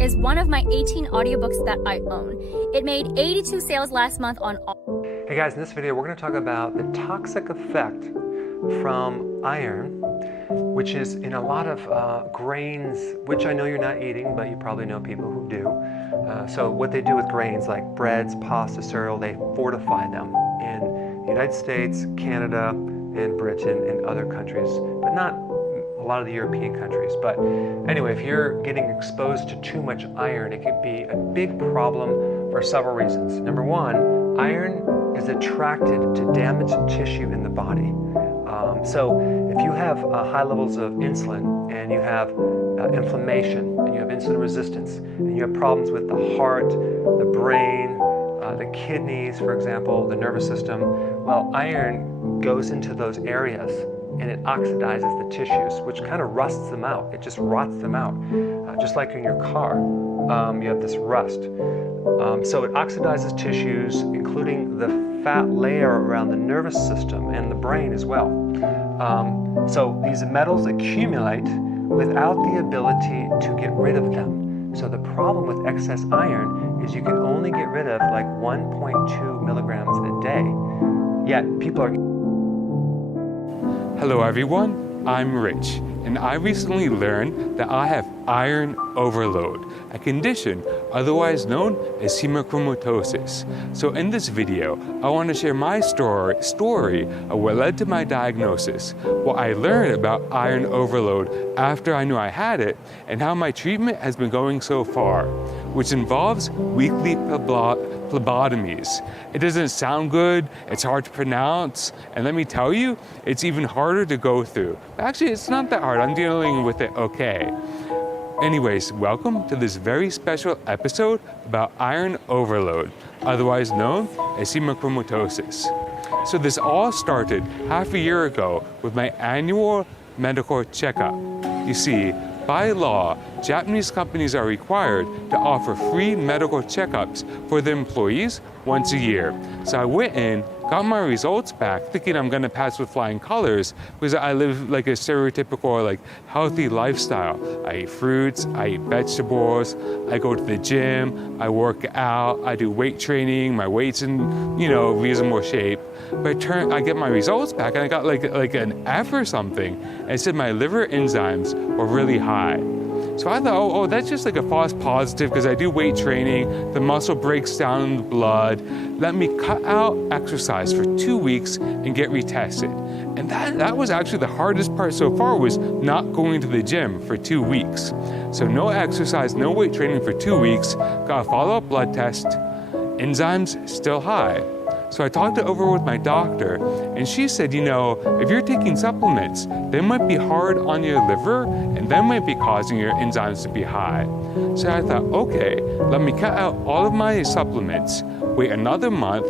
is one of my 18 audiobooks that I own. It made 82 sales last month on all. Hey guys, in this video we're going to talk about the toxic effect from iron, which is in a lot of grains, which I know you're not eating, but you probably know people who do. So what they do with grains like breads, pasta, cereal, they fortify them in the United States, Canada, and Britain, and other countries, but not a lot of the European countries. But anyway, if you're getting exposed to too much iron, it could be a big problem for several reasons. Number one, iron is attracted to damaged tissue in the body. So if you have high levels of insulin and you have inflammation and you have insulin resistance and you have problems with the heart, the brain, the kidneys, for example, the nervous system, well, iron goes into those areas and it oxidizes the tissues, which kind of rusts them out. It just rots them out. Just like in your car, you have this rust. So it oxidizes tissues, including the fat layer around the nervous system and the brain as well. So these metals accumulate without the ability to get rid of them. So the problem with excess iron is you can only get rid of like 1.2 milligrams a day. Yet people are... Hello everyone, I'm Rich, and I recently learned that I have iron overload, a condition otherwise known as hemochromatosis. So in this video, I want to share my story of what led to my diagnosis, what I learned about iron overload after I knew I had it, and how my treatment has been going so far, which involves weekly phlebotomies. It doesn't sound good, it's hard to pronounce, and let me tell you, it's even harder to go through. Actually, it's not that hard, I'm dealing with it okay. Anyways, welcome to this very special episode about iron overload, otherwise known as hemochromatosis. So this all started half a year ago with my annual medical checkup. You see, by law, Japanese companies are required to offer free medical checkups for their employees once a year. So I went in, got my results back, thinking I'm gonna pass with flying colors because I live like a stereotypical healthy lifestyle. I eat fruits, I eat vegetables, I go to the gym, I work out, I do weight training, my weight's in reasonable shape. But I get my results back and I got like an F or something. And it said my liver enzymes were really high. So I thought, oh, that's just like a false positive because I do weight training, the muscle breaks down in the blood. Let me cut out exercise for 2 weeks and get retested. And that was actually the hardest part so far, was not going to the gym for 2 weeks. So no exercise, no weight training for 2 weeks, got a follow-up blood test, enzymes still high. So I talked it over with my doctor, and she said, if you're taking supplements, they might be hard on your liver, and that might be causing your enzymes to be high. So I thought, okay, let me cut out all of my supplements, wait another month,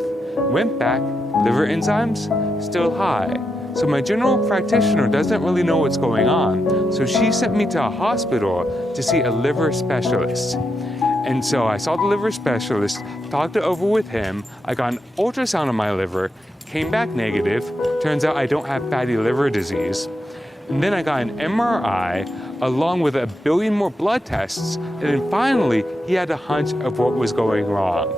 went back, liver enzymes, still high. So my general practitioner doesn't really know what's going on, so she sent me to a hospital to see a liver specialist. And so I saw the liver specialist, talked it over with him, I got an ultrasound of my liver, came back negative, turns out I don't have fatty liver disease. And then I got an MRI along with 1 billion more blood tests, and then finally he had a hunch of what was going wrong.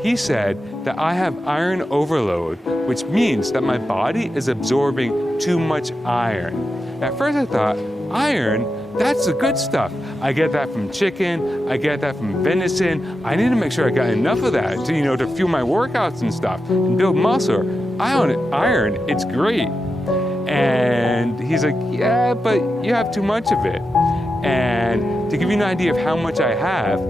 He said that I have iron overload, which means that my body is absorbing too much iron. At first I thought, iron? That's the good stuff. I get that from chicken, I get that from venison. I need to make sure I got enough of that to fuel my workouts and stuff and build muscle. Iron, it's great. And he's like, yeah, but you have too much of it. And to give you an idea of how much I have,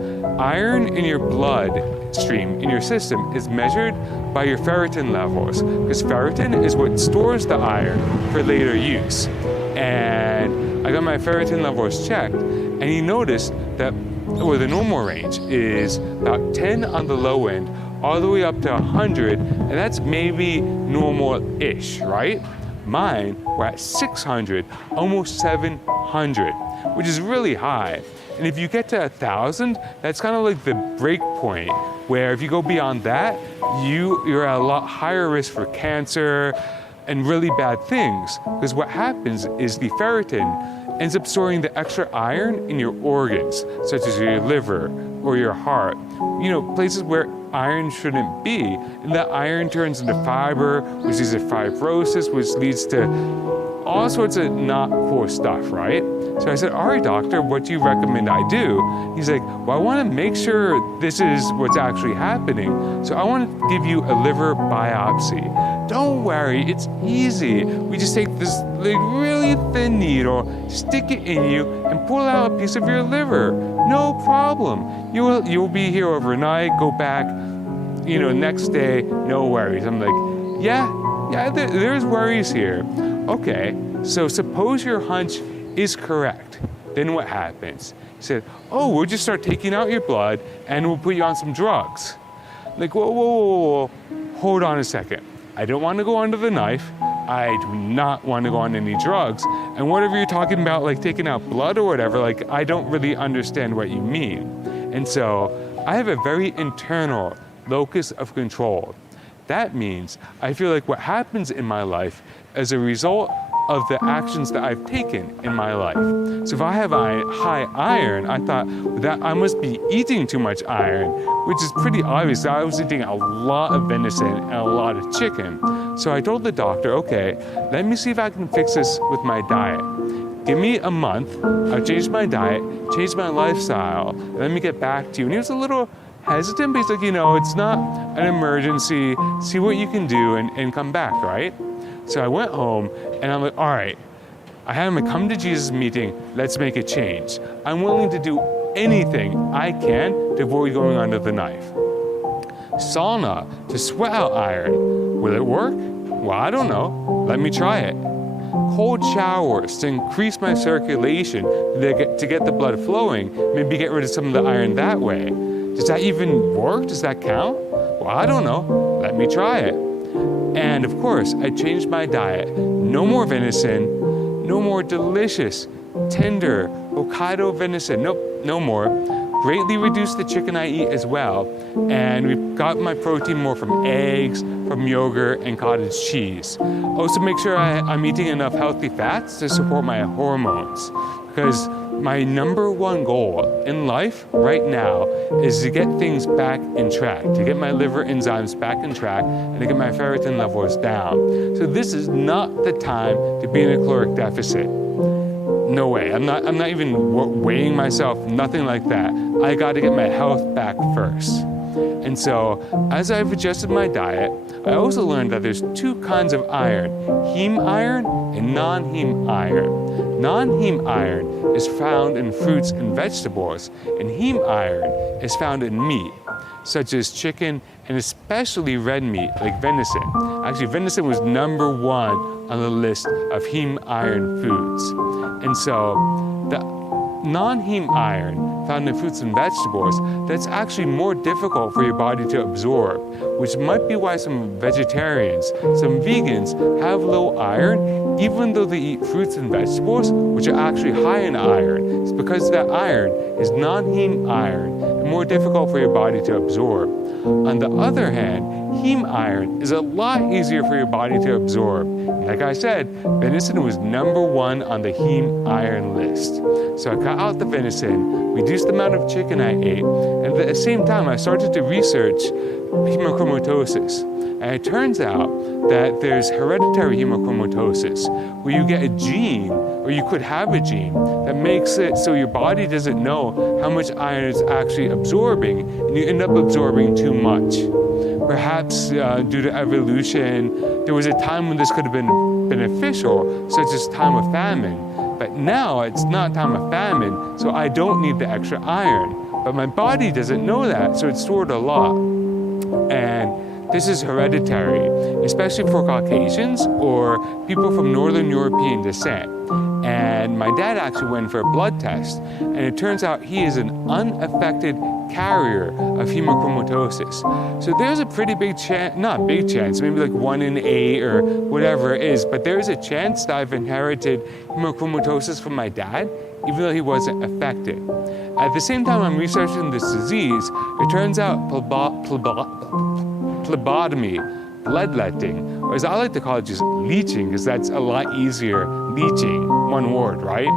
iron in your blood stream, in your system, is measured by your ferritin levels, because ferritin is what stores the iron for later use. And I got my ferritin levels checked, and he noticed that the normal range is about 10 on the low end, all the way up to 100, and that's maybe normal-ish, right? Mine were at 600, almost 700, which is really high. And if you get to 1,000, that's kind of like the break point, where if you go beyond that, you're at a lot higher risk for cancer and really bad things. Because what happens is the ferritin ends up storing the extra iron in your organs, such as your liver or your heart. You know, places where iron shouldn't be. And that iron turns into fiber, which leads to fibrosis, which leads to all sorts of not cool stuff, right? So I said, all right, doctor, what do you recommend I do? He's like, well, I want to make sure this is what's actually happening. So I want to give you a liver biopsy. Don't worry, it's easy. We just take this like, really thin needle, stick it in you, and pull out a piece of your liver. No problem. You'll be here overnight, go back, you know, next day, no worries. I'm like, yeah, there's worries here. Okay, so suppose your hunch is correct. Then what happens? He said, oh, we'll just start taking out your blood and we'll put you on some drugs. Like, whoa. Hold on a second. I don't want to go under the knife. I do not want to go on any drugs. And whatever you're talking about, like taking out blood or whatever, like I don't really understand what you mean. And so I have a very internal locus of control. That means I feel like what happens in my life as a result of the actions that I've taken in my life. So if I have high iron, I thought that I must be eating too much iron, which is pretty obvious. I was eating a lot of venison and a lot of chicken. So I told the doctor, okay, let me see if I can fix this with my diet. Give me a month, I'll change my diet, change my lifestyle, and let me get back to you. And he was a little hesitant, but he's like, you know, it's not an emergency. See what you can do and come back, right? So I went home and I'm like, all right, I had him a come to Jesus meeting. Let's make a change. I'm willing to do anything I can to avoid going under the knife. Sauna to sweat out iron. Will it work? Well, I don't know. Let me try it. Cold showers to increase my circulation to get the blood flowing. Maybe get rid of some of the iron that way. Does that even work? Does that count? Well, I don't know. Let me try it. And of course, I changed my diet. No more venison, no more delicious, tender Hokkaido venison. Nope, no more. Greatly reduced the chicken I eat as well. And we've got my protein more from eggs, from yogurt, and cottage cheese. Also make sure I'm eating enough healthy fats to support my hormones. Because my number one goal in life right now is to get things back in track, to get my liver enzymes back in track, and to get my ferritin levels down. So this is not the time to be in a caloric deficit. No way. I'm not even weighing myself, nothing like that. I got to get my health back first. And so, as I've adjusted my diet, I also learned that there's two kinds of iron, heme iron and non-heme iron. Non-heme iron is found in fruits and vegetables, and heme iron is found in meat, such as chicken and especially red meat like venison. Actually, venison was number one on the list of heme iron foods. And so, the non-heme iron found in fruits and vegetables, that's actually more difficult for your body to absorb, which might be why some vegetarians, some vegans have low iron, even though they eat fruits and vegetables, which are actually high in iron. It's because that iron is non-heme iron and more difficult for your body to absorb. On the other hand, heme iron is a lot easier for your body to absorb. Like I said, venison was number one on the heme iron list. So I cut out the venison, reduced the amount of chicken I ate, and at the same time I started to research hemochromatosis. And it turns out that there's hereditary hemochromatosis, where you get a gene, or you could have a gene, that makes it so your body doesn't know how much iron it's actually absorbing, and you end up absorbing too much. Perhaps due to evolution, there was a time when this could have been beneficial, such as time of famine. But now it's not time of famine, so I don't need the extra iron. But my body doesn't know that, so it's stored a lot. And this is hereditary, especially for Caucasians or people from Northern European descent. And my dad actually went for a blood test, and it turns out he is an unaffected carrier of hemochromatosis. So there's a pretty big chance, not big chance, maybe like 1 in 8 or whatever it is, but there's a chance that I've inherited hemochromatosis from my dad, even though he wasn't affected. At the same time I'm researching this disease, it turns out phlebotomy, bloodletting, or as I like to call it, just leeching, because that's a lot easier, leeching, one word, right?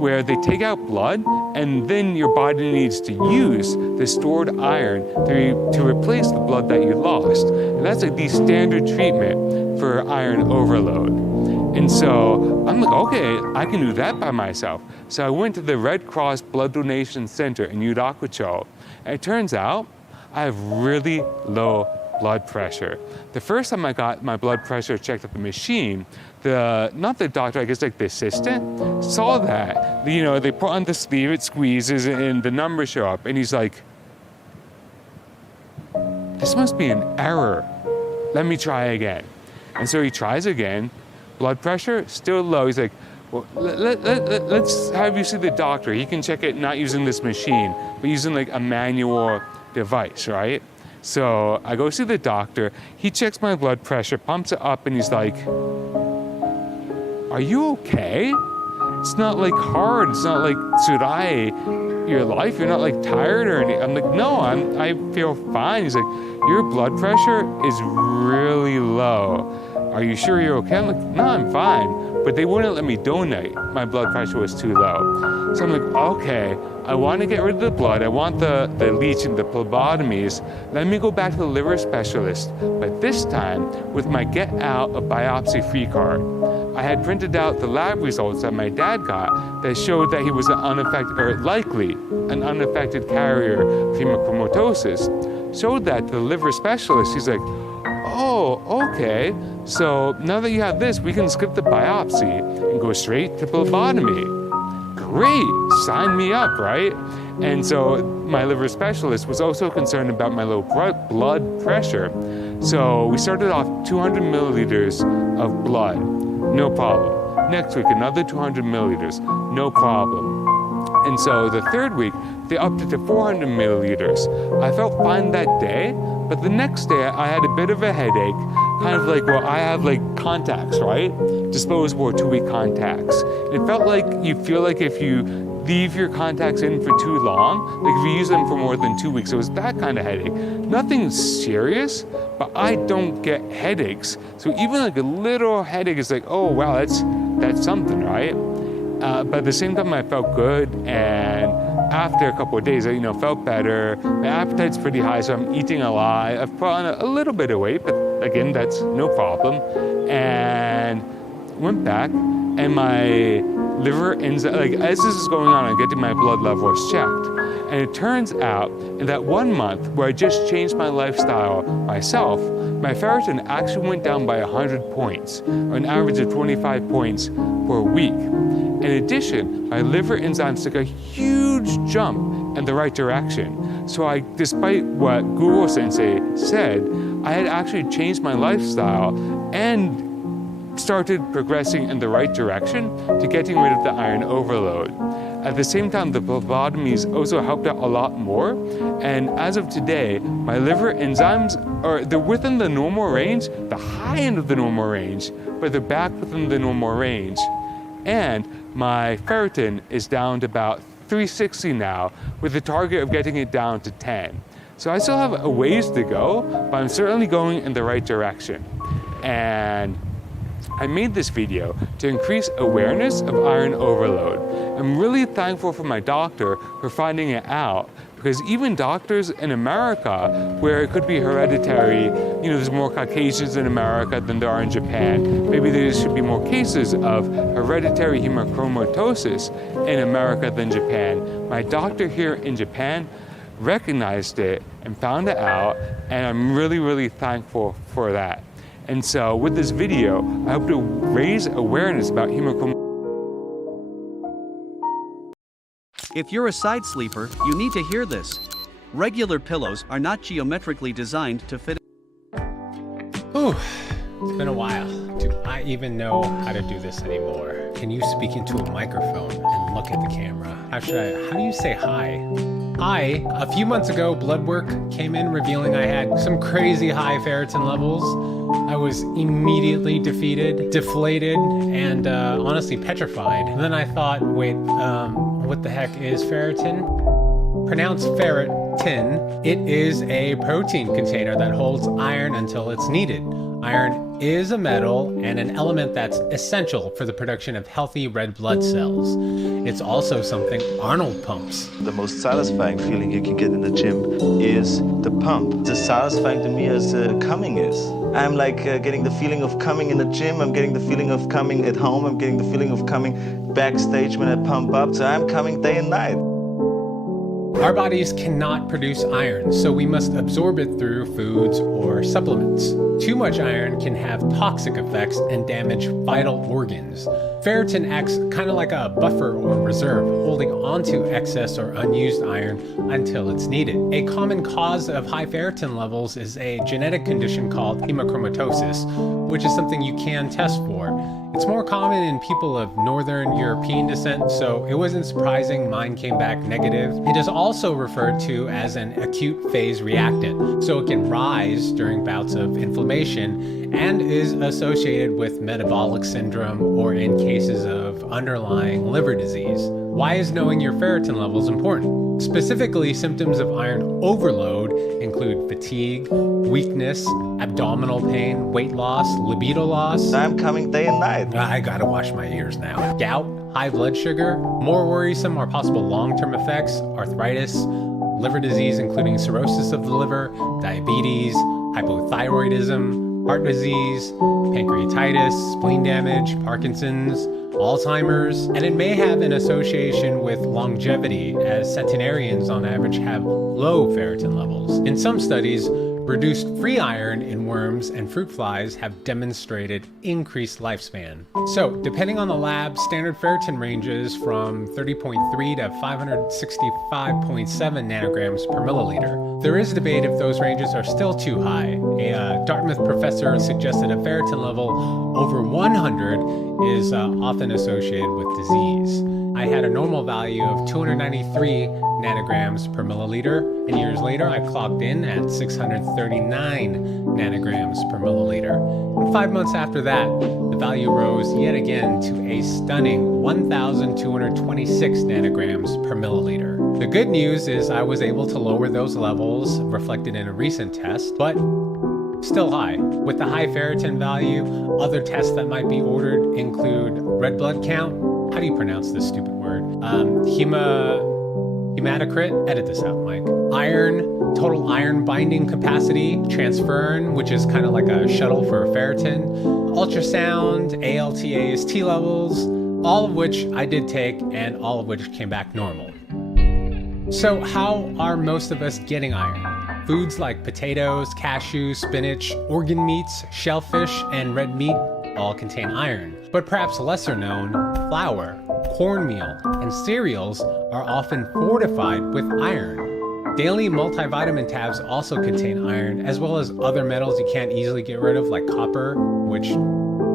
where they take out blood and then your body needs to use the stored iron to replace the blood that you lost. And that's like the standard treatment for iron overload. And so I'm like, okay, I can do that by myself. So I went to the Red Cross Blood Donation Center in Yurakucho, and it turns out I have really low blood pressure. The first time I got my blood pressure checked at the machine, not the doctor, I guess like the assistant, saw that. You know, they put on the sleeve, it squeezes, and the numbers show up, and he's like, this must be an error. Let me try again. And so he tries again, blood pressure, still low. He's like, well, let's have you see the doctor. He can check it not using this machine, but using like a manual device, right? So I go see the doctor, he checks my blood pressure, pumps it up, and he's like, are you okay? It's not like hard, it's not like tsurai your life, you're not like tired or anything. I'm like, no, I feel fine. He's like, your blood pressure is really low. Are you sure you're okay? I'm like, no, I'm fine. But they wouldn't let me donate. My blood pressure was too low. So I'm like, okay, I want to get rid of the blood. I want the leach and the phlebotomies. Let me go back to the liver specialist. But this time, with my get out of biopsy free card. I had printed out the lab results that my dad got that showed that he was likely an unaffected carrier of hemochromatosis. Showed that to the liver specialist. He's like, oh, okay. So now that you have this, we can skip the biopsy and go straight to phlebotomy. Great, sign me up, right? And so my liver specialist was also concerned about my low blood pressure. So we started off 200 milliliters of blood, no problem. Next week, another 200 milliliters, no problem. And so the third week, they upped it to 400 milliliters. I felt fine that day, but the next day I had a bit of a headache, kind of like, well, I have like contacts, right? Disposable 2-week contacts. It felt like you feel like if you leave your contacts in for too long, like if you use them for more than 2 weeks. It was that kind of headache. Nothing serious, but I don't get headaches. So even like a little headache is like, oh wow, that's something, right? But at the same time, I felt good, and after a couple of days, I felt better. My appetite's pretty high, so I'm eating a lot. I've put on a little bit of weight, but again, that's no problem. And went back, and my liver enzyme, like as this is going on, I'm getting my blood levels checked. And it turns out in that 1 month where I just changed my lifestyle myself, my ferritin actually went down by 100 points, or an average of 25 points per week. In addition, my liver enzymes took a huge jump in the right direction. So despite what Google Sensei said, I had actually changed my lifestyle and started progressing in the right direction to getting rid of the iron overload. At the same time, the phlebotomies also helped out a lot more. And as of today, my liver enzymes they're within the normal range, the high end of the normal range, but they're back within the normal range. And my ferritin is down to about 360 now, with the target of getting it down to 10. So I still have a ways to go, but I'm certainly going in the right direction. And I made this video to increase awareness of iron overload. I'm really thankful for my doctor for finding it out, because even doctors in America, where it could be hereditary, there's more Caucasians in America than there are in Japan. Maybe there should be more cases of hereditary hemochromatosis in America than Japan. My doctor here in Japan recognized it and found it out, and I'm really, really thankful for that. And so with this video, I hope to raise awareness about hemochromatosis. If you're a side sleeper, you need to hear this. Regular pillows are not geometrically designed to fit. Whew, it's been a while. Do I even know how to do this anymore? Can you speak into a microphone and look at the camera? How do you say hi? Hi. A few months ago, blood work came in revealing I had some crazy high ferritin levels. I was immediately defeated, deflated, and honestly petrified. And then I thought, wait, what the heck is ferritin? Pronounced ferret, Ferritin. It is a protein container that holds iron until it's needed. Iron is a metal and an element that's essential for the production of healthy red blood cells. It's also something Arnold pumps. The most satisfying feeling you can get in the gym is the pump. It's as satisfying to me as coming is. I'm like getting the feeling of coming in the gym, I'm getting the feeling of coming at home, I'm getting the feeling of coming backstage when I pump up, so I'm coming day and night. Our bodies cannot produce iron, so we must absorb it through foods or supplements. Too much iron can have toxic effects and damage vital organs. Ferritin acts kind of like a buffer or reserve, holding onto excess or unused iron until it's needed. A common cause of high ferritin levels is a genetic condition called hemochromatosis, which is something you can test for. It's more common in people of Northern European descent, so it wasn't surprising mine came back negative. It is also referred to as an acute phase reactant, so it can rise during bouts of inflammation and is associated with metabolic syndrome or in cases of underlying liver disease. Why is knowing your ferritin levels important? Specifically, symptoms of iron overload include fatigue, weakness, abdominal pain, weight loss, libido loss. I'm coming day and night. I gotta wash my ears now. Gout, high blood sugar. More worrisome are possible long-term effects, arthritis, liver disease including cirrhosis of the liver, diabetes, hypothyroidism, heart disease, pancreatitis, spleen damage, Parkinson's, Alzheimer's, and it may have an association with longevity, as centenarians on average have low ferritin levels. In some studies, reduced free iron in worms and fruit flies have demonstrated increased lifespan. So, depending on the lab, standard ferritin ranges from 30.3 to 565.7 nanograms per milliliter. There is debate if those ranges are still too high. A Dartmouth professor suggested a ferritin level over 100 is often associated with disease. I had a normal value of 293 nanograms per milliliter, and years later I clocked in at 639 nanograms per milliliter. And 5 months after that, the value rose yet again to a stunning 1,226 nanograms per milliliter. The good news is I was able to lower those levels, reflected in a recent test, but still high. With the high ferritin value, other tests that might be ordered include red blood count. How do you pronounce this stupid word? Hematocrit. Edit this out, Mike. Iron, total iron binding capacity, transferrin, which is kind of like a shuttle for ferritin, ultrasound, ALT/AST levels, all of which I did take and all of which came back normal. So how are most of us getting iron? Foods like potatoes, cashews, spinach, organ meats, shellfish, and red meat all contain iron. But perhaps lesser known, flour, cornmeal, and cereals are often fortified with iron. Daily multivitamin tabs also contain iron, as well as other metals you can't easily get rid of, like copper, which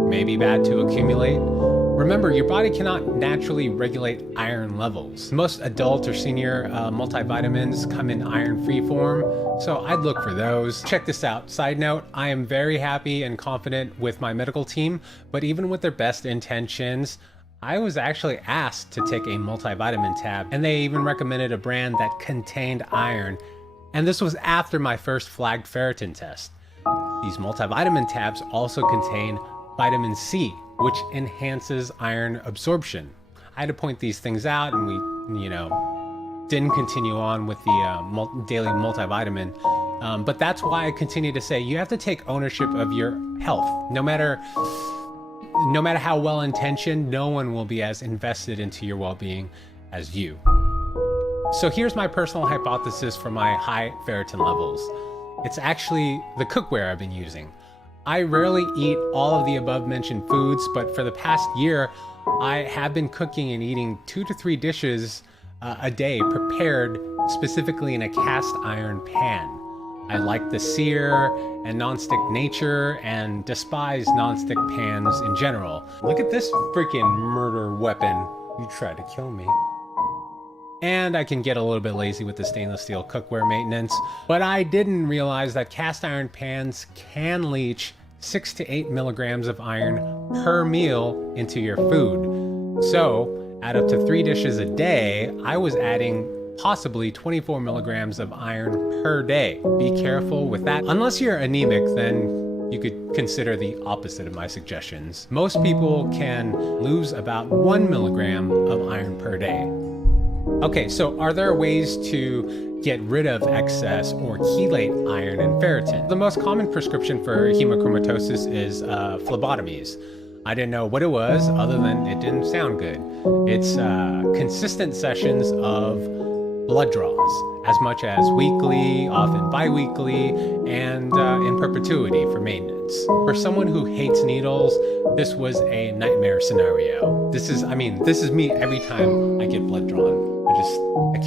may be bad to accumulate. Remember, your body cannot naturally regulate iron levels. Most adult or senior multivitamins come in iron-free form, so I'd look for those. Check this out. Side note, I am very happy and confident with my medical team, but even with their best intentions, I was actually asked to take a multivitamin tab, and they even recommended a brand that contained iron, and this was after my first flagged ferritin test. These multivitamin tabs also contain vitamin C, which enhances iron absorption. I had to point these things out, and we, didn't continue on with the daily multivitamin. But that's why I continue to say you have to take ownership of your health. No matter how well-intentioned, no one will be as invested into your well-being as you. So here's my personal hypothesis for my high ferritin levels. It's actually the cookware I've been using. I rarely eat all of the above mentioned foods, but for the past year, I have been cooking and eating 2 to 3 dishes a day prepared specifically in a cast iron pan. I like the sear and non-stick nature and despise non-stick pans in general. Look at this freaking murder weapon. You tried to kill me. And I can get a little bit lazy with the stainless steel cookware maintenance, but I didn't realize that cast iron pans can leach 6 to 8 milligrams of iron per meal into your food. So, at up to 3 dishes a day, I was adding possibly 24 milligrams of iron per day. Be careful with that. Unless you're anemic, then you could consider the opposite of my suggestions. Most people can lose about 1 milligram of iron per day. Okay, so are there ways to get rid of excess or chelate iron and ferritin? The most common prescription for hemochromatosis is phlebotomies. I didn't know what it was other than it didn't sound good. It's consistent sessions of blood draws, as much as weekly, often bi-weekly, and in perpetuity for maintenance. For someone who hates needles, this was a nightmare scenario. This is me every time I get blood drawn. I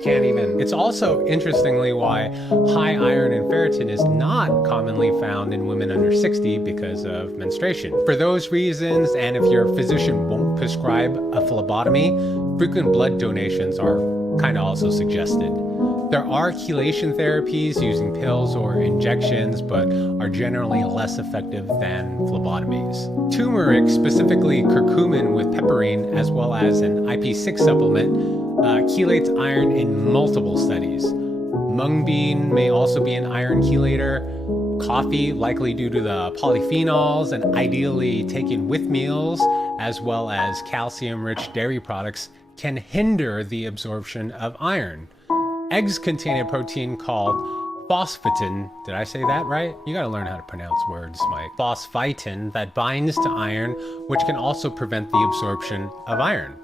can't even. It's also, interestingly, why high iron and ferritin is not commonly found in women under 60 because of menstruation. For those reasons, and if your physician won't prescribe a phlebotomy, frequent blood donations are kind of also suggested. There are chelation therapies using pills or injections, but are generally less effective than phlebotomies. Turmeric, specifically curcumin with piperine, as well as an IP6 supplement, chelates iron in multiple studies. Mung bean may also be an iron chelator. Coffee, likely due to the polyphenols and ideally taken with meals, as well as calcium-rich dairy products, can hinder the absorption of iron. Eggs contain a protein called phosphatin. Did I say that right? You gotta learn how to pronounce words, Mike. Phosphatin that binds to iron, which can also prevent the absorption of iron.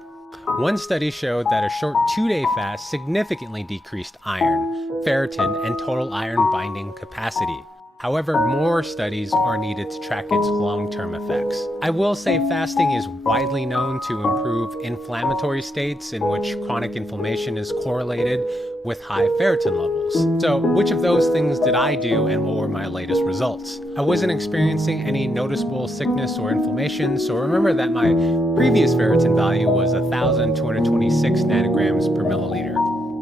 One study showed that a short 2-day fast significantly decreased iron, ferritin, and total iron binding capacity. However, more studies are needed to track its long-term effects. I will say fasting is widely known to improve inflammatory states in which chronic inflammation is correlated with high ferritin levels. So which of those things did I do and what were my latest results? I wasn't experiencing any noticeable sickness or inflammation, so remember that my previous ferritin value was 1,226 nanograms per milliliter.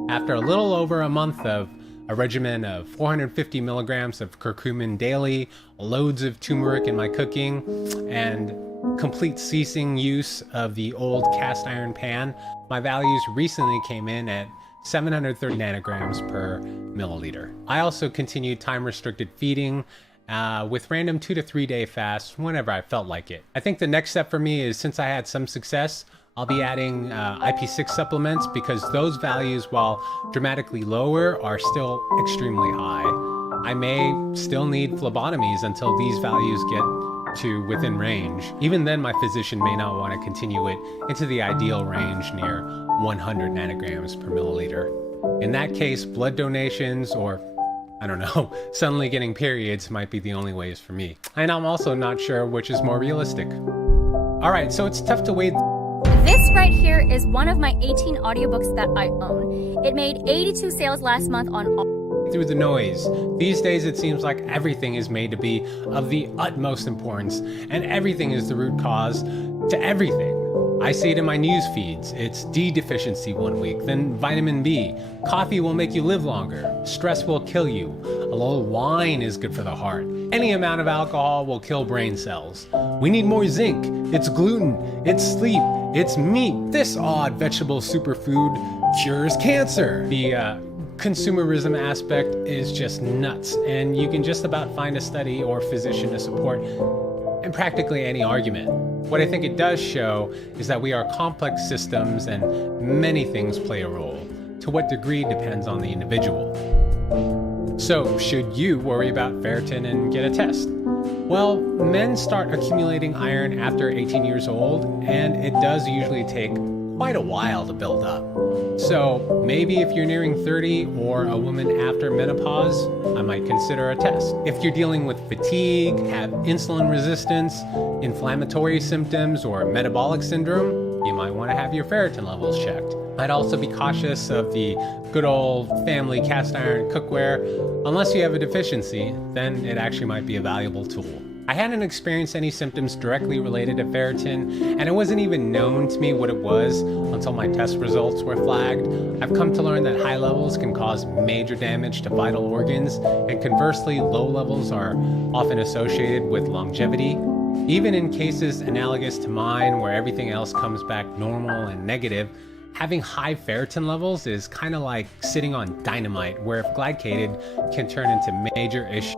After a little over a month of a regimen of 450 milligrams of curcumin daily, loads of turmeric in my cooking, and complete ceasing use of the old cast iron pan, my values recently came in at 730 nanograms per milliliter. I also continued time-restricted feeding with random 2 to 3 day fasts whenever I felt like it. I think the next step for me is, since I had some success, I'll be adding IP6 supplements, because those values, while dramatically lower, are still extremely high. I may still need phlebotomies until these values get to within range. Even then, my physician may not want to continue it into the ideal range near 100 nanograms per milliliter. In that case, blood donations or, I don't know, suddenly getting periods might be the only ways for me. And I'm also not sure which is more realistic. All right, so it's tough to weigh. This right here is one of my 18 audiobooks that I own. It made 82 sales last month on all. Through the noise. These days it seems like everything is made to be of the utmost importance, and everything is the root cause to everything. I see it in my news feeds. It's D deficiency one week, then vitamin B. Coffee will make you live longer. Stress will kill you. A little wine is good for the heart. Any amount of alcohol will kill brain cells. We need more zinc. It's gluten. It's sleep. It's meat. This odd vegetable superfood cures cancer. The consumerism aspect is just nuts, and you can just about find a study or physician to support in practically any argument. What I think it does show is that we are complex systems and many things play a role. To what degree depends on the individual. So, should you worry about ferritin and get a test? Well, men start accumulating iron after 18 years old, and it does usually take quite a while to build up. So maybe if you're nearing 30 or a woman after menopause, I might consider a test. If you're dealing with fatigue, have insulin resistance, inflammatory symptoms, or metabolic syndrome, you might want to have your ferritin levels checked. I'd also be cautious of the good old family cast iron cookware. Unless you have a deficiency, then it actually might be a valuable tool. I hadn't experienced any symptoms directly related to ferritin, and it wasn't even known to me what it was until my test results were flagged. I've come to learn that high levels can cause major damage to vital organs, and conversely, low levels are often associated with longevity. Even in cases analogous to mine, where everything else comes back normal and negative, Having high ferritin levels is kind of like sitting on dynamite, where if glycated, can turn into major issues.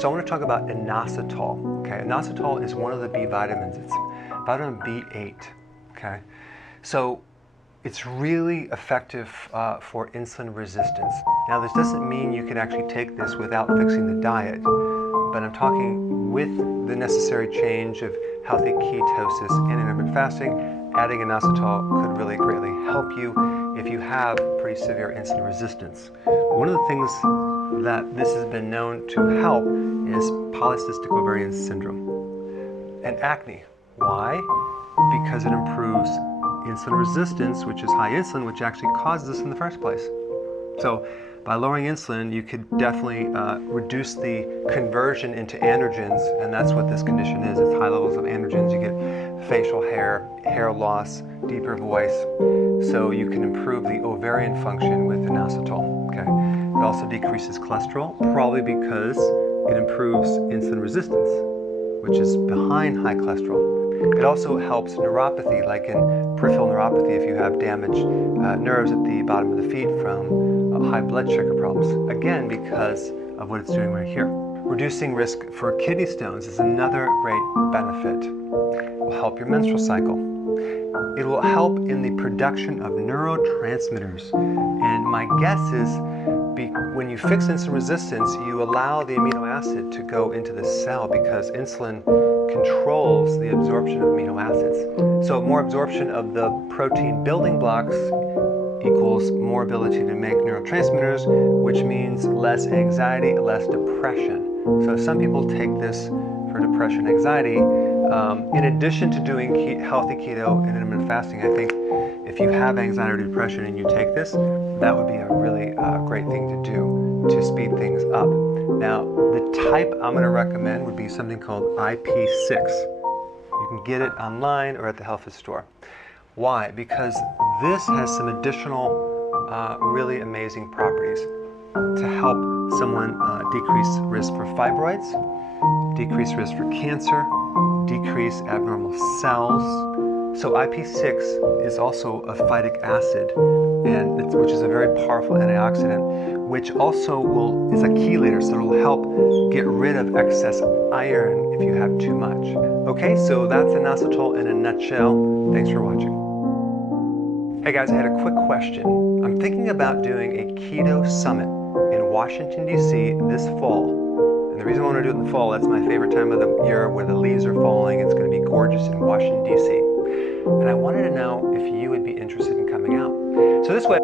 So I want to talk about inositol. Okay, inositol is one of the B vitamins. It's vitamin B8. Okay, so it's really effective for insulin resistance. Now, this doesn't mean you can actually take this without fixing the diet, but I'm talking with the necessary change of healthy ketosis and intermittent fasting. Adding inositol could really greatly help you if you have pretty severe insulin resistance. One of the things that this has been known to help is polycystic ovarian syndrome and acne. Why? Because it improves insulin resistance, which is high insulin, which actually causes this in the first place. So by lowering insulin, you could definitely reduce the conversion into androgens, and that's what this condition is. It's high levels of androgens. You get facial hair, hair loss, deeper voice. So you can improve the ovarian function with inositol. Okay. It also decreases cholesterol, probably because it improves insulin resistance, which is behind high cholesterol. It also helps neuropathy, like in peripheral neuropathy if you have damaged nerves at the bottom of the feet from high blood sugar problems. Again, because of what it's doing right here. Reducing risk for kidney stones is another great benefit. It will help your menstrual cycle. It will help in the production of neurotransmitters. And my guess is when you fix insulin resistance, you allow the amino acid to go into the cell because insulin controls the absorption of amino acids. So more absorption of the protein building blocks equals more ability to make neurotransmitters, which means less anxiety, less depression. So some people take this for depression, anxiety. In addition to doing healthy keto and intermittent fasting, I think if you have anxiety or depression and you take this, that would be a really great thing to do to speed things up. Now, the type I'm going to recommend would be something called IP6. You can get it online or at the health food store. Why? Because this has some additional really amazing properties to help someone decrease risk for fibroids, decrease risk for cancer, decrease abnormal cells. So IP6 is also a phytic acid, which is a very powerful antioxidant, which also is a chelator, so it'll help get rid of excess iron if you have too much. Okay, so that's inositol in a nutshell. Thanks for watching. Hey guys, I had a quick question. I'm thinking about doing a keto summit in Washington, D.C. this fall. And the reason I want to do it in the fall, that's my favorite time of the year where the leaves are falling. It's going to be gorgeous in Washington, D.C. And I wanted to know if you would be interested in coming out. So this way,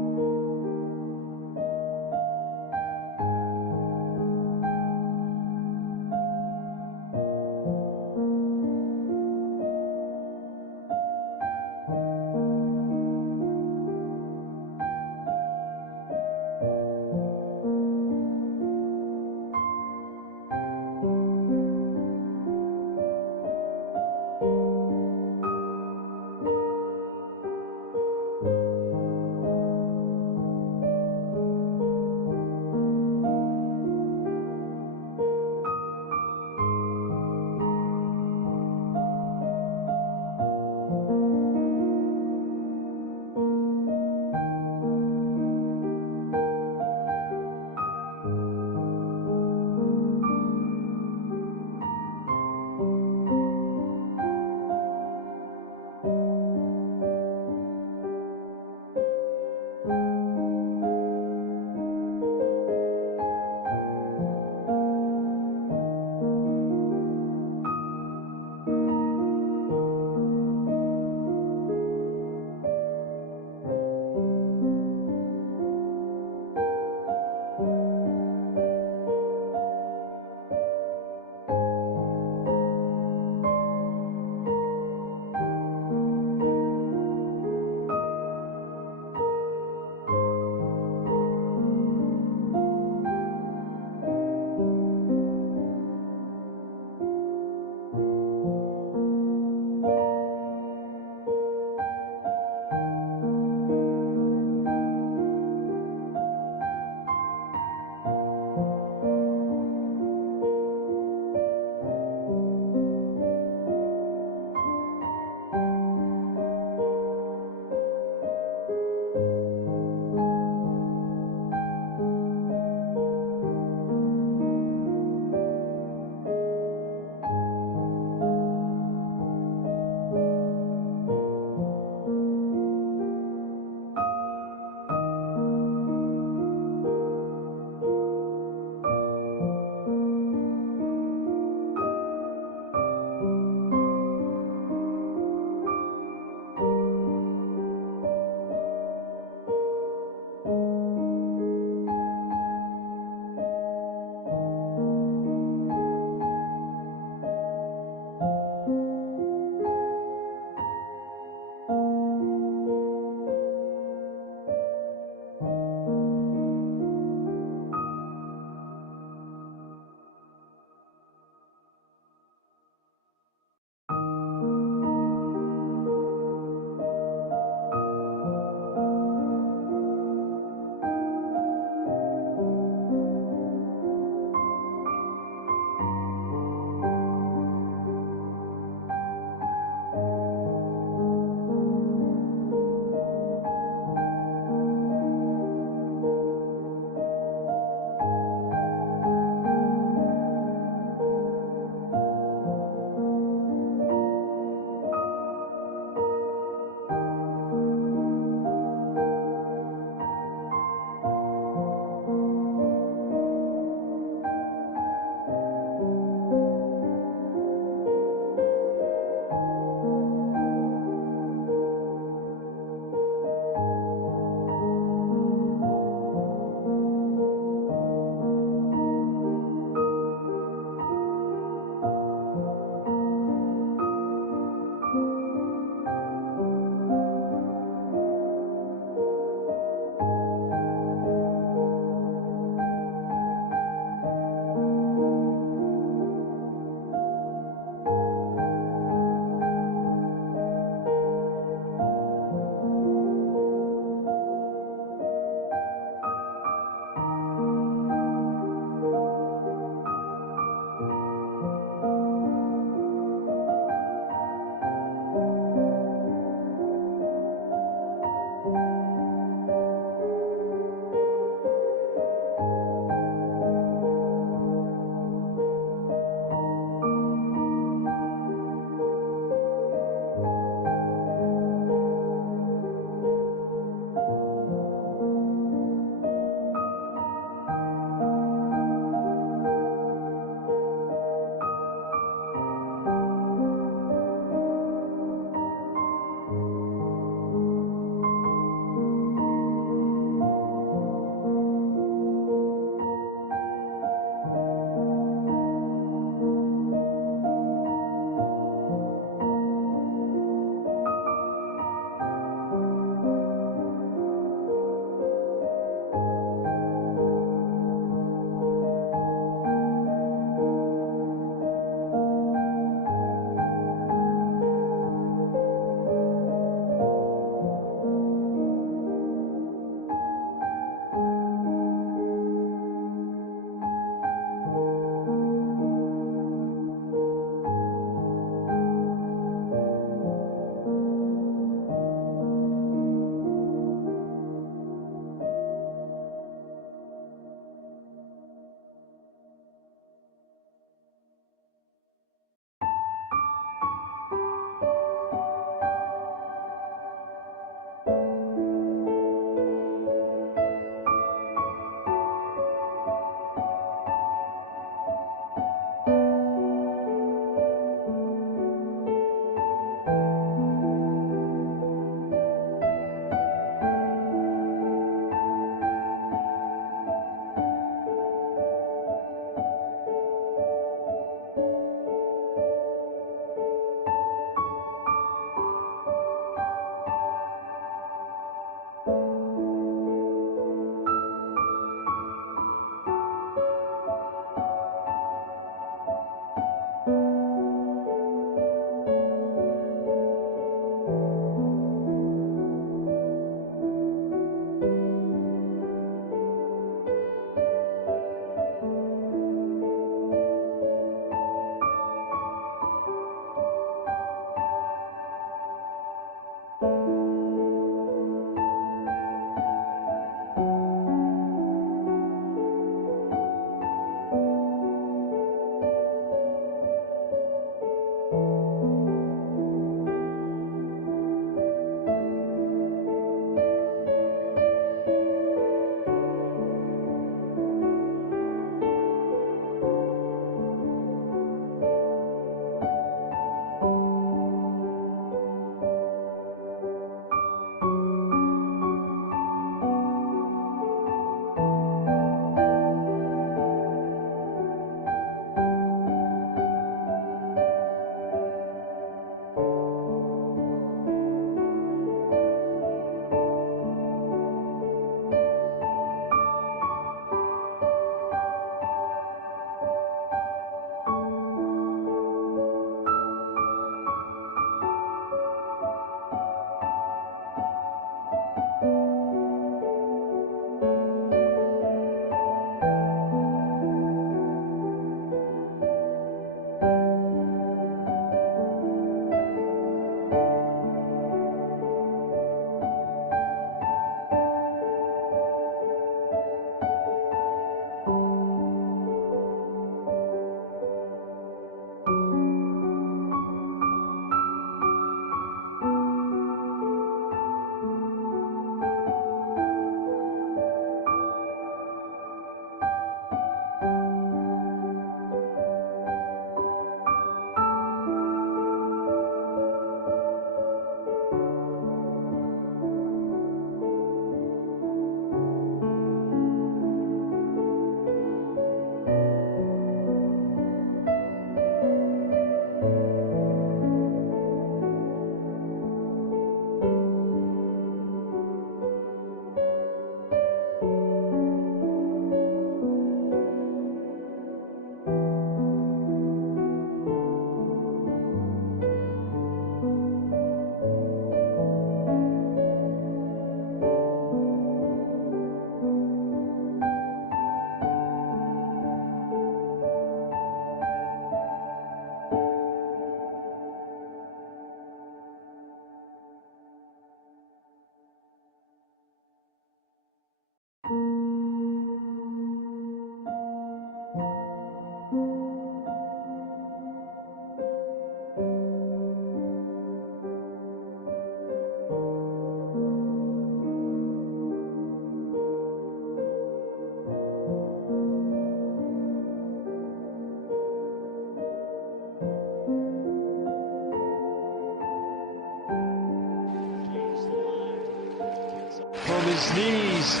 his knees.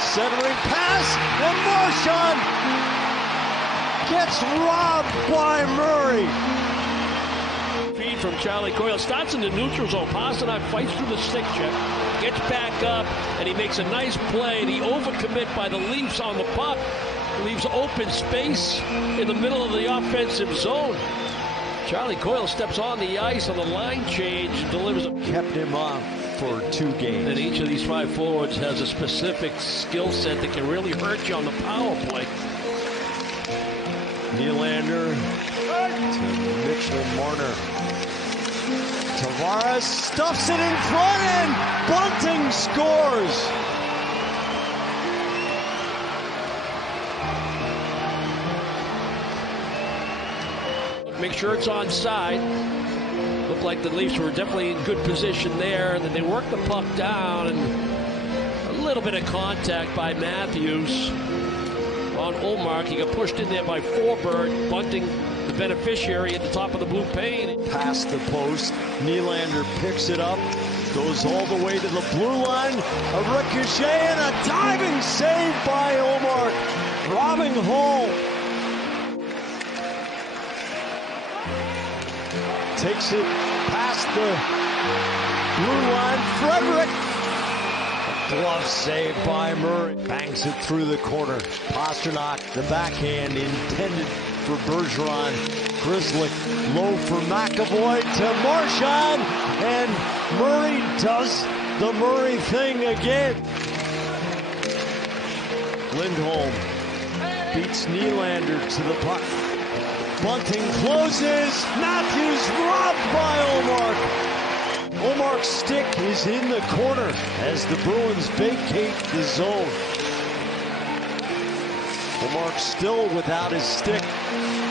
Centering pass, and Marchand gets robbed by Murray. Feed from Charlie Coyle. Starts in the neutral zone. Pastrnak fights through the stick check. Gets back up, and he makes a nice play. The overcommit by the Leafs on the puck leaves open space in the middle of the offensive zone. Charlie Coyle steps on the ice on the line change and delivers. Kept him off for 2 games. And each of these 5 forwards has a specific skill set that can really hurt you on the power play. Nylander to Mitchell Marner. Tavares stuffs it in front and Bunting scores. Make sure it's onside. Looked like the Leafs were definitely in good position there, and then they worked the puck down, and a little bit of contact by Matthews on Ullmark. He got pushed in there by Forbert. Bunting, the beneficiary, at the top of the blue pane. Past the post, Nylander picks it up, goes all the way to the blue line. A ricochet and a diving save by Ullmark, robbing Hall. Takes it past the blue line. Frederick. Glove save by Murray. Bangs it through the corner. Pastrnak, the backhand intended for Bergeron. Grzelcyk low for McAvoy to Marchand. And Murray does the Murray thing again. Lindholm beats Nylander to the puck. Bunting closes. Matthews robbed by Ullmark. Ullmark's stick is in the corner as the Bruins vacate the zone. Ullmark still without his stick.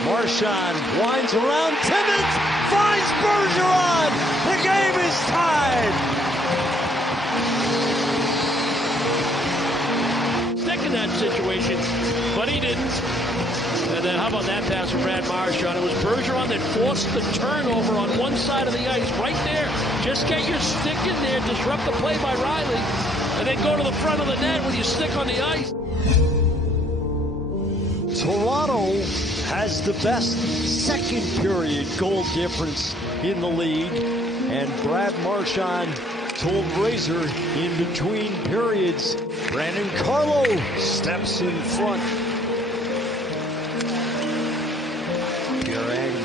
Marchand winds around. Timmins finds Bergeron. The game is tied. Stick in that situation, but he didn't. And then how about that pass from Brad Marchand? It was Bergeron that forced the turnover on one side of the ice, right there. Just get your stick in there, disrupt the play by Riley, and then go to the front of the net with your stick on the ice. Toronto has the best second period goal difference in the league, and Brad Marchand told Razor in between periods. Brandon Carlo steps in front.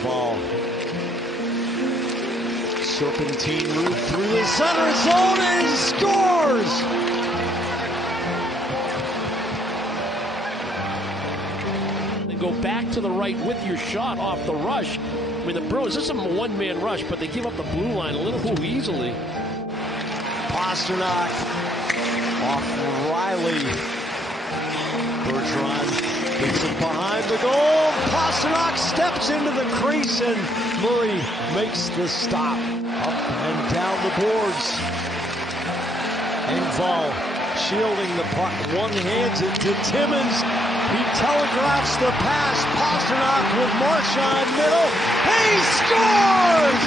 Ball. Serpentine route through the center zone and he scores! They go back to the right with your shot off the rush. I mean, the Bruins, this is a one-man rush, but they give up the blue line a little too easily. Pastrnak off Riley. Bergeron gets it behind the goal. Pastrnak steps into the crease and Murray makes the stop. Up and down the boards. Engvall shielding the puck. One hands it to Timmins. He telegraphs the pass. Pastrnak with Marchand middle. He scores!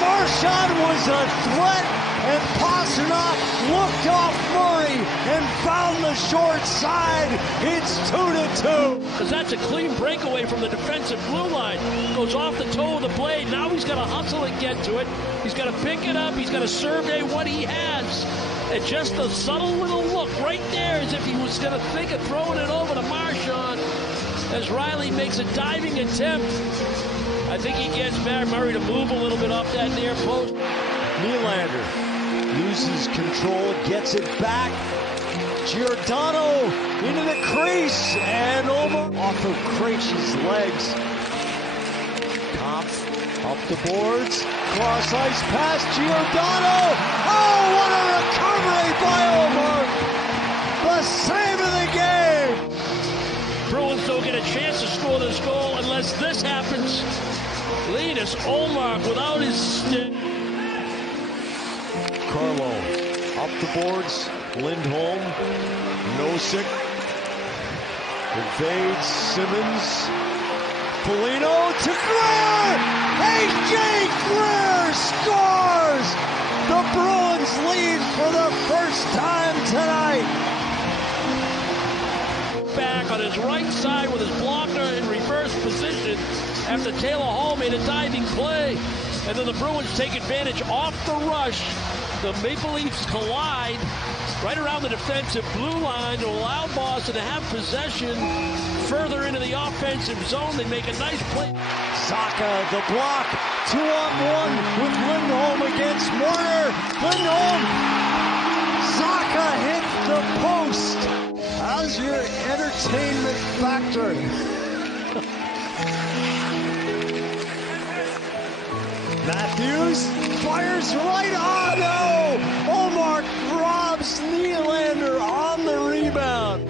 Marchand was a threat, and Pastrnak looked off Murray and found the short side. It's 2-2. Because that's a clean breakaway from the defensive blue line. Goes off the toe of the blade. Now he's got to hustle and get to it. He's got to pick it up. He's got to survey what he has. And just a subtle little look right there as if he was going to think of throwing it over to Marchand as Riley makes a diving attempt. I think he gets Murray to move a little bit off that near post. Nylander loses control, gets it back. Giordano into the crease and over off of Krejci's legs. Kampf up the boards, cross ice pass Giordano. Oh, what a recovery by Ullmark! The save of the game. Bruins don't get a chance to score this goal unless this happens. Linus Ullmark without his stick. Carlo up the boards. Lindholm. Nosek. Evades Simmons. Foligno to Greer! A.J. Greer scores! The Bruins lead for the on his right side with his blocker in reverse position after Taylor Hall made a diving play. And then the Bruins take advantage off the rush. The Maple Leafs collide right around the defensive blue line to allow Boston to have possession further into the offensive zone. They make a nice play. Saka, the block, 2-on-1 with Lindholm against Marner. Lindholm, Saka hit the post. How's your entertainment factor? Matthews fires right on. Oh, Omar robs Nylander on the rebound.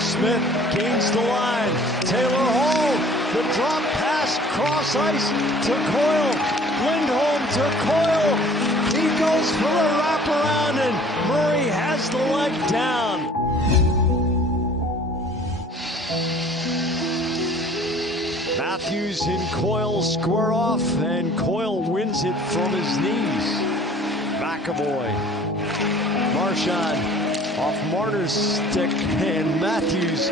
Smith gains the line. Taylor Hall, the drop pass cross ice to Coyle. Lindholm to Coyle. He goes for the wraparound and Murray has the leg down. Matthews and Coyle square off, and Coyle wins it from his knees. McAvoy, Marchand off Marner's stick, and Matthews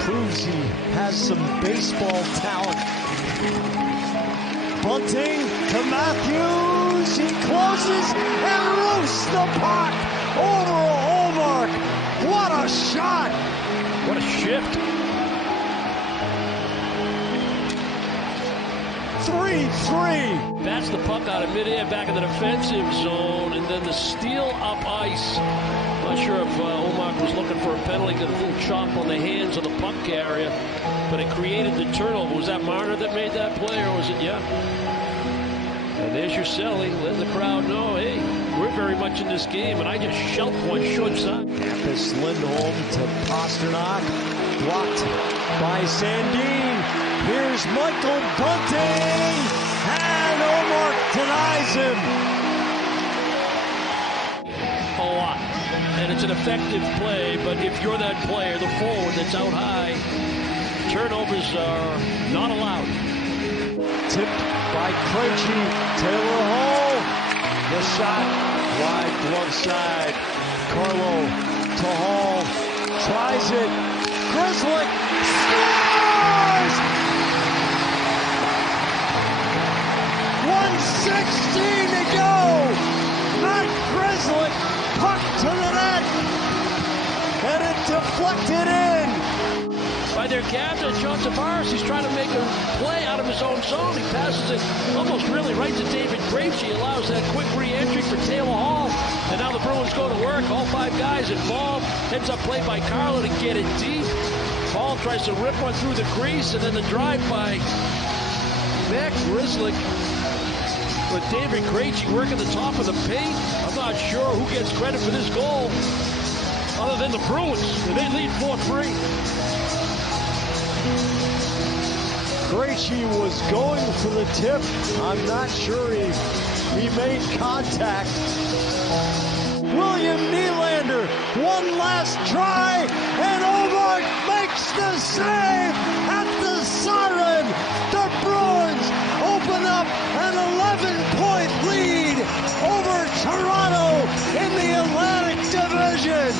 proves he has some baseball talent. Bunting to Matthews, he closes and roasts the puck over Ullmark. What a shot! What a shift. 3-3. Bats the puck out of midair back in the defensive zone, and then the steal up ice. Not sure if Ullmark was looking for a penalty, got a little chop on the hands of the puck carrier, but it created the turnover. Was that Marner that made that play, or was it, yeah? And there's your Selly, letting the crowd know, hey, we're very much in this game, and I just shelled one short side. Campus Lindholm to Pasternak, blocked by Sandin. Here's Michael Bunting, and Omar denies him. A lot, and it's an effective play, but if you're that player, the forward that's out high, turnovers are not allowed. Tipped by Krejci, Taylor Hall, the shot, wide glove side, Carlo to Hall, tries it, Grzelcyk scores! 1:16 to go, Matt Grzelcyk, puck to the net, and it deflected in. By their captain, John Tavares, he's trying to make a play out of his own zone. He passes it almost really right to David Krejci. He allows that quick re-entry for Taylor Hall. And now the Bruins go to work. All five guys involved. Heads up play by Carlo to get it deep. Hall tries to rip one through the crease, and then the drive by Matt Grzelcyk. But David Krejci working the top of the paint. I'm not sure who gets credit for this goal other than the Bruins. And they lead 4-3. Krejci was going for the tip. I'm not sure he made contact. William Nylander, one last try, and Ullmark makes the save at the siren. The Bruins open up an 11-point lead over Toronto in the Atlantic Division.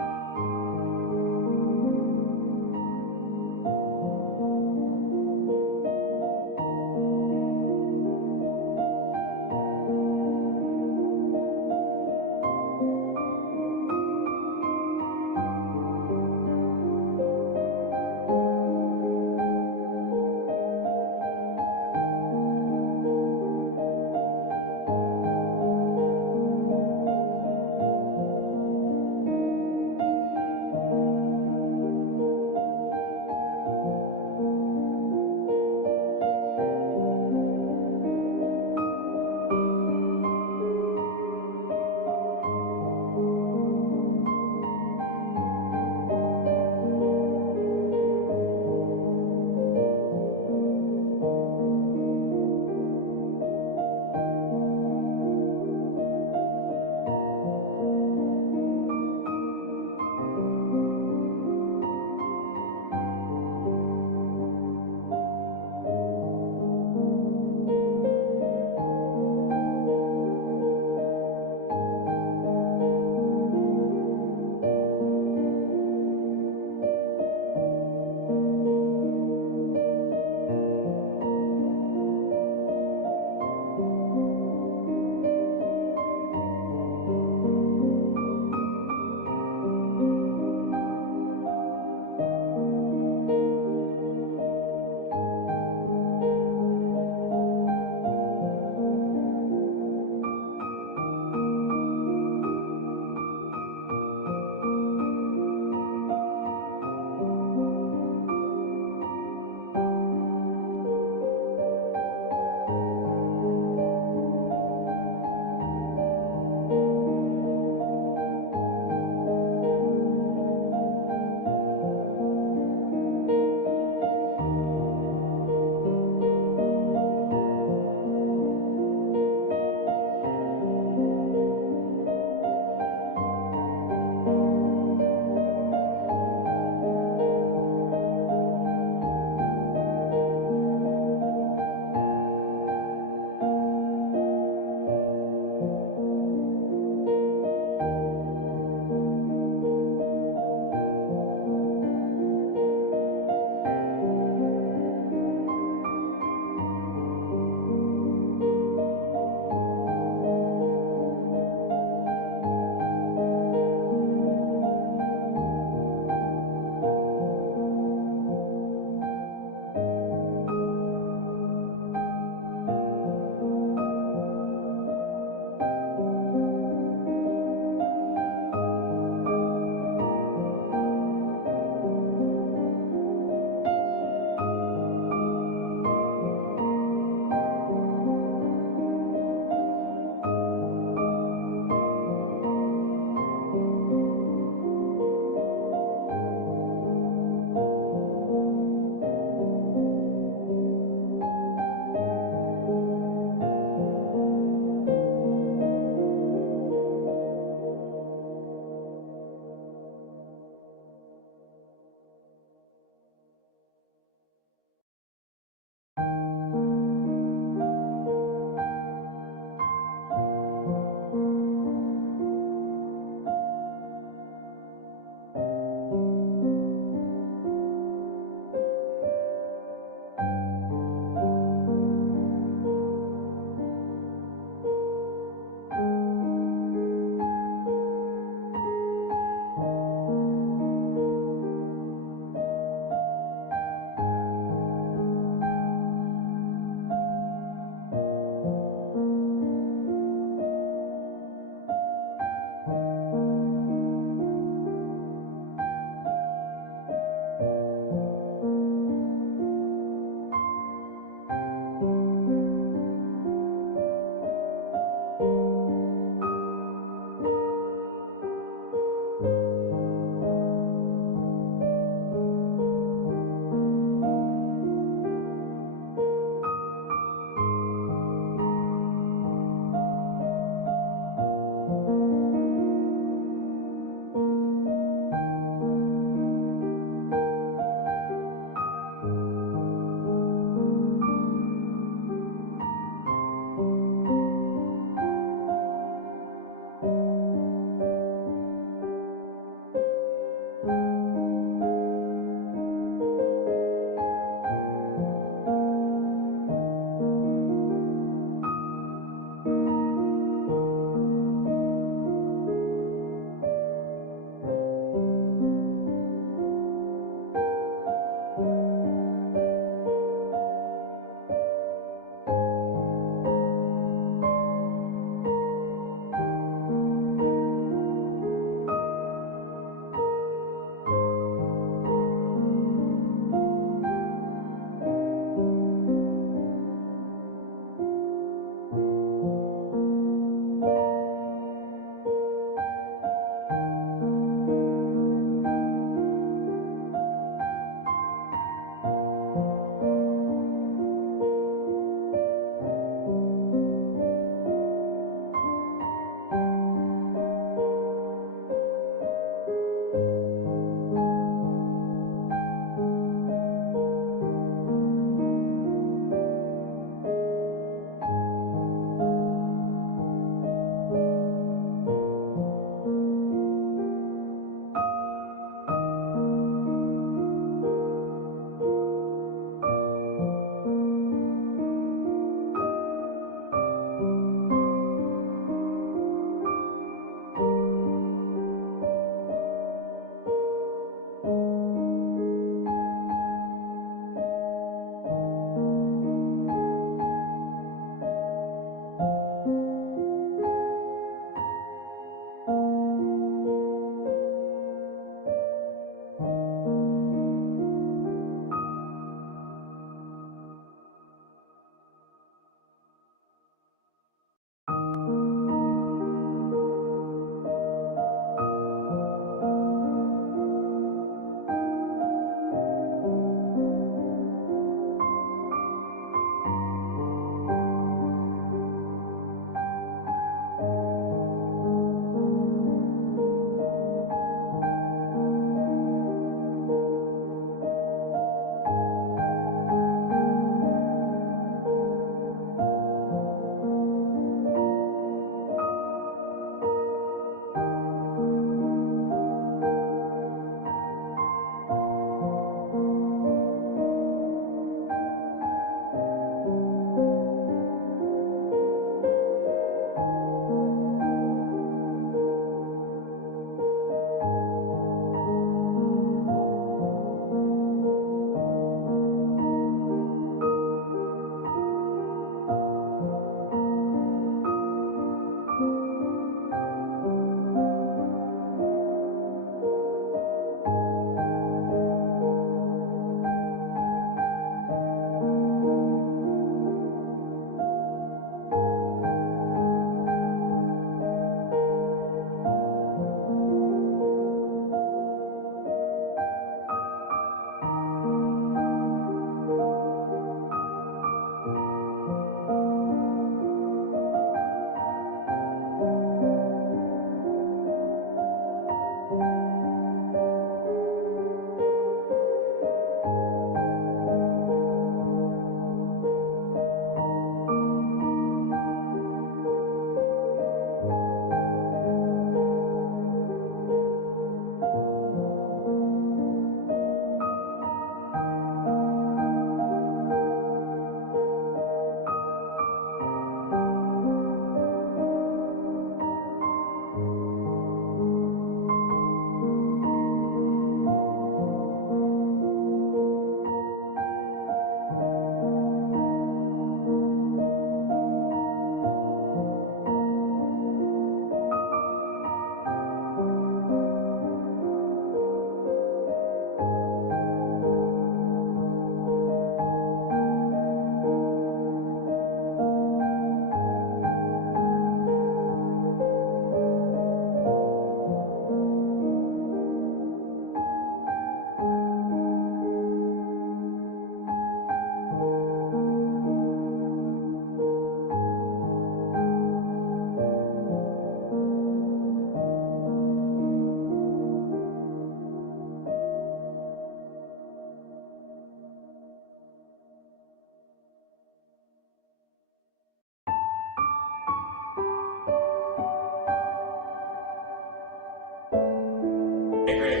Hey, great.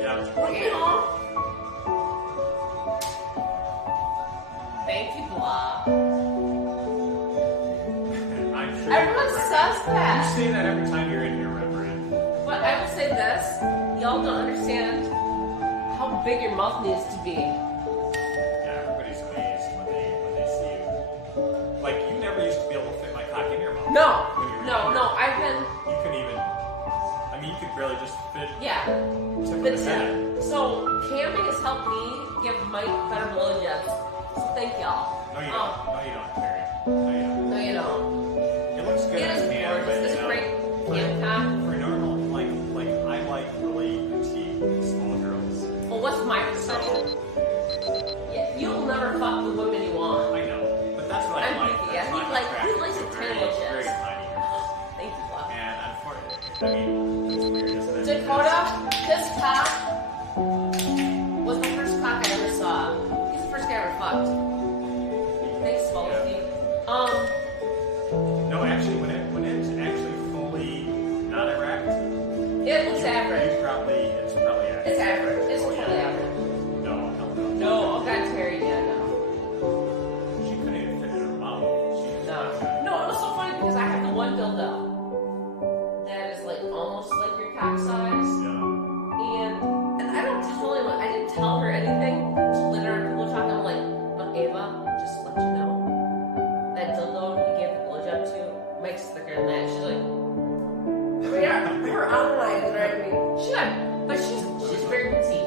Yeah. Thank you, Blob. I'm sure Everyone says that. You say that every time you're in here, Reverend. But I will say this. Y'all don't understand how big your mouth needs to be. Yeah, everybody's amazed when they see you. Like, you never used to be able to fit my cock in your mouth. No. When you were No, younger. no. I've been... You couldn't even... I mean, you could barely just fit... Yeah. tip of The the head. tip. So, camming has helped me give Mike better blowjobs. So, thank y'all. No, you don't. No, you don't, Terry. No, you don't. No, you don't. It looks good It on is cam, gorgeous. but, It's you know, great cam cock. for normal, like I like really petite small girls. Well, what's my perception? Yeah, you'll never fuck the women you want. I know, but that's what I'm I like. picky. Yeah, That's he why I'm likes attracted a to tiny very, chest. very tiny girls. Thank you, Bob. And unfortunately, I mean, it's weird, isn't it? Dakota, this cock was the first cock I ever saw. He's the first guy I ever fucked. Thanks, Smallsy. No, actually, when it's actually fully not erect, It looks average. it's probably average. It's average. It's Oh, totally yeah. average. No, hell no. No, oh God, Terry, yeah, no. She couldn't even fit in her mouth. She No. No, it was so funny because I have the one dildo that is like almost like your cock size. And I don't tell him, I didn't tell her anything. Later, people were talking, I'm like, but Ava, just to let you know, that dildo he gave the blowjob to, Mike's thicker than that. She's like, her outline is right. I mean, but she's very petite.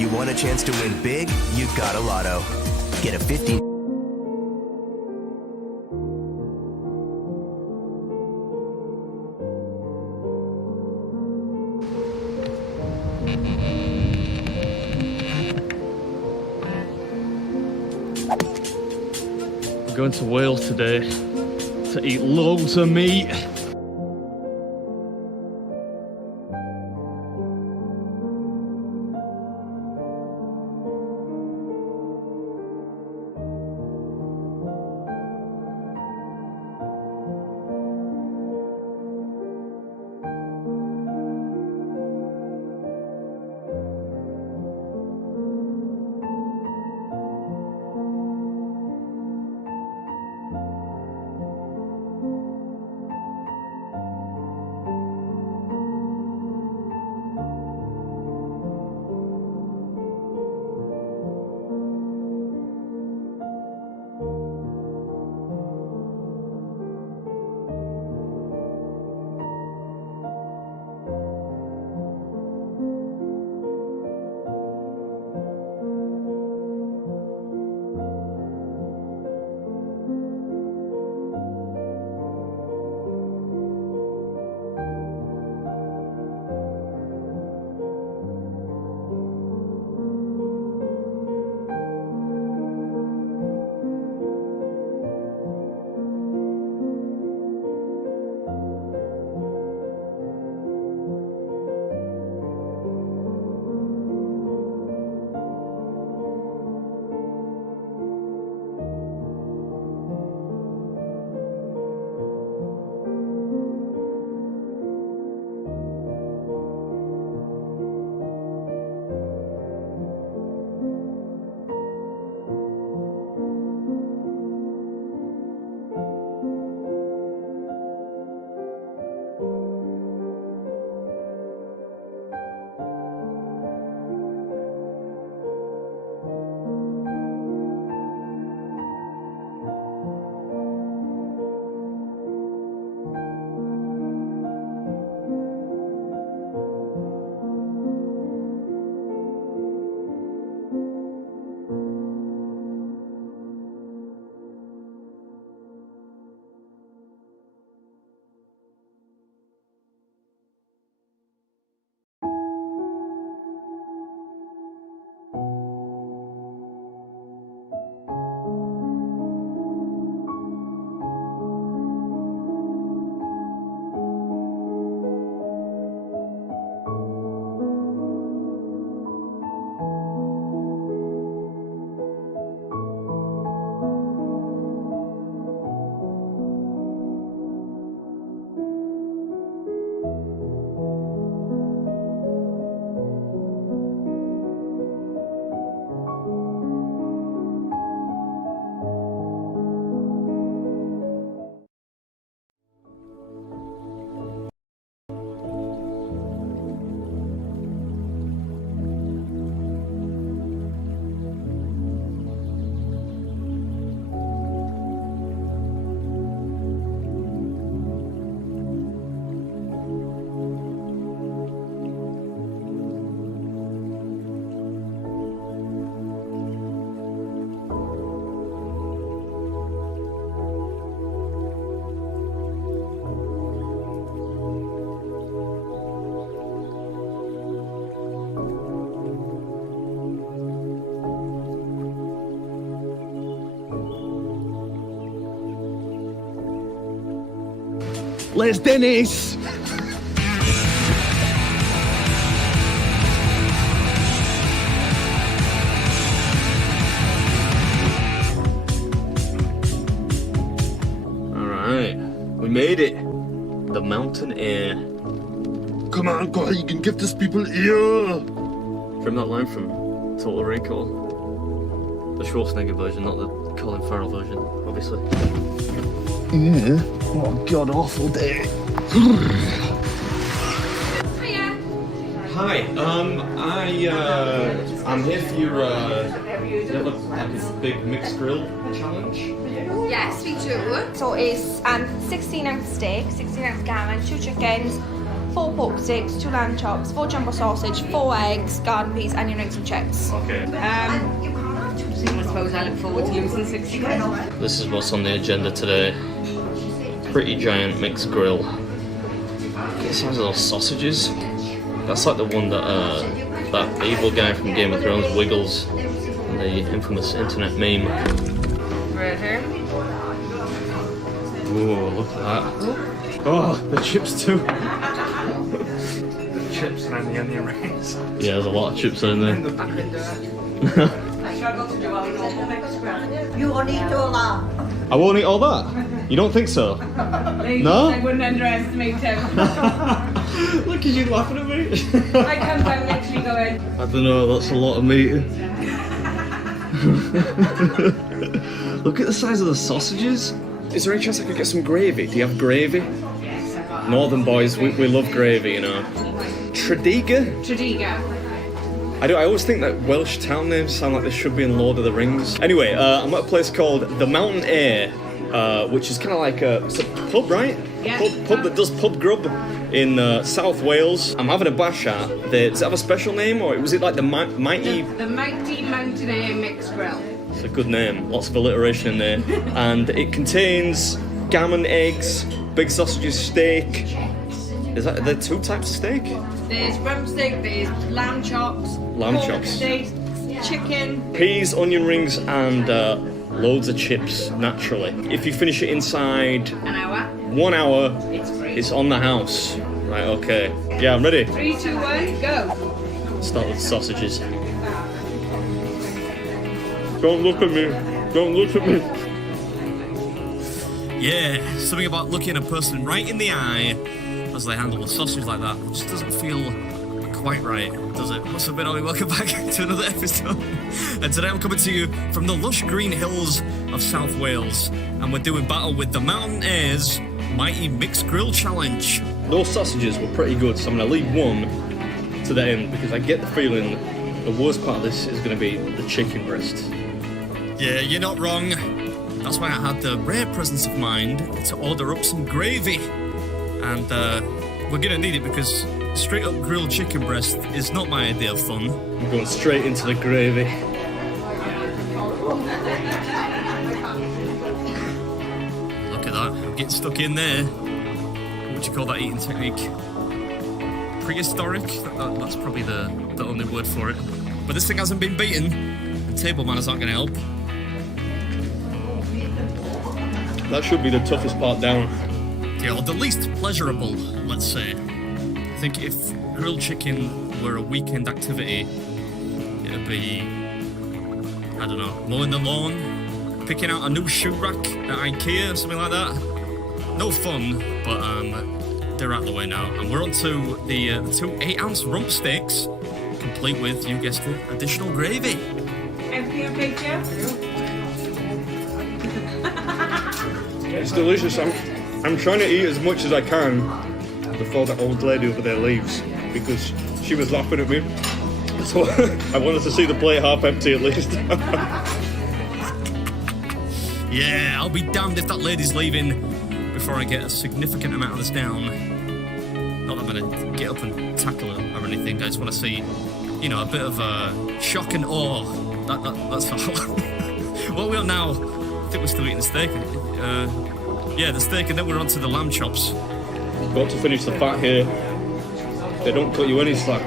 If you want a chance to win big, you got a lotto. Get a 15. We're going to Wales today to eat loads of meat. Les Dennis! Alright, we made it. The mountain air. Come on, guy, you can give these people air! From that line from Total Recall. The Schwarzenegger version, not the Colin Farrell version, obviously. Yeah, what a god awful day. Hi, I'm here for your like a big mixed grill challenge. Yes, we do. So it's 16 ounce steak, 16 ounce gammon, 2 chickens, 4 pork sticks, 2 lamb chops, 4 jumbo sausage, 4 eggs, garden peas, onion rings and chips. Okay. I suppose I look forward to losing 60 quid. This is what's on the agenda today. Pretty giant mixed grill. Look at the size of those sausages. That's like the one that that evil guy from Game of Thrones, Wiggles, the infamous internet meme. Right here. Whoa, look at that. Oh, the chips too. The chips and the onion rings. Yeah, there's a lot of chips in there. You won't eat all that. I won't eat all that? You don't think so? No? I wouldn't underestimate him. Look at you laughing at me. I can't literally go in. I don't know, that's a lot of meat. Look at the size of the sausages. Is there any chance I could get some gravy? Do you have gravy? Northern boys, we love gravy, you know. Tredegar? Tredegar. I always think that Welsh town names sound like they should be in Lord of the Rings. Anyway, I'm at a place called the Mountain Air, which is kind of like it's a pub, right? Yeah. Pub that does pub grub in South Wales. I'm having a bash at. Does it have a special name, or was it like the Mighty? The Mighty Mountain Air Mixed Grill. It's a good name. Lots of alliteration in there. And it contains gammon, eggs, big sausages, steak. Is that there 2 types of steak? There's rump steak, there's lamb chops, Lamb pork chops. steak, chicken. Peas, onion rings, and loads of chips, naturally. If you finish it inside An hour. 1 hour, It's free. it's on the house. Right, okay. Yeah, I'm ready. 3, 2, 1, go. Start with the sausages. Don't look at me. Don't look at me. Yeah, something about looking a person right in the eye as they handle a sausage like that just doesn't feel quite right, does it? What's up, everybody? Welcome back to another episode. And today I'm coming to you from the lush green hills of South Wales, and we're doing battle with the Mountain Air's Mighty Mixed Grill Challenge. Those sausages were pretty good, so I'm going to leave one to the end because I get the feeling the worst part of this is going to be the chicken breast. Yeah, you're not wrong. That's why I had the rare presence of mind to order up some gravy. And we're gonna need it because straight up grilled chicken breast is not my idea of fun. I'm going straight into the gravy. Look at that, I'm getting stuck in there. What would you call that eating technique? Prehistoric? That's probably the only word for it. But this thing hasn't been beaten, and table manners aren't gonna help. That should be the toughest part down. Yeah, or the least pleasurable, let's say. I think if grilled chicken were a weekend activity, it'd be, I don't know, mowing the lawn, picking out a new shoe rack at IKEA, something like that. No fun, but they're out of the way now. And we're on to the 2 8-ounce rump steaks, complete with, you guessed it, additional gravy. Everything okay, Joe? It's delicious. I'm trying to eat as much as I can before that old lady over there leaves because she was laughing at me. So I wanted to see the plate half empty at least. Yeah, I'll be damned if that lady's leaving before I get a significant amount of this down. Not that I'm gonna get up and tackle her or anything. I just want to see, you know, a bit of shock and awe. That's all. Well, we are now. I think we're still eating the steak. Yeah, the steak, and then we're on to the lamb chops. Got to finish the fat here. They don't cut you any slack.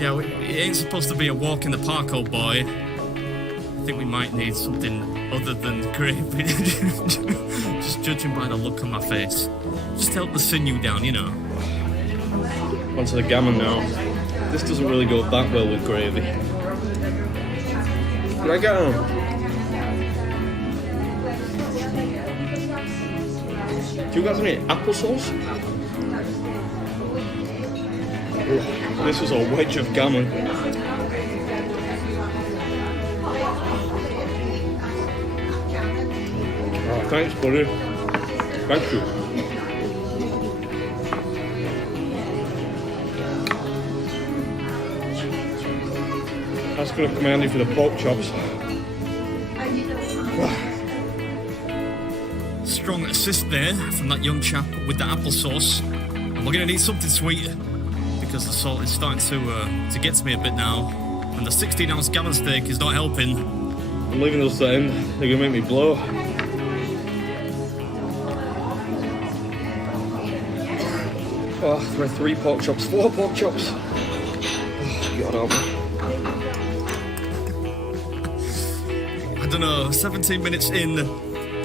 Yeah, it ain't supposed to be a walk in the park, old boy. I think we might need something other than gravy. Just judging by the look on my face. Just help the sinew down, you know. Onto the gammon now. This doesn't really go that well with gravy. Can I get on? Do you guys have any applesauce? This is a wedge of gammon. Oh, thanks, buddy. Thank you. That's going to come handy for the pork chops. Strong assist there from that young chap with the applesauce. we're gonna need something sweet because the salt is starting to get to me a bit now, and the 16-ounce gammon steak is not helping. I'm leaving those to end. They're gonna make me blow. Oh, there are 3 pork chops, 4 pork chops. Oh, God help me. I don't know, 17 minutes in,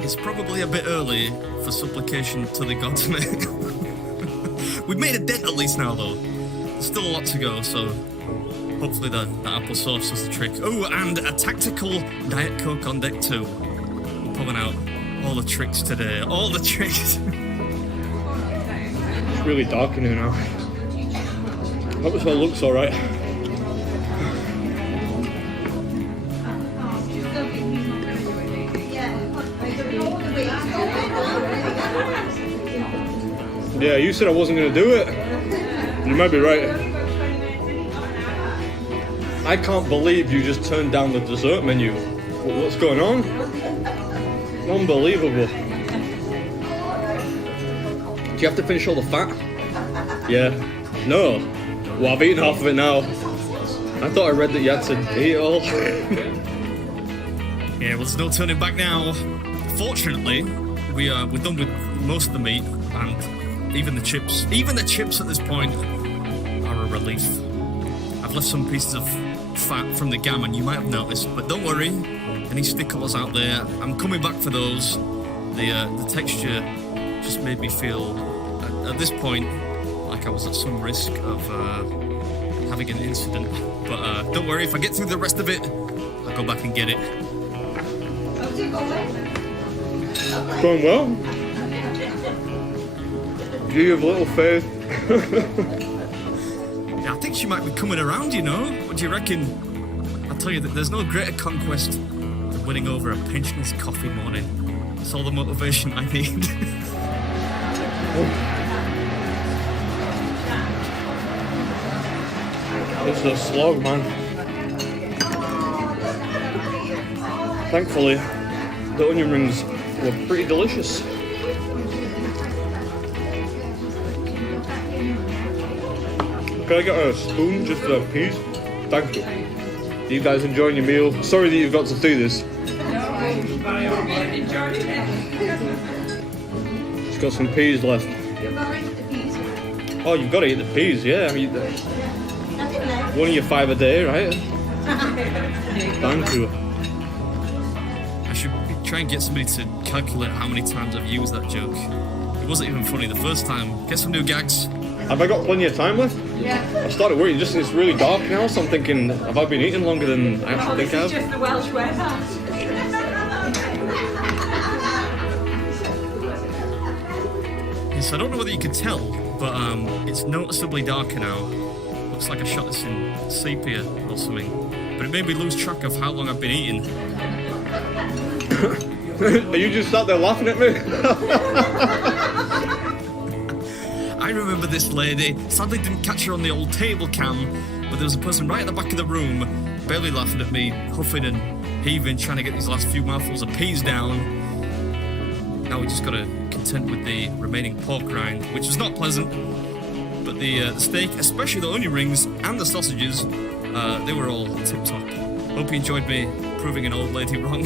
it's probably a bit early for supplication to the gods, mate. We've made a dent at least now, though. There's still a lot to go, so hopefully the applesauce does the trick. Oh, and a tactical Diet Coke on deck too. We're pulling out all the tricks today, all the tricks. It's really dark in here now. Hope this all looks alright. Yeah, you said I wasn't going to do it. You might be right. I can't believe you just turned down the dessert menu. What's going on? Unbelievable. Do you have to finish all the fat? Yeah. No. Well, I've eaten half of it now. I thought I read that you had to eat it all. Yeah, well, there's no turning back now. Fortunately, we're done with most of the meat, and even the chips at this point are a relief. I've left some pieces of fat from the gammon, you might have noticed, but don't worry, any sticklers out there, I'm coming back for those. The texture just made me feel, at this point, like I was at some risk of having an incident. But don't worry, if I get through the rest of it, I'll go back and get it. Going well. You have little faith. Yeah, I think she might be coming around, you know? What do you reckon? I'll tell you that there's no greater conquest than winning over a pensioner's coffee morning. That's all the motivation I need. It's a slog, man. Thankfully, the onion rings were pretty delicious. Can I get a spoon just for the peas? Thank you. Are you guys enjoying your meal? Sorry that you've got to do this. Just got some peas left. Oh, you've got to eat the peas, yeah. I mean, one of your 5 a day, right? Thank you. I should try and get somebody to calculate how many times I've used that joke. It wasn't even funny the first time. Get some new gags. Have I got plenty of time left? Yeah. I started worrying, just it's really dark now, so I'm thinking, have I been eating longer than I actually think I have? This is just the Welsh weather. Yes, I don't know whether you could tell, but it's noticeably darker now. Looks like I shot this in sepia or something. But it made me lose track of how long I've been eating. Are you just sat there laughing at me? I remember this lady. Sadly didn't catch her on the old table cam, but there was a person right at the back of the room, barely laughing at me, huffing and heaving, trying to get these last few mouthfuls of peas down. Now we just got to content with the remaining pork rind, which was not pleasant. But the steak, especially the onion rings and the sausages, they were all tip-top. Hope you enjoyed me proving an old lady wrong.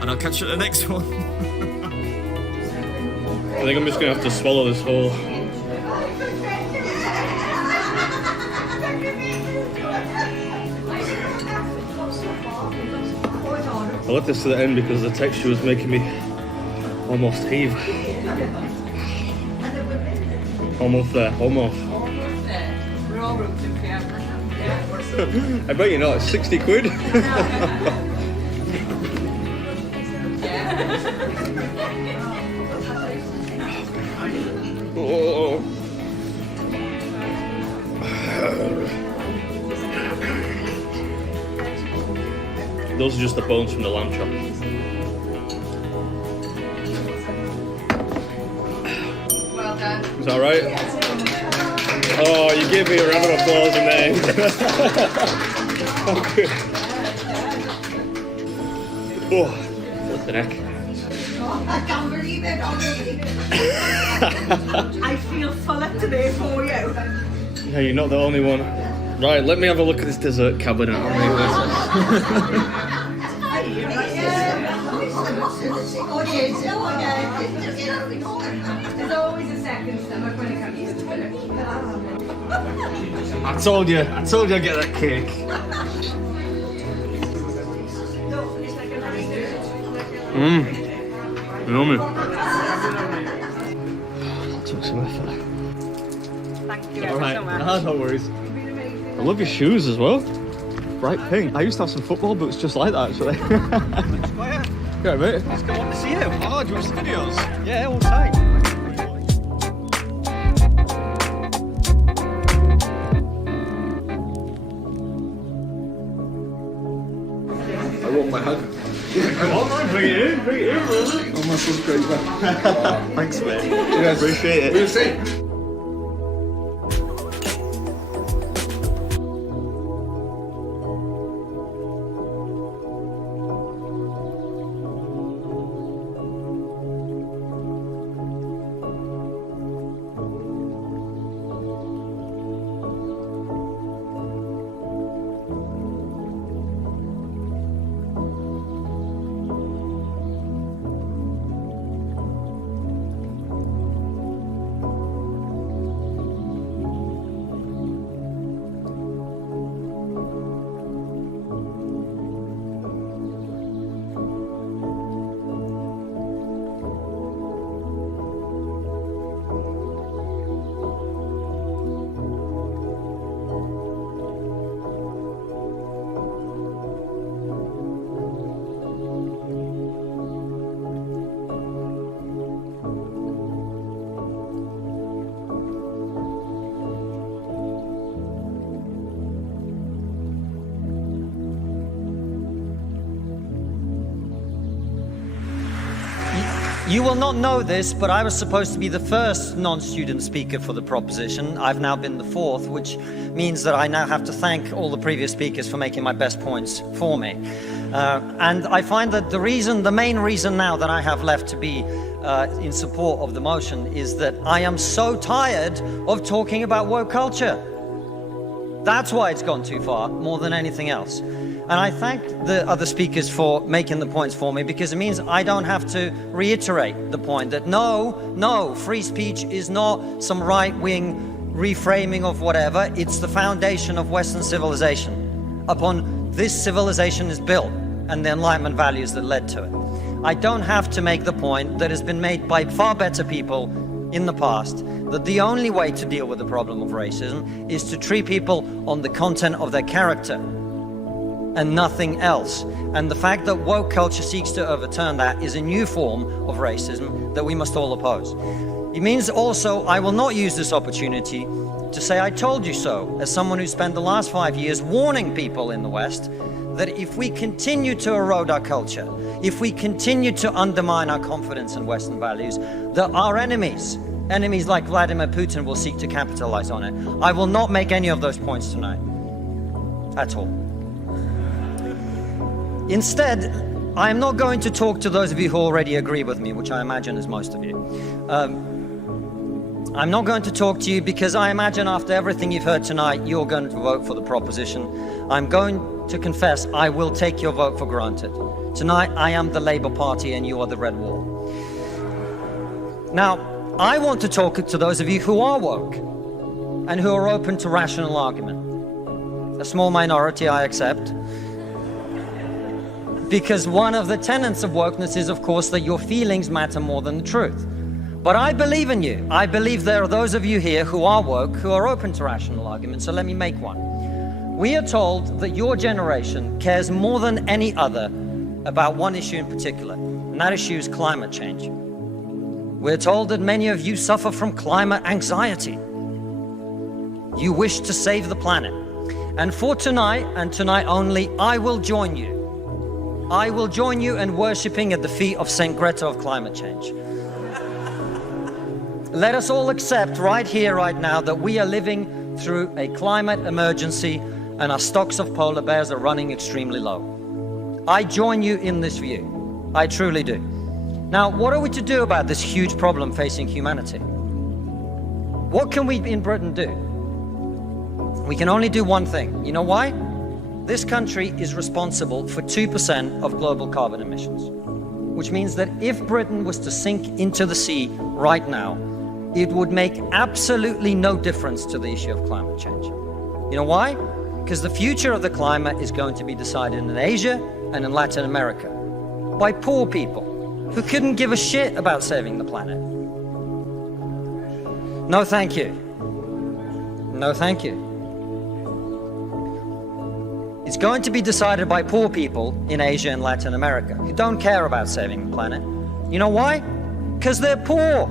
And I'll catch you at the next one. I think I'm just going to have to swallow this whole. I left this to the end because the texture was making me almost heave. Almost there, almost. We're all rooms in camera. I bet you know, it's 60 quid. Oh. Those are just the bones from the lamb chop. Well done. Is that right? Oh, you gave me a round of applause in there. Okay. Oh, what the heck? I can't believe it already. I feel No, you're not the only one. Right, let me have a look at this dessert cabinet. There's always a second stomach when it comes to dessert. I told you I'd get that cake. Yummy. That took some effort. Thank you Alright, so much. no worries. I love your shoes as well. Bright pink. I used to have some football boots just like that actually. Yeah, mate. Let's go on to see you. Oh, do you watch the videos? Yeah, all the time. I want my hug. Come on, man, bring it in, brother. Oh, my son's great, man. Thanks, mate. Cheers. Appreciate it. We'll see. You will not know this, but I was supposed to be the first non-student speaker for the proposition. I've now been the fourth, which means that I now have to thank all the previous speakers for making my best points for me. And I find that the main reason now that I have left to be in support of the motion is that I am so tired of talking about woke culture. That's why it's gone too far, more than anything else. And I thank the other speakers for making the points for me, because it means I don't have to reiterate the point that no, free speech is not some right-wing reframing of whatever. It's the foundation of Western civilization. Upon this civilization is built, and the Enlightenment values that led to it. I don't have to make the point that has been made by far better people in the past, that the only way to deal with the problem of racism is to treat people on the content of their character and nothing else. And the fact that woke culture seeks to overturn that is a new form of racism that we must all oppose. It means also I will not use this opportunity to say I told you so, as someone who spent the last 5 years warning people in the West that if we continue to erode our culture, if we continue to undermine our confidence in Western values, that our enemies like Vladimir Putin will seek to capitalize on it. I will not make any of those points tonight, at all. Instead, I am not going to talk to those of you who already agree with me, which I imagine is most of you. I'm not going to talk to you because I imagine after everything you've heard tonight, you're going to vote for the proposition. I'm going to confess I will take your vote for granted. Tonight, I am the Labour Party and you are the Red Wall. Now, I want to talk to those of you who are woke and who are open to rational argument. A small minority, I accept. Because one of the tenets of wokeness is, of course, that your feelings matter more than the truth. But I believe in you. I believe there are those of you here who are woke, who are open to rational argument, so let me make one. We are told that your generation cares more than any other about one issue in particular, and that issue is climate change. We're told that many of you suffer from climate anxiety. You wish to save the planet. And for tonight, and tonight only, I will join you. I will join you in worshipping at the feet of St. Greta of climate change. Let us all accept right here, right now, that we are living through a climate emergency and our stocks of polar bears are running extremely low. I join you in this view. I truly do. Now, what are we to do about this huge problem facing humanity? What can we in Britain do? We can only do one thing. You know why? This country is responsible for 2% of global carbon emissions, which means that if Britain was to sink into the sea right now, it would make absolutely no difference to the issue of climate change. You know why? Because the future of the climate is going to be decided in Asia and in Latin America by poor people who couldn't give a shit about saving the planet. No, thank you. No, thank you. It's going to be decided by poor people in Asia and Latin America who don't care about saving the planet. You know why? Because they're poor.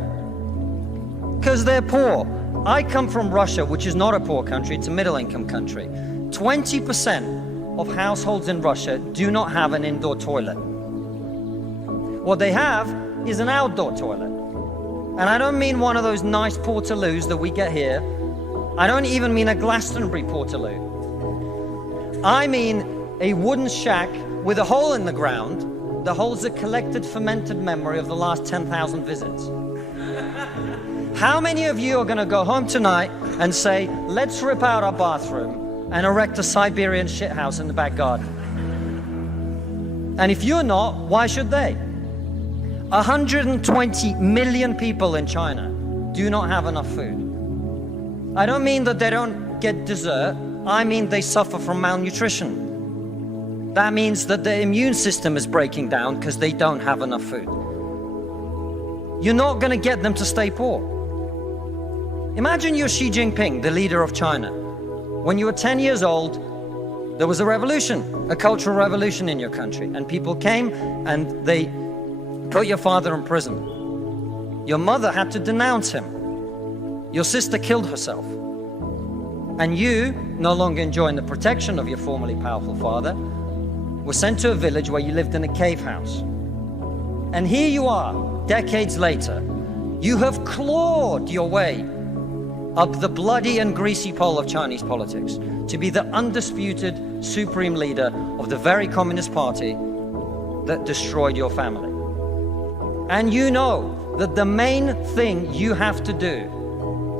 Because they're poor. I come from Russia, which is not a poor country, it's a middle-income country. 20% of households in Russia do not have an indoor toilet. What they have is an outdoor toilet. And I don't mean one of those nice portaloos that we get here. I don't even mean a Glastonbury portaloo. I mean a wooden shack with a hole in the ground that holds a collected fermented memory of the last 10,000 visits. How many of you are going to go home tonight and say, let's rip out our bathroom and erect a Siberian shithouse in the back garden? And if you're not, why should they? 120 million people in China do not have enough food. I don't mean that they don't get dessert. I mean they suffer from malnutrition. That means that their immune system is breaking down because they don't have enough food. You're not going to get them to stay poor. Imagine you're Xi Jinping, the leader of China. When you were 10 years old, there was a revolution, a cultural revolution in your country, and people came and they put your father in prison. Your mother had to denounce him. Your sister killed herself. And you, no longer enjoying the protection of your formerly powerful father, were sent to a village where you lived in a cave house. And here you are, decades later. You have clawed your way up the bloody and greasy pole of Chinese politics to be the undisputed supreme leader of the very Communist Party that destroyed your family. And you know that the main thing you have to do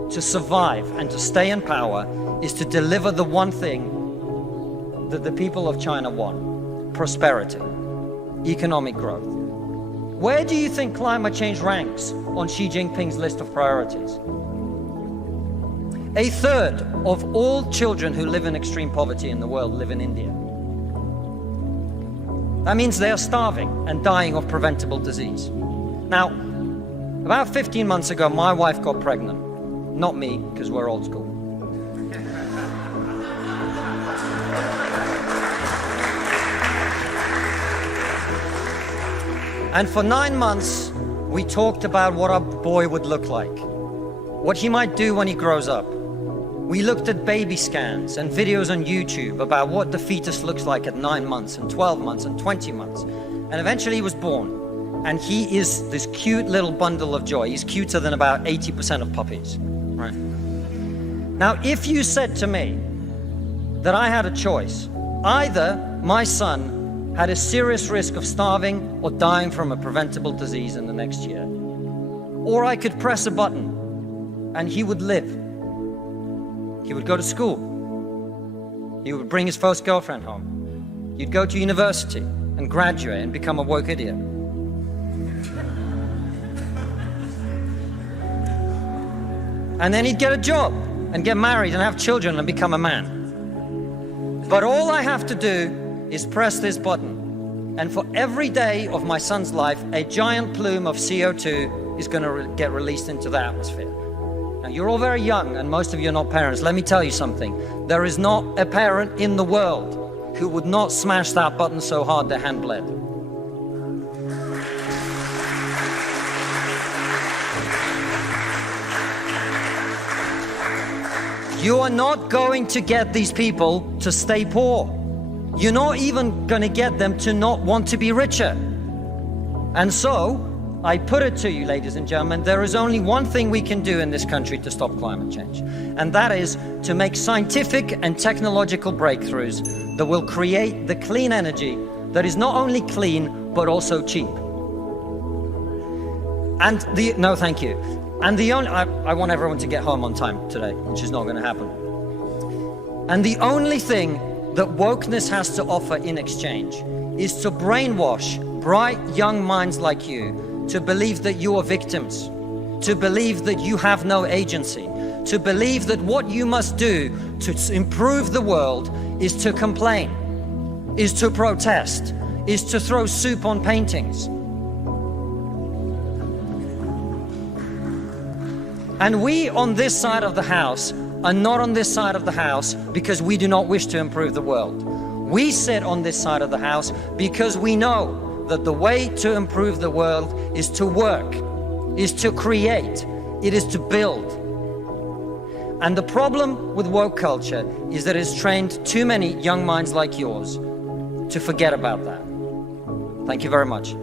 to survive and to stay in power is to deliver the one thing that the people of China want: prosperity, economic growth. Where do you think climate change ranks on Xi Jinping's list of priorities? 1/3 of all children who live in extreme poverty in the world live in India. That means they are starving and dying of preventable disease. Now, about 15 months ago, my wife got pregnant. Not me, because we're old school. And for 9 months, we talked about what our boy would look like, what he might do when he grows up. We looked at baby scans and videos on YouTube about what the fetus looks like at 9 months and 12 months and 20 months. And eventually he was born. And he is this cute little bundle of joy. He's cuter than about 80% of puppies. Right. Now, if you said to me that I had a choice, either my son had a serious risk of starving or dying from a preventable disease in the next year, or I could press a button and he would live. He would go to school. He would bring his first girlfriend home. He'd go to university and graduate and become a woke idiot. And then he'd get a job and get married and have children and become a man. But all I have to do is press this button. And for every day of my son's life, a giant plume of CO2 is going to get released into the atmosphere. Now, you're all very young, and most of you are not parents. Let me tell you something. There is not a parent in the world who would not smash that button so hard their hand bled. You are not going to get these people to stay poor. You're not even going to get them to not want to be richer. And so, I put it to you, ladies and gentlemen, there is only one thing we can do in this country to stop climate change. And that is to make scientific and technological breakthroughs that will create the clean energy that is not only clean, but also cheap. And no, thank you. And I want everyone to get home on time today, which is not going to happen. And the only thing that wokeness has to offer in exchange is to brainwash bright young minds like you to believe that you are victims, to believe that you have no agency, to believe that what you must do to improve the world is to complain, is to protest, is to throw soup on paintings. And we on this side of the house are not on this side of the house because we do not wish to improve the world. We sit on this side of the house because we know that the way to improve the world is to work, is to create, it is to build. And the problem with woke culture is that it's trained too many young minds like yours to forget about that. Thank you very much.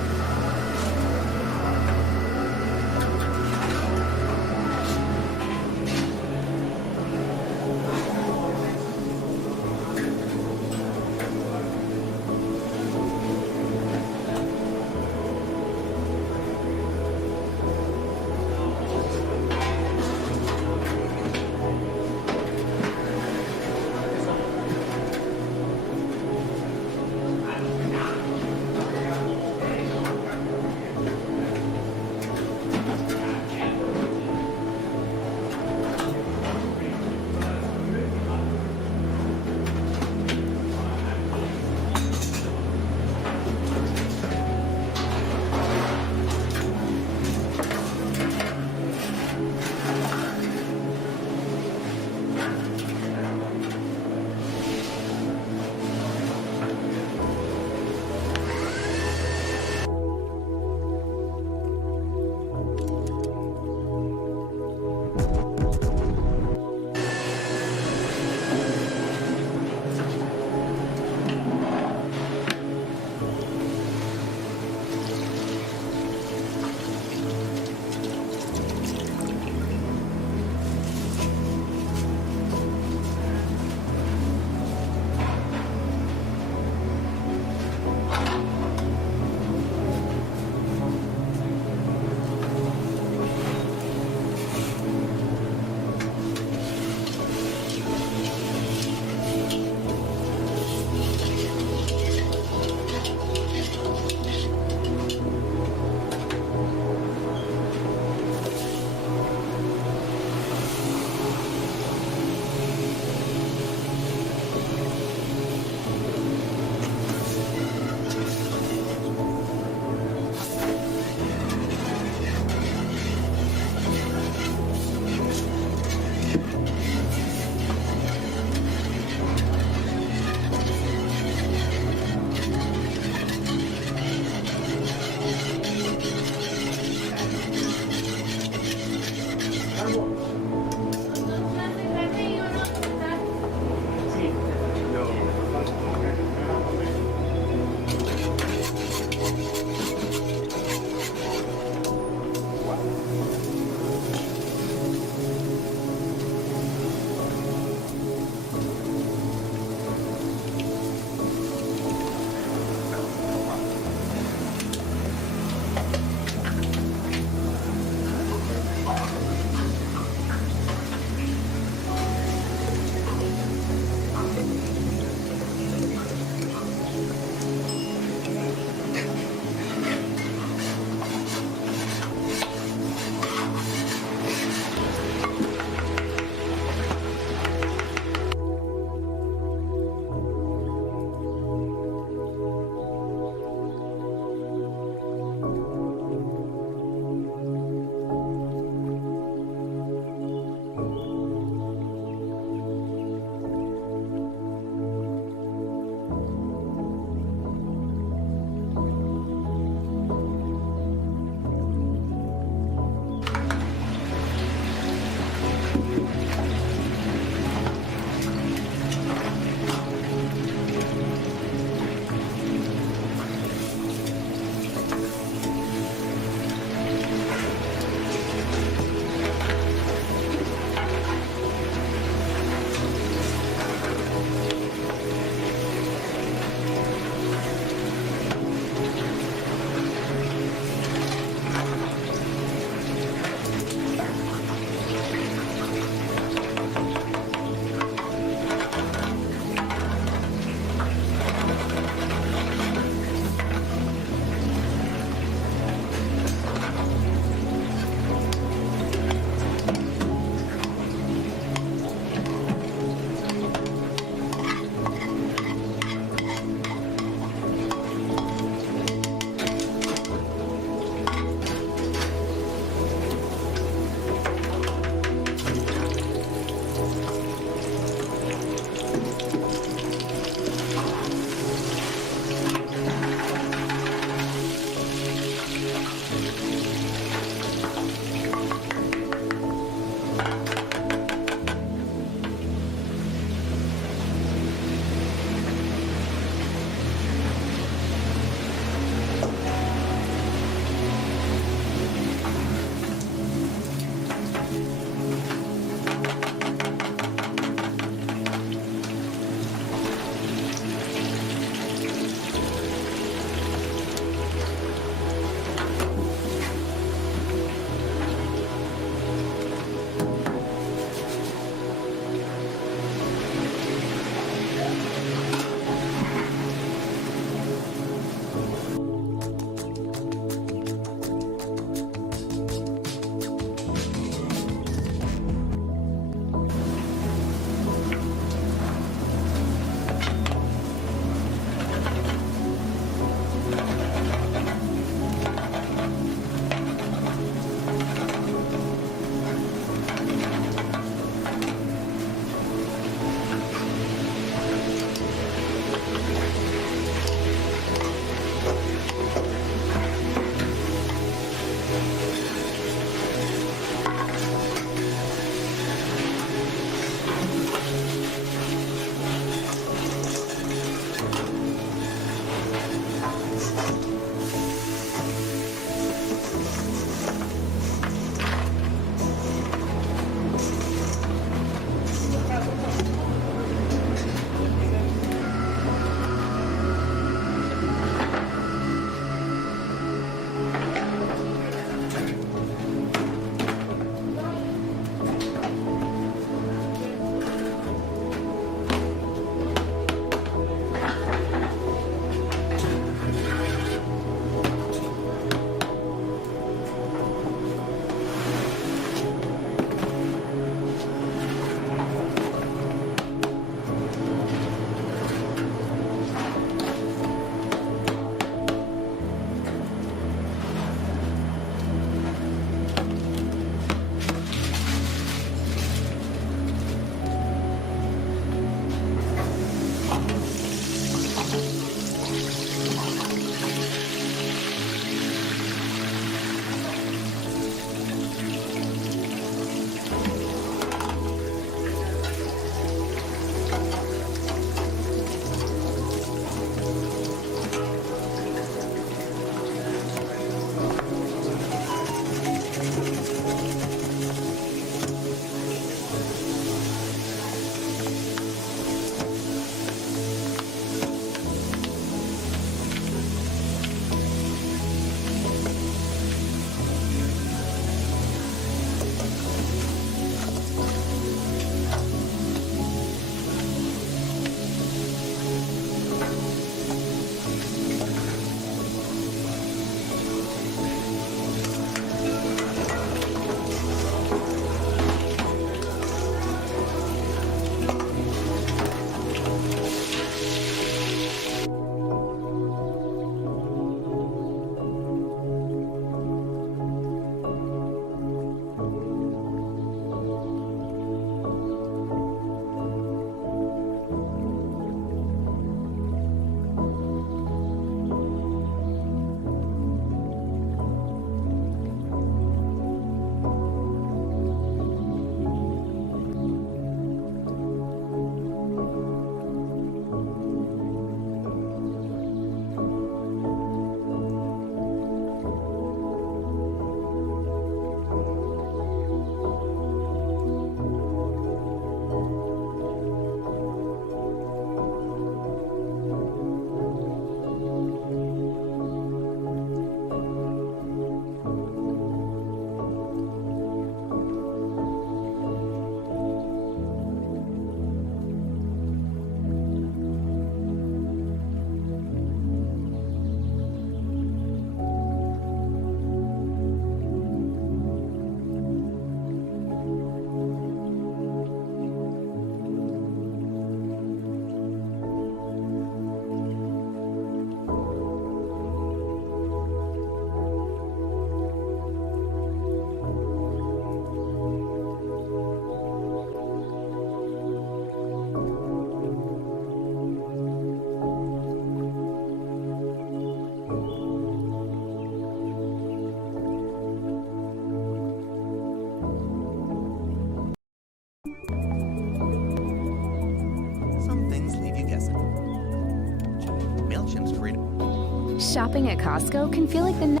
intentions to read. Shopping at Costco can feel like the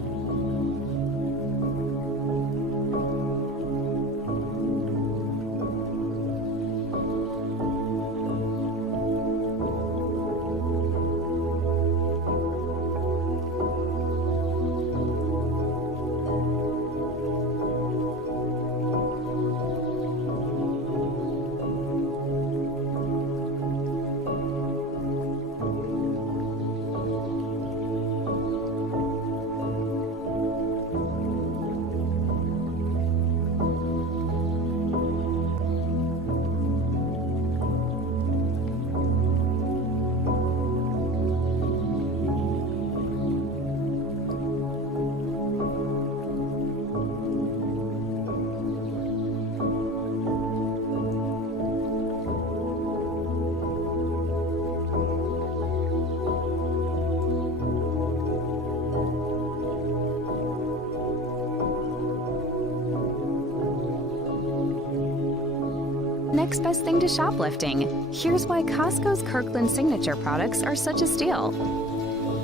next best thing to shoplifting. Here's why Costco's Kirkland Signature products are such a steal.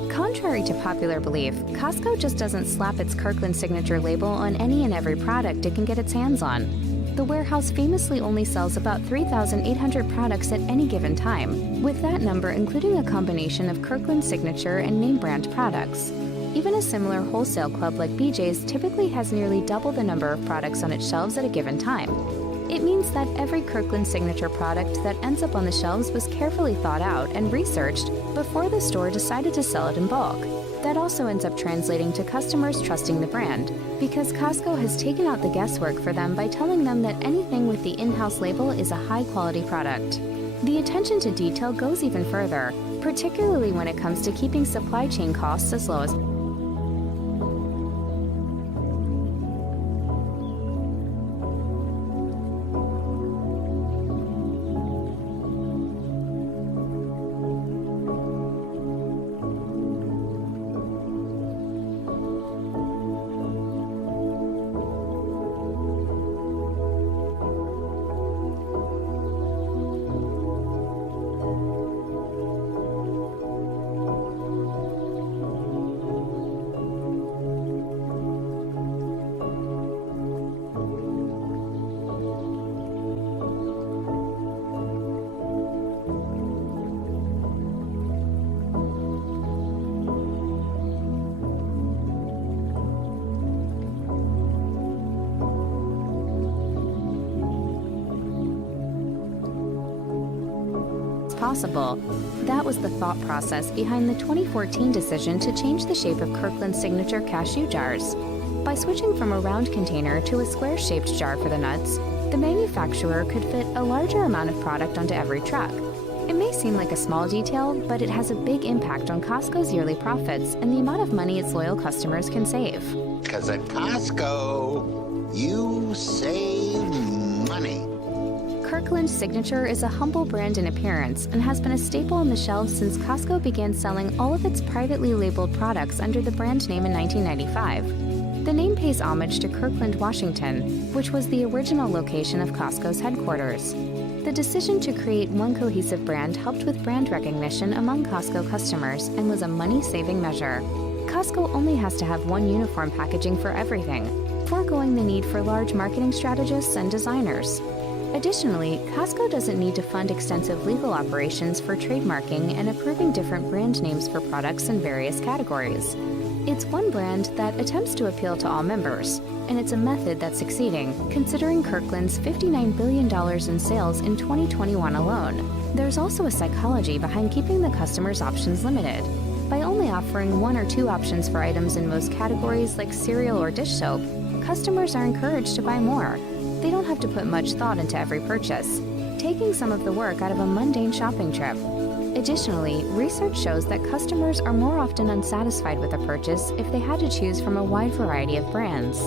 Contrary to popular belief, Costco just doesn't slap its Kirkland Signature label on any and every product it can get its hands on. The warehouse famously only sells about 3,800 products at any given time, with that number including a combination of Kirkland Signature and name brand products. Even a similar wholesale club like BJ's typically has nearly double the number of products on its shelves at a given time. It means that every Kirkland Signature product that ends up on the shelves was carefully thought out and researched before the store decided to sell it in bulk. That also ends up translating to customers trusting the brand, because Costco has taken out the guesswork for them by telling them that anything with the in-house label is a high-quality product. The attention to detail goes even further, particularly when it comes to keeping supply chain costs as low as possible. That was the thought process behind the 2014 decision to change the shape of Kirkland Signature cashew jars. By switching from a round container to a square-shaped jar for the nuts, the manufacturer could fit a larger amount of product onto every truck. It may seem like a small detail, but it has a big impact on Costco's yearly profits and the amount of money its loyal customers can save. Because at Costco, you save money. Kirkland Signature is a humble brand in appearance and has been a staple on the shelves since Costco began selling all of its privately labeled products under the brand name in 1995. The name pays homage to Kirkland, Washington, which was the original location of Costco's headquarters. The decision to create one cohesive brand helped with brand recognition among Costco customers and was a money-saving measure. Costco only has to have one uniform packaging for everything, foregoing the need for large marketing strategists and designers. Additionally, Costco doesn't need to fund extensive legal operations for trademarking and approving different brand names for products in various categories. It's one brand that attempts to appeal to all members, and it's a method that's succeeding, considering Kirkland's $59 billion in sales in 2021 alone. There's also a psychology behind keeping the customer's options limited. By only offering one or two options for items in most categories like cereal or dish soap, customers are encouraged to buy more. They don't have to put much thought into every purchase, taking some of the work out of a mundane shopping trip. Additionally, research shows that customers are more often unsatisfied with a purchase if they had to choose from a wide variety of brands.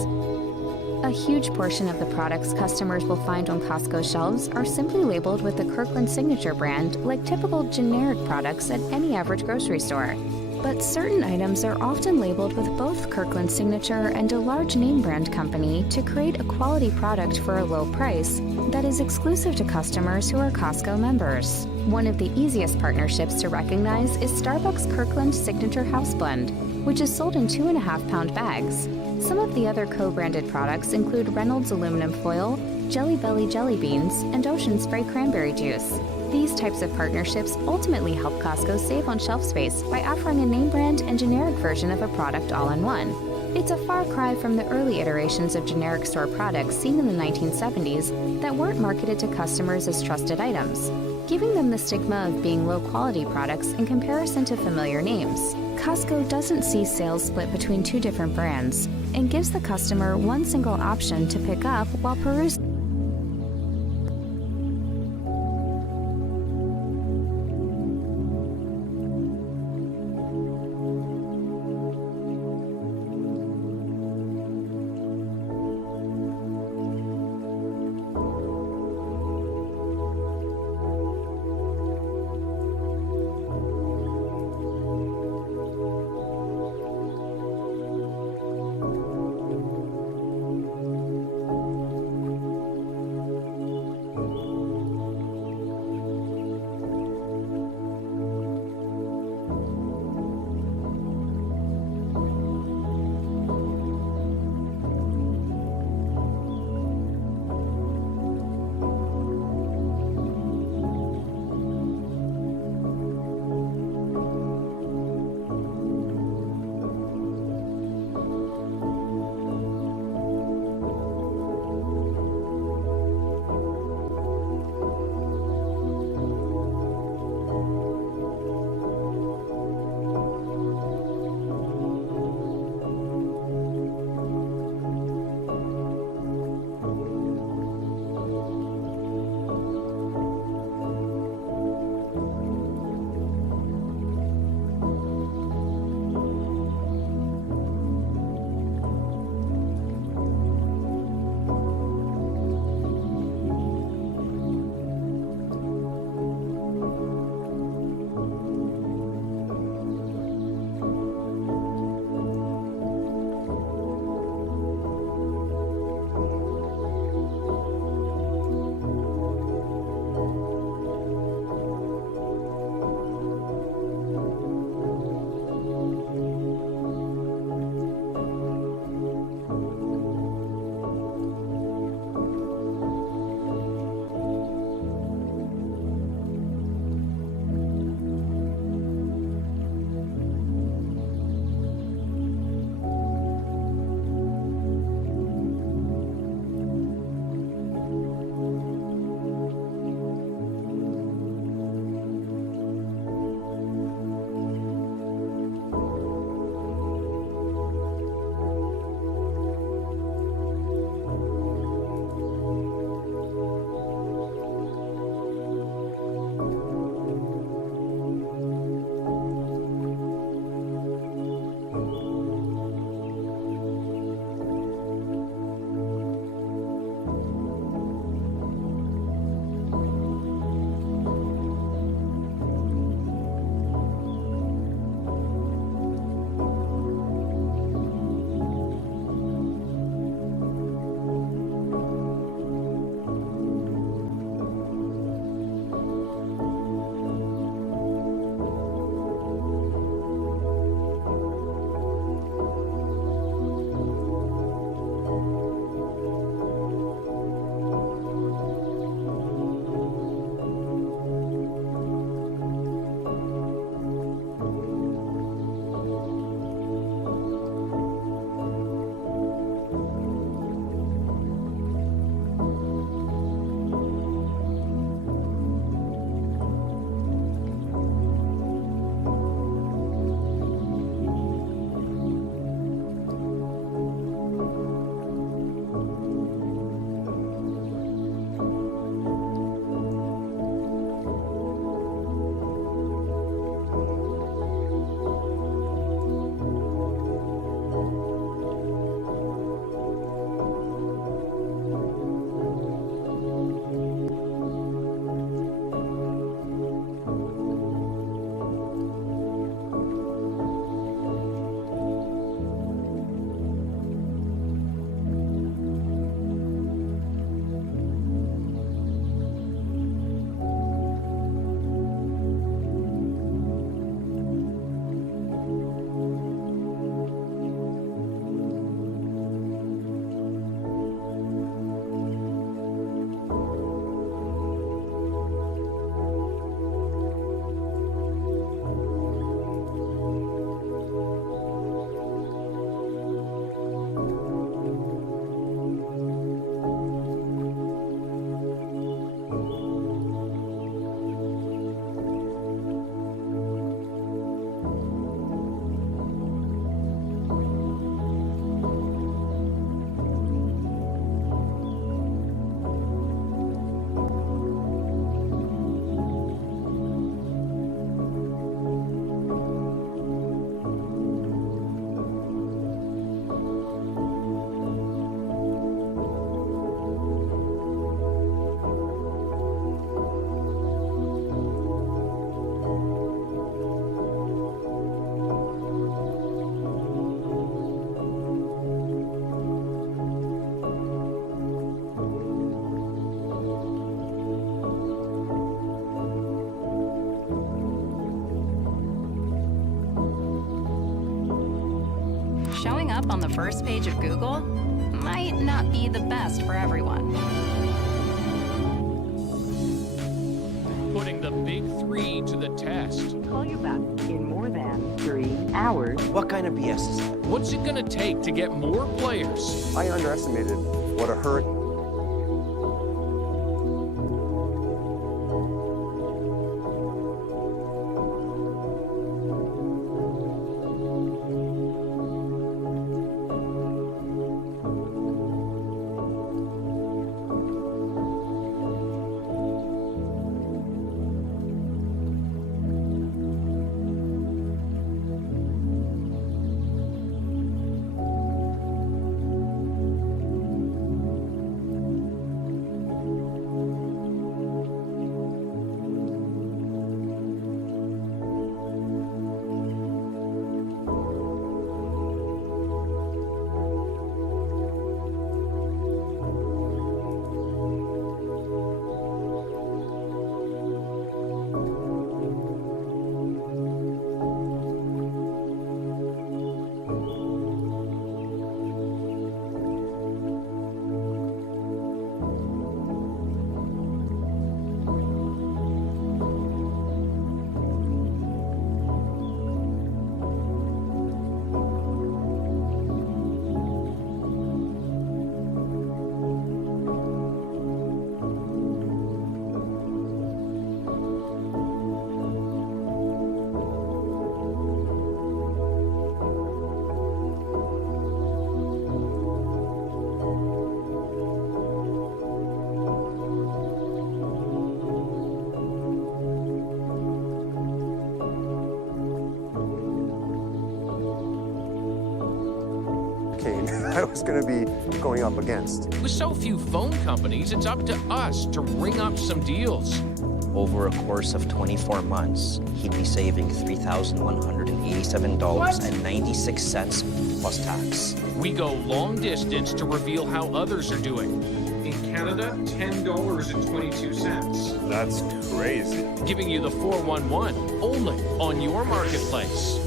A huge portion of the products customers will find on Costco shelves are simply labeled with the Kirkland Signature brand like typical generic products at any average grocery store. But certain items are often labeled with both Kirkland Signature and a large name brand company to create a quality product for a low price that is exclusive to customers who are Costco members. One of the easiest partnerships to recognize is Starbucks Kirkland Signature House Blend, which is sold in 2.5-pound bags. Some of the other co-branded products include Reynolds aluminum foil, Jelly Belly jelly beans, and Ocean Spray cranberry juice. These types of partnerships ultimately help Costco save on shelf space by offering a name brand and generic version of a product all in one. It's a far cry from the early iterations of generic store products seen in the 1970s that weren't marketed to customers as trusted items, giving them the stigma of being low-quality products in comparison to familiar names. Costco doesn't see sales split between two different brands and gives the customer one single option to pick up while perusing. up on the first page of Google might not be the best for everyone. Putting the big three to the test. Call you back in more than 3 hours. What kind of BS is that? What's it gonna take to get more players? I underestimated what a hurricane. I was going to be going up against. With so few phone companies, it's up to us to ring up some deals. Over a course of 24 months, he'd be saving $3,187.96 plus tax. We go long distance to reveal how others are doing. In Canada, $10.22. That's crazy. Giving you the 411 only on your marketplace.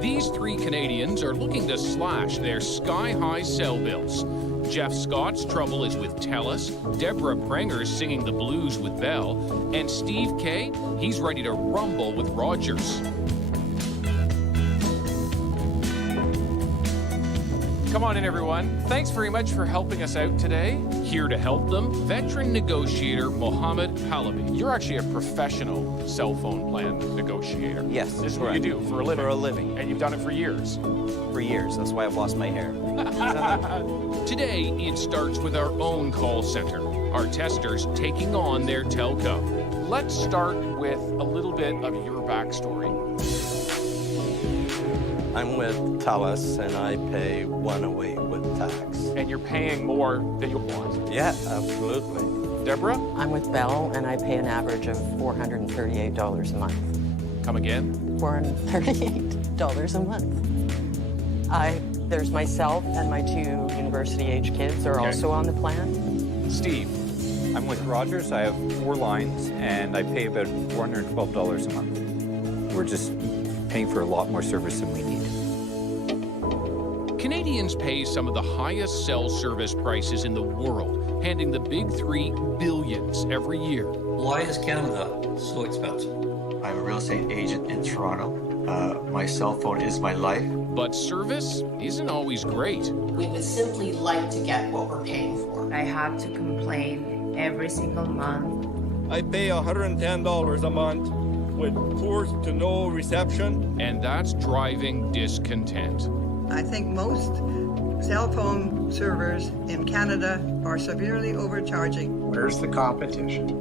These three Canadians are looking to slash their sky-high cell bills. Jeff Scott's trouble is with TELUS, Deborah Prenger's singing the blues with Bell, and Steve K, he's ready to rumble with Rogers. Come on in, everyone. Thanks very much for helping us out today. Here to help them, veteran negotiator Mohammed Halabi. You're actually a professional cell phone plan negotiator. Yes, This is what you do for a living. For a living. And you've done it for years. For years. That's why I've lost my hair. Today, it starts with our own call center. Our testers taking on their telco. Let's start with a little bit of your backstory. I'm with TELUS and I pay 108 with tax. And you're paying more than you want. Yeah, absolutely. Deborah? I'm with Bell and I pay an average of $438 a month. Come again? $438 a month. There's myself and my 2 university-age kids are also on the plan. Steve? I'm with Rogers. I have 4 lines and I pay about $412 a month. We're just paying for a lot more service than we need. Canadians pay some of the highest cell service prices in the world, handing the big three billions every year. Why is Canada so expensive? I'm a real estate agent in Toronto. My cell phone is my life. But service isn't always great. We would simply like to get what we're paying for. I have to complain every single month. I pay $110 a month with poor to no reception. And that's driving discontent. I think most cell phone servers in Canada are severely overcharging. Where's the competition?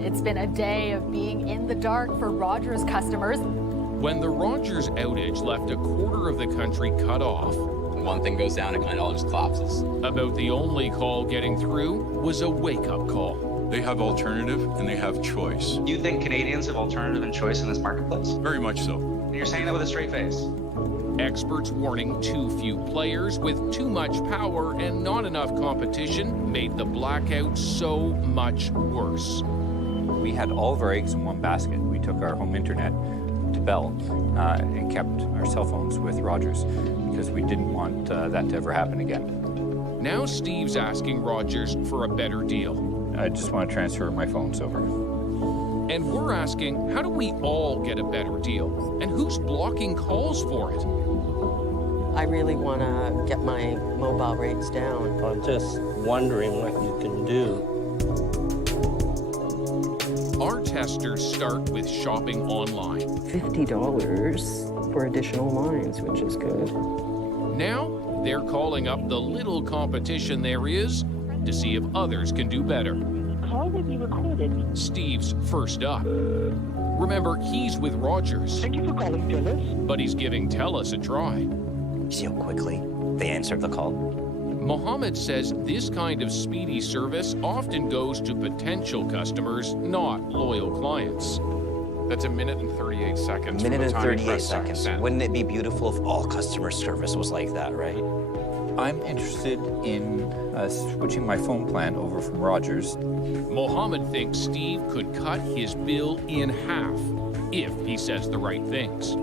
It's been a day of being in the dark for Rogers customers. When the Rogers outage left a quarter of the country cut off, when one thing goes down, it kind of all just collapses. About the only call getting through was a wake-up call. They have alternative and they have choice. Do you think Canadians have alternative and choice in this marketplace? Very much so. And you're saying that with a straight face. Experts warning too few players with too much power and not enough competition made the blackout so much worse. We had all of our eggs in one basket. We took our home internet to Bell and kept our cell phones with Rogers because we didn't want that to ever happen again. Now Steve's asking Rogers for a better deal. I just want to transfer my phones over. And we're asking, how do we all get a better deal? And who's blocking calls for it? I really want to get my mobile rates down. I'm just wondering what you can do. Our testers start with shopping online. $50 for additional lines, which is good. Now, they're calling up the little competition there is to see if others can do better. Call will be recorded. Steve's first up. Remember, he's with Rogers. Thank you for calling TELUS. But he's giving TELUS a try. See how quickly they answered the call? Mohammed says this kind of speedy service often goes to potential customers, not loyal clients. That's a minute and 38 seconds. Minute and from the time you 38 press seconds. send. Wouldn't it be beautiful if all customer service was like that, right? I'm interested in switching my phone plan over from Rogers. Mohammed thinks Steve could cut his bill in half if he says the right things.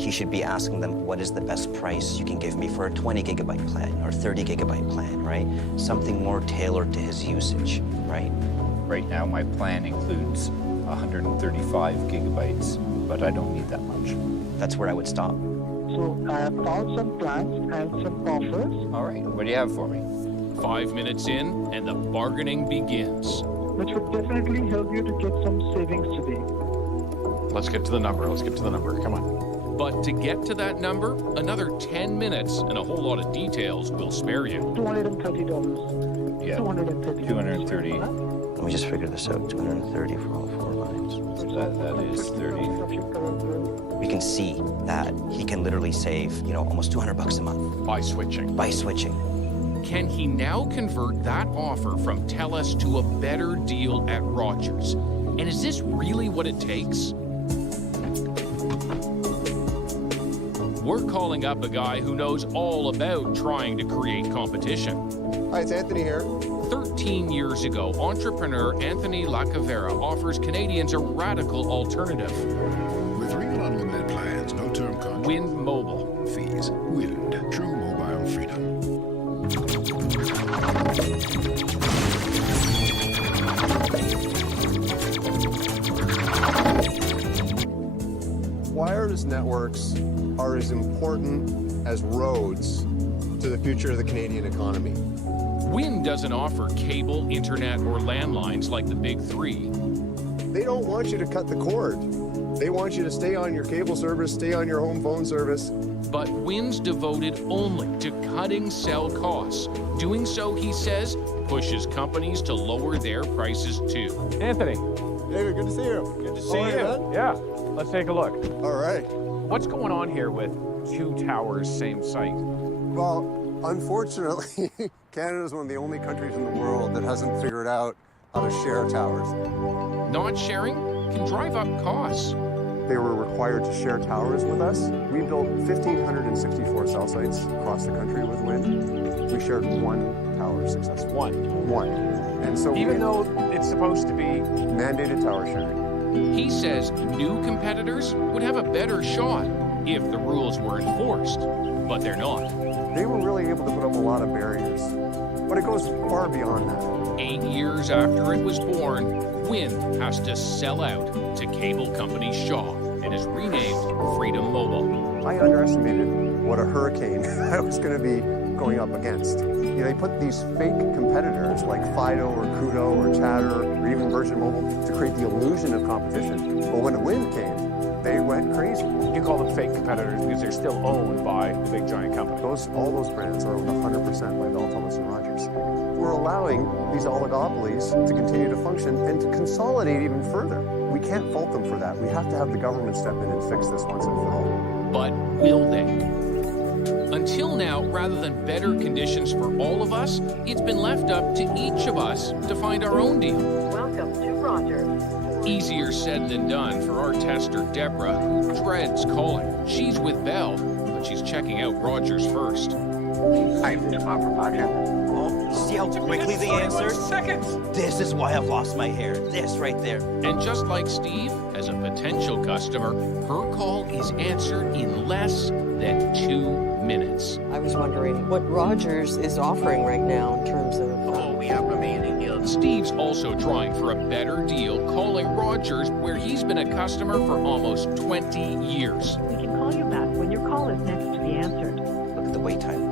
He should be asking them, what is the best price you can give me for a 20 gigabyte plan or 30 gigabyte plan, right? Something more tailored to his usage, right? Right now, my plan includes 135 gigabytes, but I don't need that much. That's where I would stop. So I have found some plans and some offers. All right, what do you have for me? 5 minutes in, and the bargaining begins. Which would definitely help you to get some savings today. Let's get to the number. Come on. But to get to that number, another 10 minutes and a whole lot of details will spare you. $230. Yeah, 230. Let me just figure this out. 230 for all 4 lines. So that is 30. We can see that he can literally save, almost $200 a month. By switching. By switching. Can he now convert that offer from TELUS to a better deal at Rogers? And is this really what it takes? We're calling up a guy who knows all about trying to create competition. Hi, it's Anthony here. 13 years ago, entrepreneur Anthony Lacavera offers Canadians a radical alternative. With real unlimited plans, no term contract. Wind Mobile. Fees. Wind. True mobile freedom. Wireless networks are as important as roads to the future of the Canadian economy. Wind doesn't offer cable, internet, or landlines like the big three. They don't want you to cut the cord. They want you to stay on your cable service, stay on your home phone service. But Wind's devoted only to cutting cell costs. Doing so, he says, pushes companies to lower their prices too. Anthony. David, good to see you. Good to see you. Yeah, let's take a look. All right. What's going on here with two towers, same site? Well, unfortunately, Canada is one of the only countries in the world that hasn't figured out how to share towers. Not sharing can drive up costs. They were required to share towers with us. We built 1,564 cell sites across the country with Wind. We shared one tower successfully. One. And so even though it's supposed to be mandated tower sharing. He says new competitors would have a better shot if the rules were enforced, but they're not. They were really able to put up a lot of barriers, but it goes far beyond that. 8 years after it was born, Wind has to sell out to cable company Shaw and is renamed Freedom Mobile. I underestimated what a hurricane I was going to be going up against. They put these fake competitors like Fido or Koodo or Chatter or even Virgin Mobile to create the illusion of competition. But when the Wind came, they went crazy. You call them fake competitors because they're still owned by the big giant company. All those brands are owned 100% by Bell, TELUS, and Rogers. We're allowing these oligopolies to continue to function and to consolidate even further. We can't fault them for that. We have to have the government step in and fix this once and for all. But will they? Until now, rather than better conditions for all of us, it's been left up to each of us to find our own deal. Welcome to Rogers. Easier said than done for our tester, Deborah, who dreads calling. She's with Bell, but she's checking out Rogers first. Oh, see how quickly they answered? This is why I've lost my hair. This right there. And just like Steve, as a potential customer, her call is answered in less than 2 minutes. I was wondering what Rogers is offering right now in terms of... we have remaining deals. Steve's also trying for a better deal, calling Rogers, where he's been a customer for almost 20 years. We can call you back when your call is next to be answered. Look at the wait time.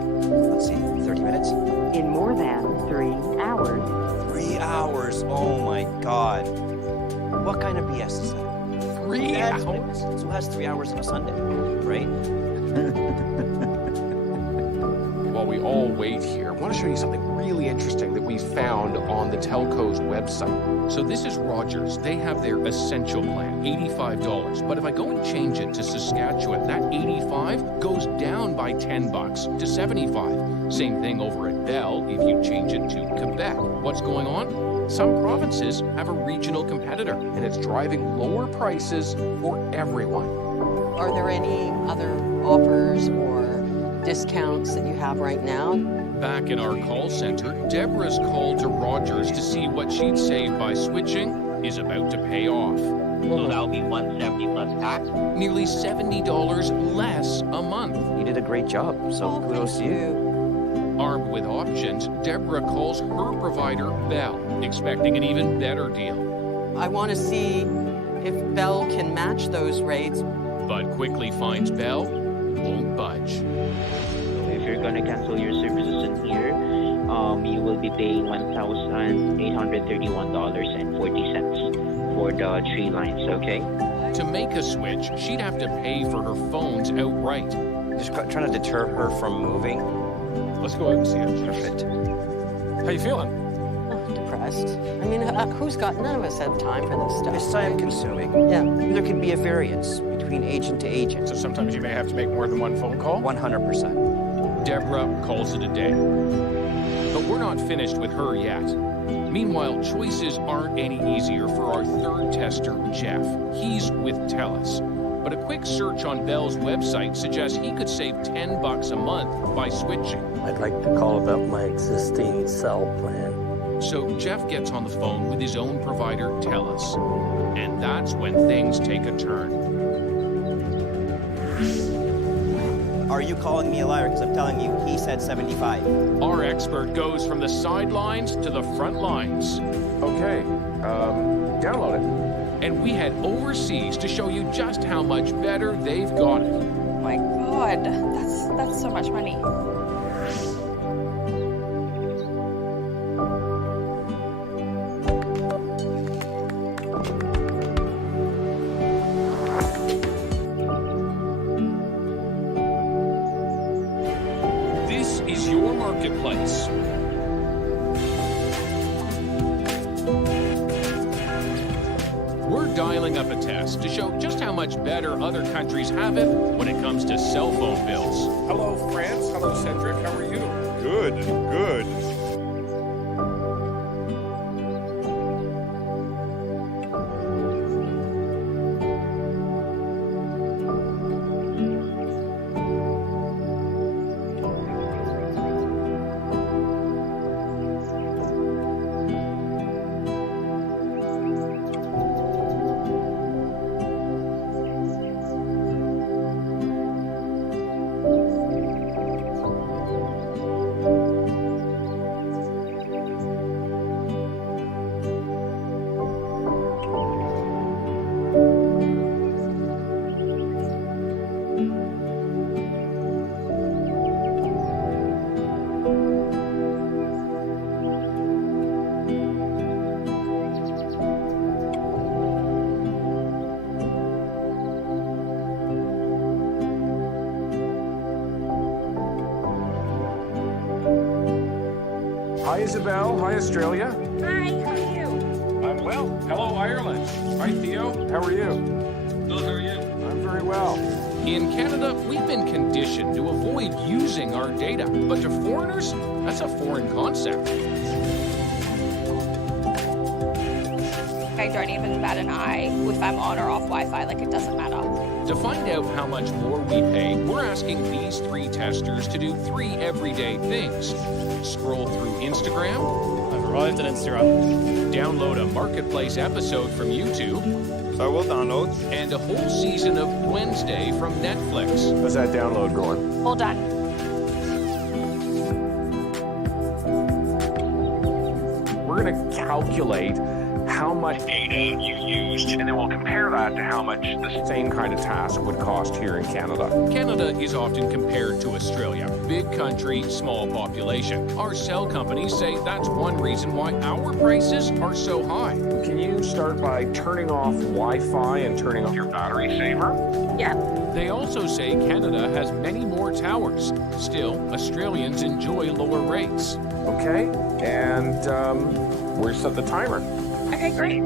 Let's see, 30 minutes? In more than 3 hours. 3 hours? Oh my God. What kind of BS is that? 3 hours? So who has 3 hours on a Sunday, right? While we all wait here, I want to show you something really interesting that we found on the telco's website. So this is Rogers. They have their essential plan, $85. But if I go and change it to Saskatchewan, that $85 goes down by $10 to $75. Same thing over at Bell if you change it to Quebec. What's going on? Some provinces have a regional competitor, and it's driving lower prices for everyone. Are there any other offers or discounts that you have right now? Back in our call center, Deborah's call to Rogers to see what she'd save by switching is about to pay off. So that'll be $170 plus tax? Nearly $70 less a month. You did a great job, so kudos to you. Armed with options, Deborah calls her provider, Bell, expecting an even better deal. I want to see if Bell can match those rates. But quickly finds Bell won't budge. If you're going to cancel your services in here, you will be paying $1,831.40 for the 3 lines, okay? To make a switch, she'd have to pay for her phones outright. Just trying to deter her from moving. Let's go out and see it. Perfect. How you feeling? Depressed. I mean, none of us have time for this stuff. It's time consuming. Yeah. There can be a variance between agent to agent. So sometimes you may have to make more than one phone call? 100%. Deborah calls it a day. But we're not finished with her yet. Meanwhile, choices aren't any easier for our third tester, Jeff. He's with TELUS. But a quick search on Bell's website suggests he could save $10 a month by switching. I'd like to call about my existing cell plan. So Jeff gets on the phone with his own provider, TELUS. And that's when things take a turn. Are you calling me a liar? Because I'm telling you, he said 75. Our expert goes from the sidelines to the front lines. Okay, download it. And we head overseas to show you just how much better they've got it. Oh my God, that's so much money. This is your marketplace. We're dialing up a test to show just how much better other countries have it when it comes to cell phone bills. Hello, France. Hello, Cedric. How are you? Good, good. Hi, Isabel. Hi, Australia. Hi, how are you? I'm well. Hello, Ireland. Hi, Theo. How are you? Good, how are you? I'm very well. In Canada, we've been conditioned to avoid using our data, but to foreigners, that's a foreign concept. I don't even bat an eye if I'm on or off Wi-Fi, like it doesn't matter. To find out how much more we pay, we're asking these 3 testers to do 3 everyday things. Scroll through Instagram. I've arrived at Instagram. Download a Marketplace episode from YouTube. So I will download. And a whole season of Wednesday from Netflix. How's that download going? All done. We're going to calculate how much data you used, and then we'll compare that to how much the same kind of task would cost here in Canada. Canada is often compared to Australia. Big country, small population. Our cell companies say that's one reason why our prices are so high. Can you start by turning off Wi-Fi and turning off your battery saver? Yeah. They also say Canada has many more towers. Still, Australians enjoy lower rates. Okay, and we'll set the timer. Okay, great.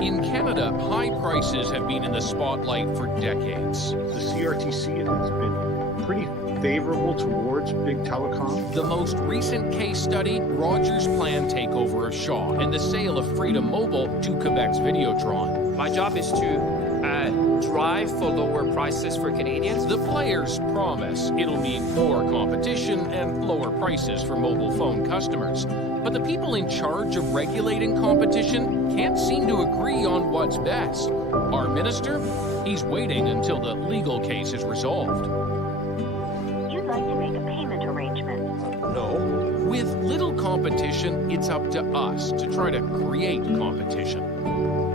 In Canada, high prices have been in the spotlight for decades. The CRTC has been pretty favorable towards big telecom. The most recent case study, Rogers' planned takeover of Shaw and the sale of Freedom Mobile to Quebec's Videotron. My job is to drive for lower prices for Canadians. The players promise it'll mean more competition and lower prices for mobile phone customers. But the people in charge of regulating competition can't seem to agree on what's best. Our minister? He's waiting until the legal case is resolved. You'd like to make a payment arrangement? No. With little competition, it's up to us to try to create competition.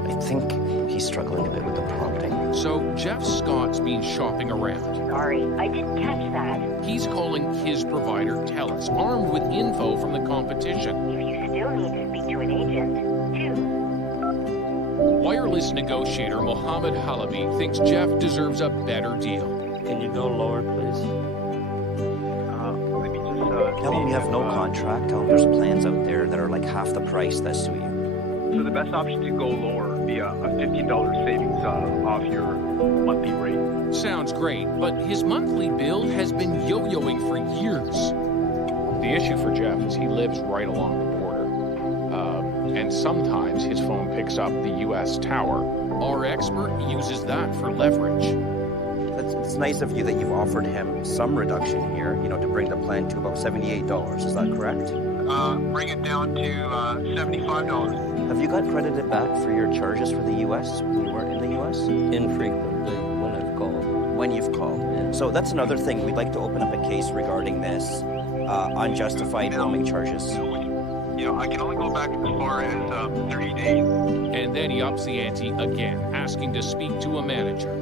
I think he's struggling a bit with the prompting. So Jeff Scott's been shopping around. Sorry, I didn't catch that. He's calling his provider TELUS, armed with info from the competition. If you still need to speak to an agent, too. Wireless negotiator Mohammed Halabi thinks Jeff deserves a better deal. Can you go lower, please? Let me just Tell him you have no contract. Tell him there's plans out there that are like half the price that suit you. So the best option to go lower would be a $15 savings off your monthly rate. Sounds great, but his monthly bill has been yo-yoing for years. The issue for Jeff is he lives right along the border, and sometimes his phone picks up the U.S. tower. Our expert uses that for leverage. It's nice of you that you've offered him some reduction here, to bring the plan to about $78. Is that correct? Bring it down to $75. Have you got credited back for your charges for the U.S. when you weren't in the U.S.? Infrequently, when I've called. When you've called. Yeah. So that's another thing. We'd like to open up a case regarding this unjustified roaming charges. I can only go back as far as 30 days. And then he ups the ante again, asking to speak to a manager.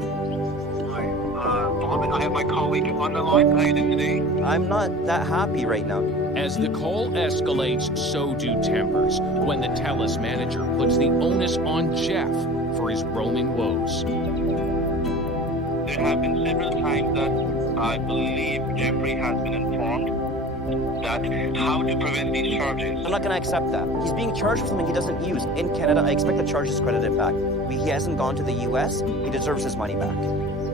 Hi, Mohammed, I have my colleague on the line. How are you doing today? I'm not that happy right now. As the call escalates, so do tempers when the TELUS manager puts the onus on Jeff for his roaming woes. There have been several times that I believe Jeffrey has been informed that how to prevent these charges. I'm not going to accept that. He's being charged for something he doesn't use. In Canada, I expect the charges credited back. He hasn't gone to the U.S. He deserves his money back.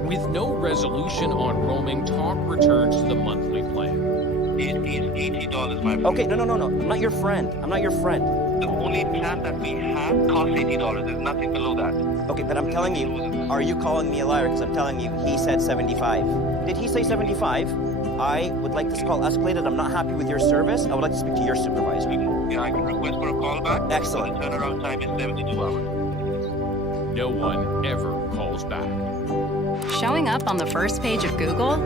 With no resolution on roaming, talk returns to the monthly plan. It is $80, my friend. Okay, no. I'm not your friend. The only plan that we have costs $80. There's nothing below that. Okay, but I'm telling you, are you calling me a liar? Because I'm telling you, he said 75. Did he say 75? I would like this call escalated. I'm not happy with your service. I would like to speak to your supervisor. Yeah, I can request for a call back. Excellent. The turnaround time is 72 hours. No one ever calls back. Showing up on the first page of Google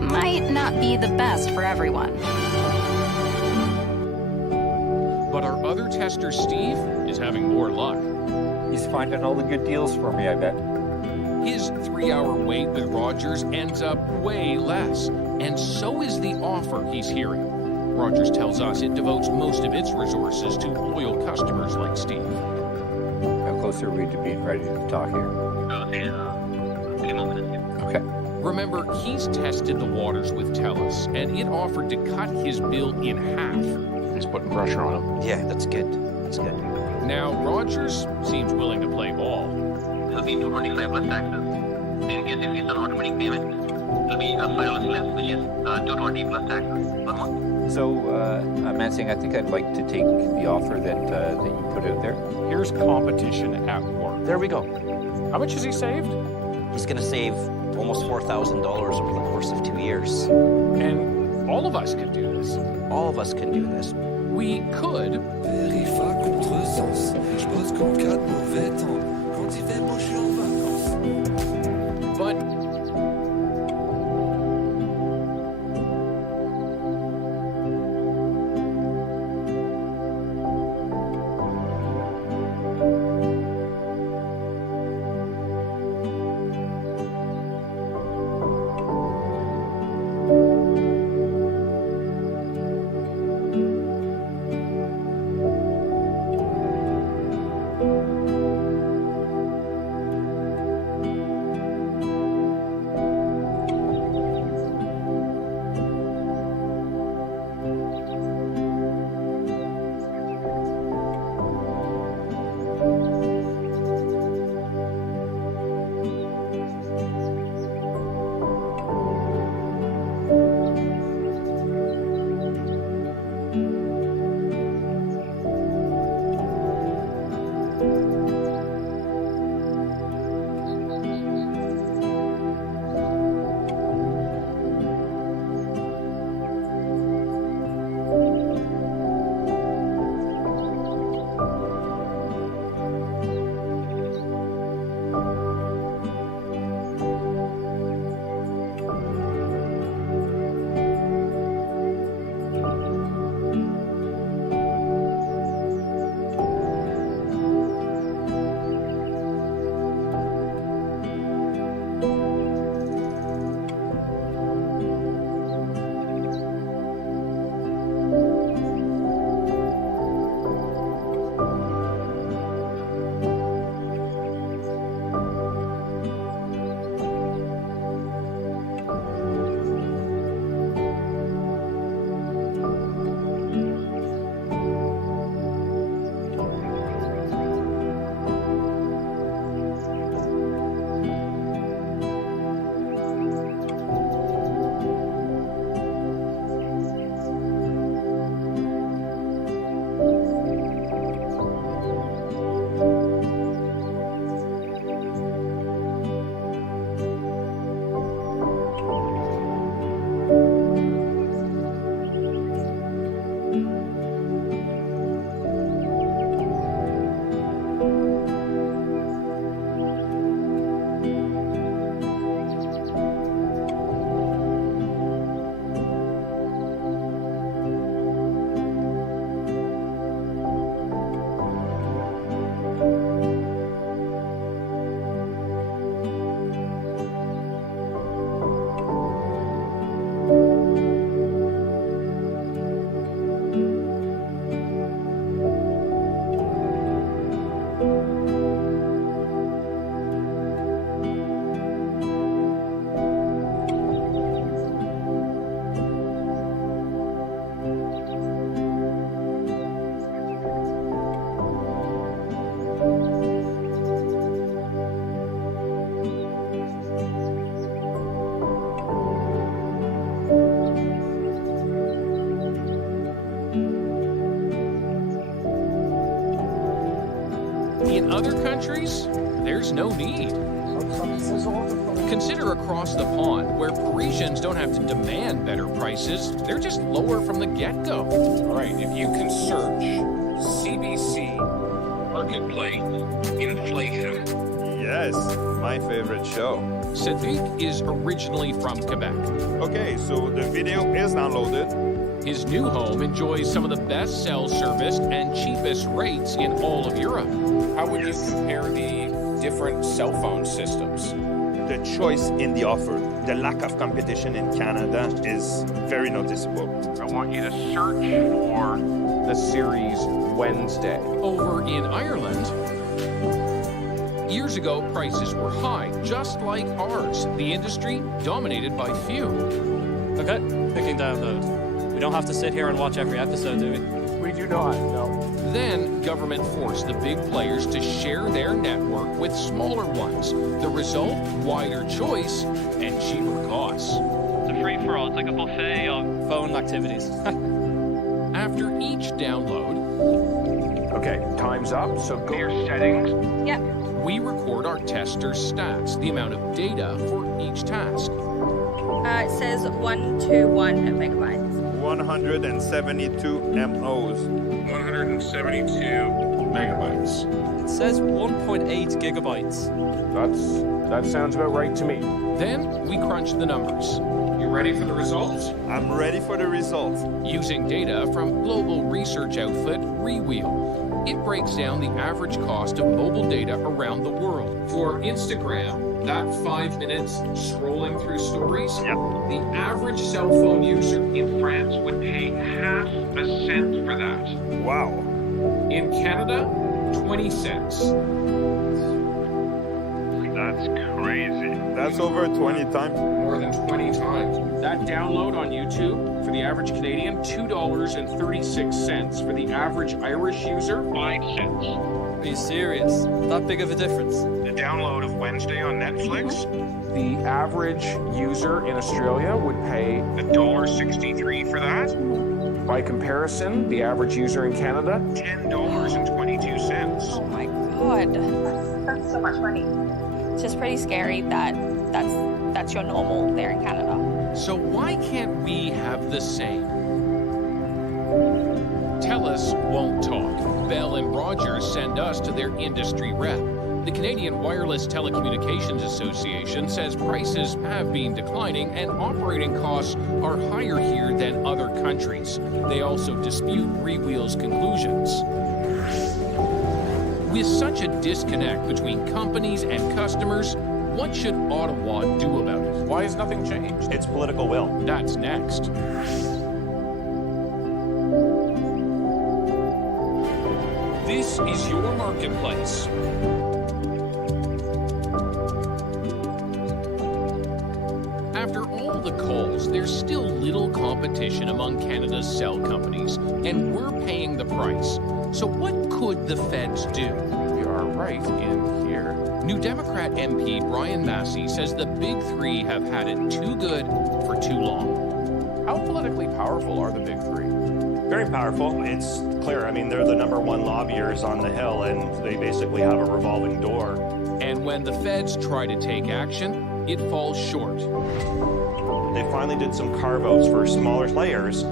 might not be the best for everyone. But our other tester, Steve, is having more luck. He's finding all the good deals for me, I bet. His 3-hour wait with Rogers ends up way less, and so is the offer he's hearing. Rogers tells us it devotes most of its resources to loyal customers like Steve. How close are we to being ready to talk here? Okay. Remember, he's tested the waters with TELUS, and it offered to cut his bill in half. He's putting pressure on him. Yeah, that's good. Now, Rogers seems willing to play ball. It'll be $225 plus taxes. In case if it's an automatic payment, it'll be $5 less, which is $220 plus taxes per month. So, Mansing, I think I'd like to take the offer that you put out there. Here's competition at work. There we go. How much has he saved? He's going to save almost $4,000 over the course of 2 years. And all of us could do this. All of us can do this. We could. But in other countries, there's no need. Consider across the pond, where Parisians don't have to demand better prices, they're just lower from the get-go. All right, if you can search CBC Marketplace inflation. Yes, my favorite show. Cedric is originally from Quebec. Okay, so the video is downloaded. His new home enjoys some of the best cell service and cheapest rates in all of Europe. How would you compare the different cell phone systems? The choice in the offer, the lack of competition in Canada is very noticeable. I want you to search for the series Wednesday. Over in Ireland, years ago, prices were high, just like ours. The industry dominated by few. Okay, picking download. We don't have to sit here and watch every episode, do we? We do not, no. Then government forced the big players to share their network with smaller ones. The result, wider choice and cheaper costs. It's a free-for-all. It's like a buffet of phone activities. After each download... Okay, time's up, so go to your settings. Yep. We record our testers' stats, the amount of data for each task. It says 121 megabytes. 172 MOs. 172 megabytes. It says 1.8 gigabytes. That sounds about right to me. Then we crunch the numbers. You ready for the results? I'm ready for the results. Using data from global research outfit Rewheel, it breaks down the average cost of mobile data around the world. For Instagram, that 5 minutes scrolling through stories, the average cell phone user in France would pay half a cent for that. Wow. In Canada, 20 cents. That's crazy. That's over 20 times. More than 20 times. That download on YouTube, for the average Canadian, $2.36. For the average Irish user, 5 cents. Are you serious? That big of a difference? The download of Wednesday on Netflix, The average user in Australia would pay $1.63 for that. By comparison, the average user in Canada, $10.22. Oh my god. That's so much money. It's just pretty scary that that's your normal there in Canada. So why can't we have the same? TELUS won't talk. Bell and Rogers send us to their industry rep. The Canadian Wireless Telecommunications Association says prices have been declining and operating costs are higher here than other countries. They also dispute Rewheel's conclusions. With such a disconnect between companies and customers, what should Ottawa do about it? why has nothing changed? It's political will. That's next. This is your marketplace. After all the calls, there's still little competition among Canada's cell companies, and we're paying the price. So what could the feds do? We are right in here. New Democrat MP Brian Massey says the big three have had it too good for too long. How politically powerful are the big three? Very powerful. It's clear. I mean, they're the number one lobbyers on the Hill, and they basically have a revolving door. And when the feds try to take action, it falls short. They finally did some carve-outs for smaller players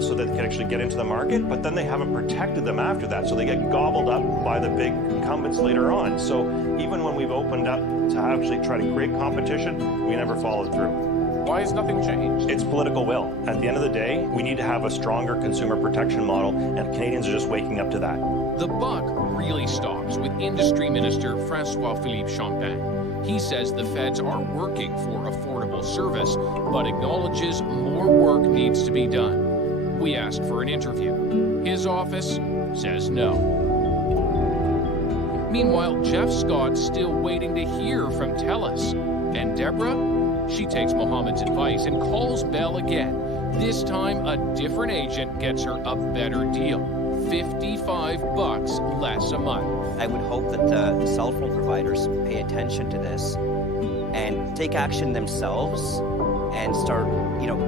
so that they can actually get into the market, but then they haven't protected them after that, so they get gobbled up by the big incumbents later on. So even when we've opened up to actually try to create competition, we never followed through. Why has nothing changed? It's political will. At the end of the day, we need to have a stronger consumer protection model, and Canadians are just waking up to that. The buck really stops with Industry Minister François-Philippe Champagne. He says the feds are working for affordable service, but acknowledges more work needs to be done. We asked for an interview. His office says no. Meanwhile, Jeff Scott's still waiting to hear from TELUS. And Deborah, she takes Mohammed's advice and calls Bell again. This time, a different agent gets her a better deal. $55 less a month. I would hope that the cell phone providers pay attention to this and take action themselves and start,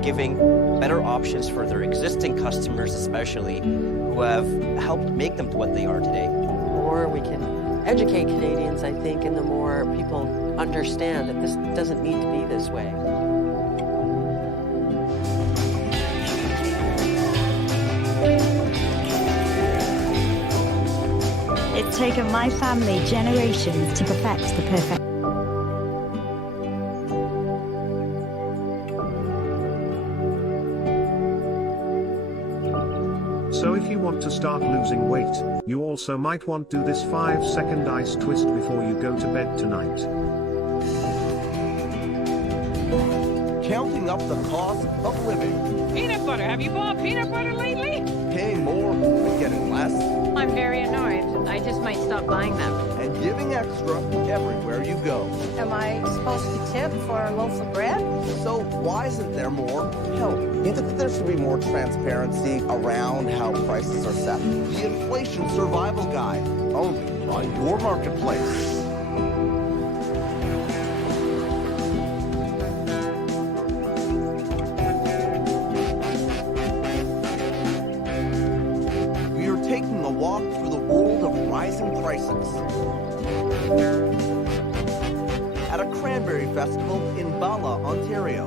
giving better options for their existing customers, especially who have helped make them to what they are today. Or we can educate Canadians, I think, and the more people understand that this doesn't need to be this way. It's taken my family generations to perfect the perfect. So if you want to start losing weight, you also might want to do this 5-second ice twist before you go to bed tonight. Counting up the cost of living. Peanut butter. Have you bought peanut butter lately? Paying more and getting less. I'm very annoyed. I just might stop buying them. And giving extra everywhere you go. Am I supposed to tip for a loaf of bread? So why isn't there more help? You think that there should be more transparency around how prices are set? The Inflation Survival Guide, only on your marketplace. We are taking a walk through the world of rising prices. Festival in Bala, Ontario.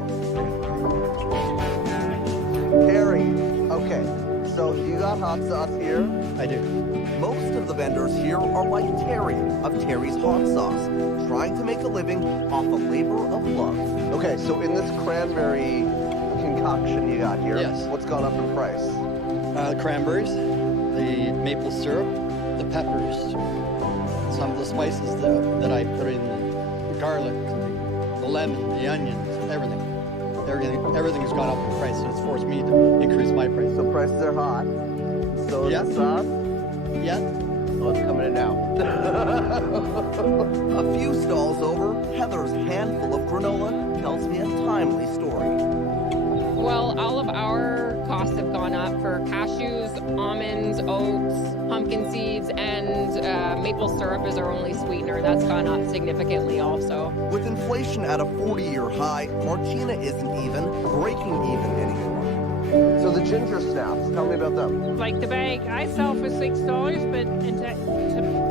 Harry, okay, so you got hot sauce here? I do. Most of the vendors here are like Terry of Terry's Hot Sauce, trying to make a living off a labor of love. Okay, so in this cranberry concoction you got here, yes, what's gone up in price? The cranberries, the maple syrup, the peppers, some of the spices that I put in, the garlic, the lemon, the onions, everything. Everything has gone up in price, so it's forced me to increase my price. So prices are hot. So yeah. the sauce? Yeah. Oh, it's coming in now. A few stalls over, Heather's handful of granola tells me a timely story. Well, all of our costs have gone up for cashews, almonds, oats, pumpkin seeds, and maple syrup is our only sweetener. That's gone up significantly also. With inflation at a 40-year high, Martina isn't even breaking even anymore. So the ginger snaps, tell me about them. Like the bag I sell for $6, but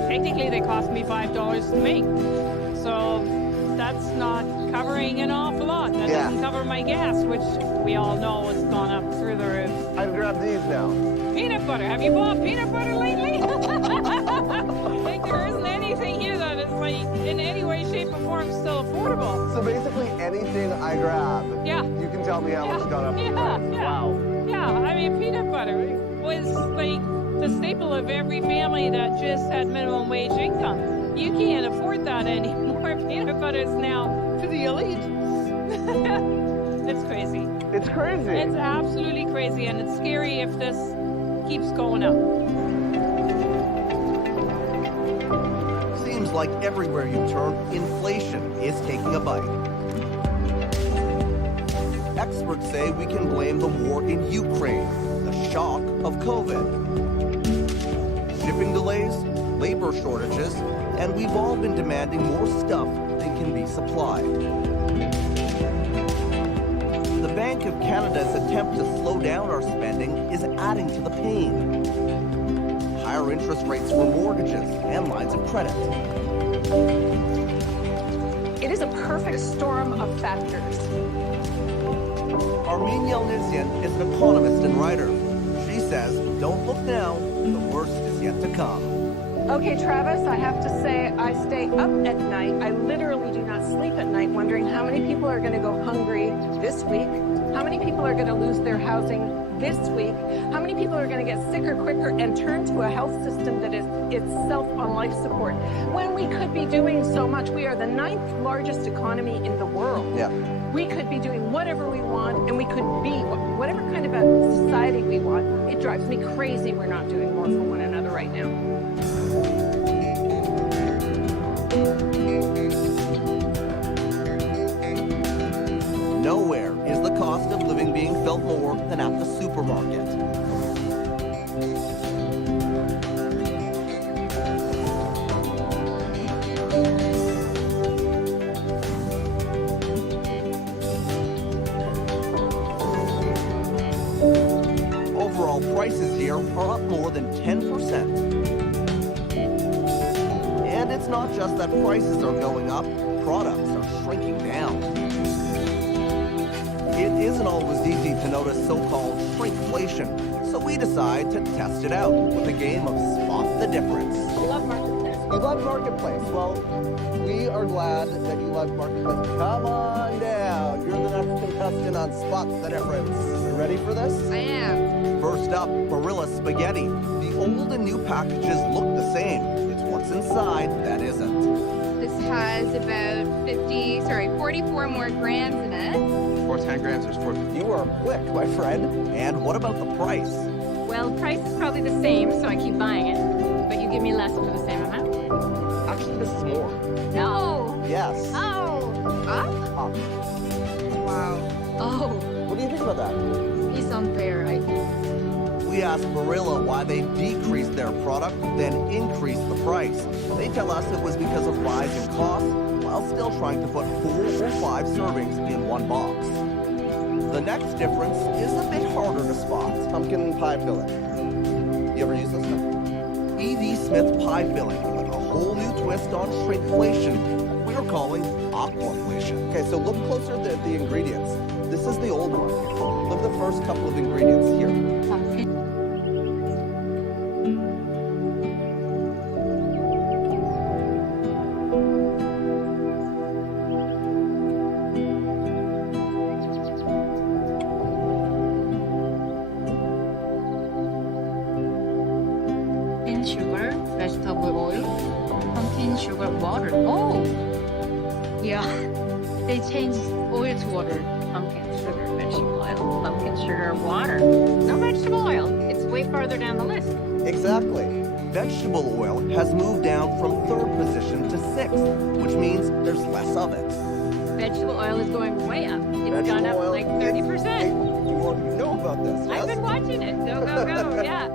technically they cost me $5 to make. So that's not covering an awful lot. That doesn't cover my gas, which we all know has gone up through the roof. I've grabbed these now. Peanut butter. Have you bought peanut butter lately? Like there isn't anything here that is like in any way, shape, or form still affordable. So basically anything I grab, you can tell me how much it's gone up in price. Wow. Yeah, I mean peanut butter was like the staple of every family that just had minimum wage income. You can't afford that anymore. Peanut butter is now for the elite. It's crazy. It's crazy. It's absolutely crazy, and it's scary if this keeps going up. Seems like everywhere you turn, inflation is taking a bite. Experts say we can blame the war in Ukraine, the shock of COVID, shipping delays, labor shortages, and we've all been demanding more stuff than can be supplied. The Bank of Canada's attempt to slow down our spending is adding to the pain. Higher interest rates for mortgages and lines of credit. It is a perfect storm of factors. Armin Yelnizyan is an economist and writer. She says, don't look now, the worst is yet to come. Okay, Travis, I have to say I stay up at night. I literally do not sleep at night wondering how many people are going to go hungry this week, how many people are going to lose their housing this week, how many people are going to get sicker quicker and turn to a health system that is itself on life support. When we could be doing so much, we are the 9th largest economy in the world. Yeah. We could be doing whatever we want, and we could be whatever kind of a society we want. It drives me crazy we're not doing more for one another right now. Nowhere is the cost of living being felt more than at the supermarket. Overall prices here are up more than 10%. And it's not just that prices are going up, products are shrinking down. It isn't always easy to notice so-called shrinkflation, so we decide to test it out with a game of Spot the Difference. I love Marketplace. You love Marketplace. Well, we are glad that you love Marketplace. Come on down. You're the next contestant on Spot the Difference. You ready for this? I am. First up, Barilla Spaghetti. The old and new packages look the same. It's what's inside that isn't. This has about 44 more grams in it. For 10 grams, there's 450. You are quick, my friend. And what about the price? Well, the price is probably the same, so I keep buying it. But you give me less for the same amount. Actually, this is more. No! Yes. Oh! Up? Up. Wow. Oh. What do you think about that? It's unfair, I think. We asked Barilla why they decreased their product, then increased the price. They tell us it was because of rising costs, while still trying to put 4 or 5 servings in one box. The next difference is a bit harder to spot. Pumpkin pie filling. You ever use this stuff? E.V. Smith pie filling with a whole new twist on shrinkflation. We're we're calling aquaflation. Okay, so look closer at the ingredients. This is the old one. Look at the first couple of ingredients here. Sugar, vegetable oil, pumpkin sugar, water. Oh, yeah. They changed oil to water. Pumpkin sugar, vegetable oil, pumpkin sugar, water. No vegetable oil. It's way farther down the list. Exactly. Vegetable oil has moved down from 3rd position to 6th, which means there's less of it. Vegetable oil is going way up. It's Vegetable gone up oil, like 30%. You know about this, yes? I've been watching it. Go, yeah.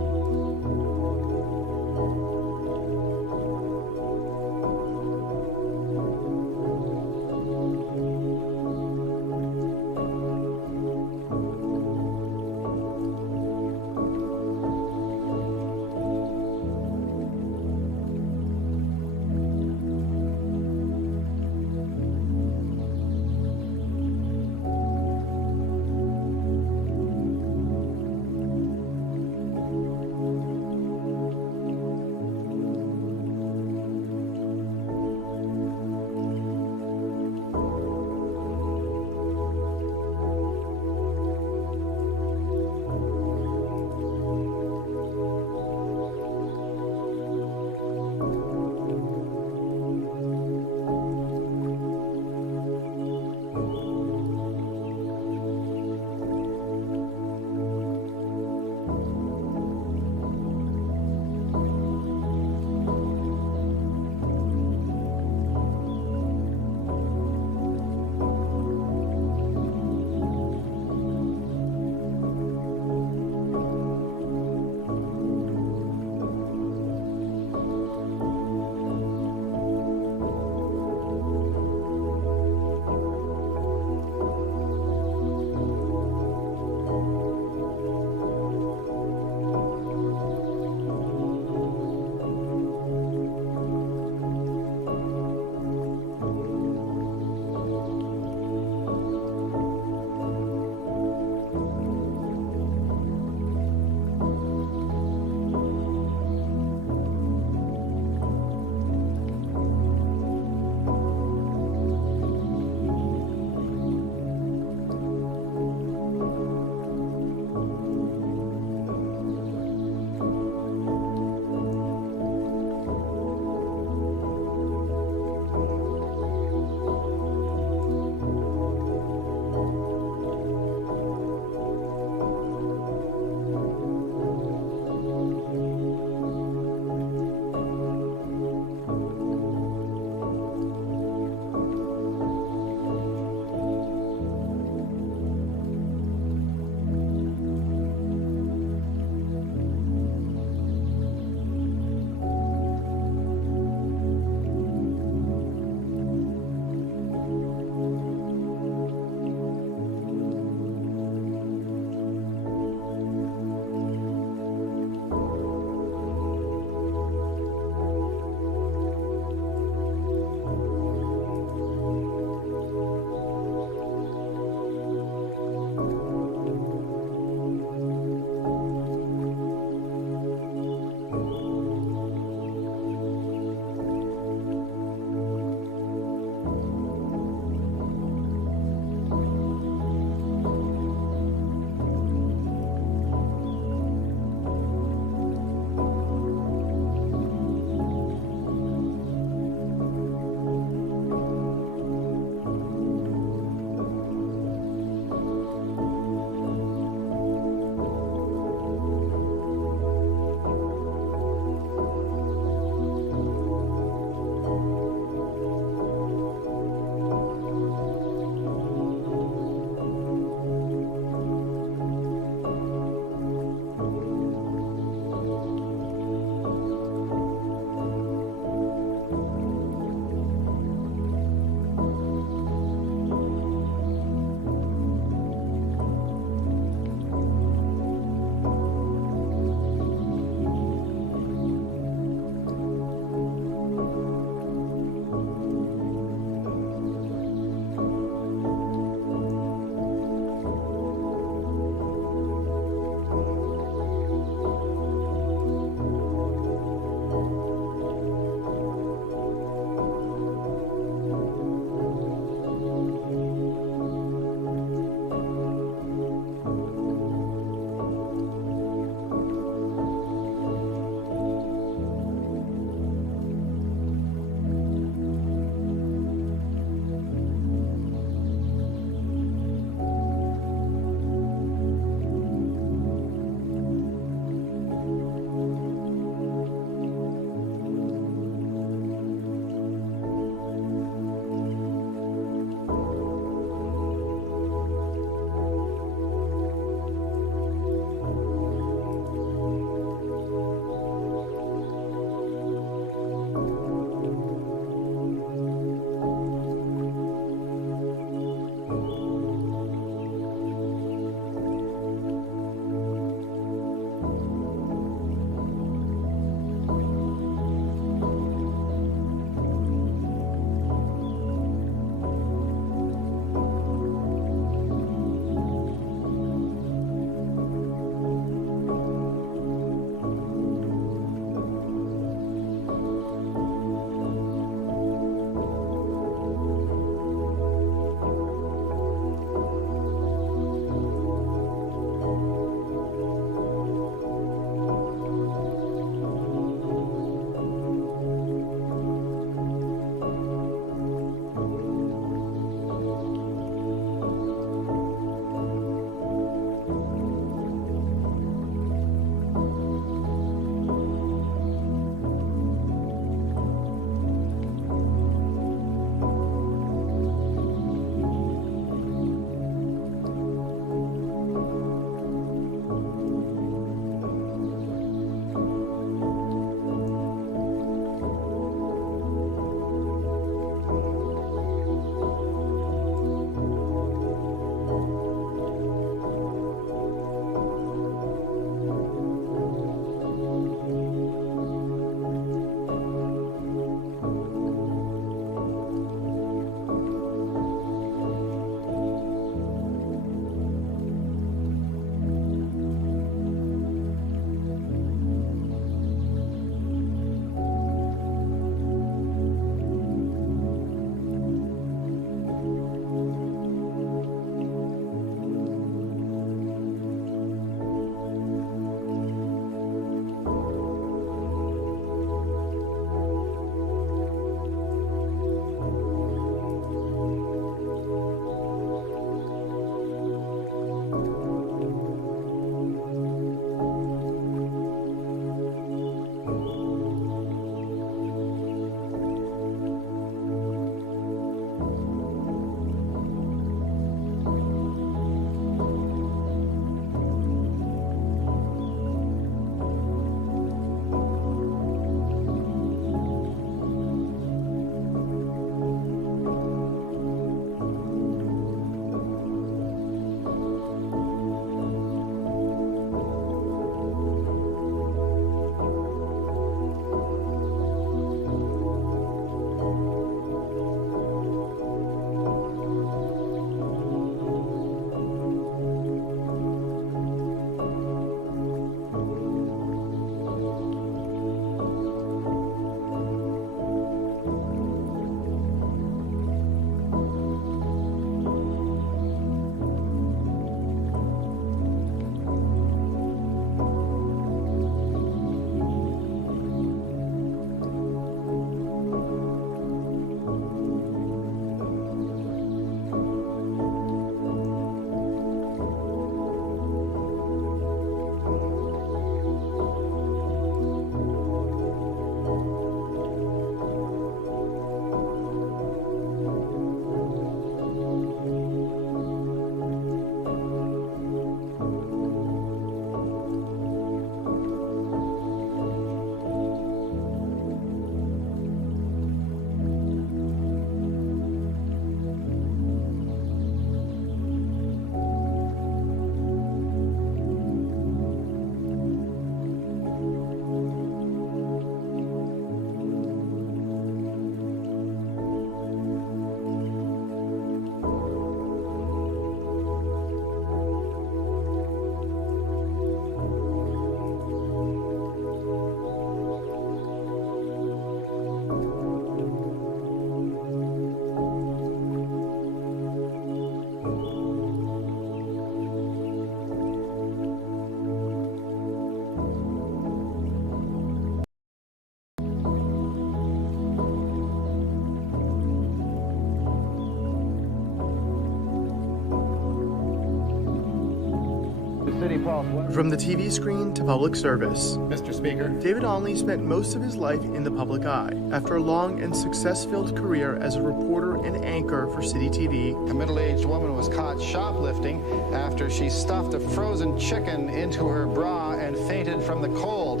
From the TV screen to public service, Mr. Speaker. David Onley spent most of his life in the public eye. After a long and success-filled career as a reporter and anchor for City TV, A middle-aged woman was caught shoplifting after she stuffed a frozen chicken into her bra and fainted from the cold.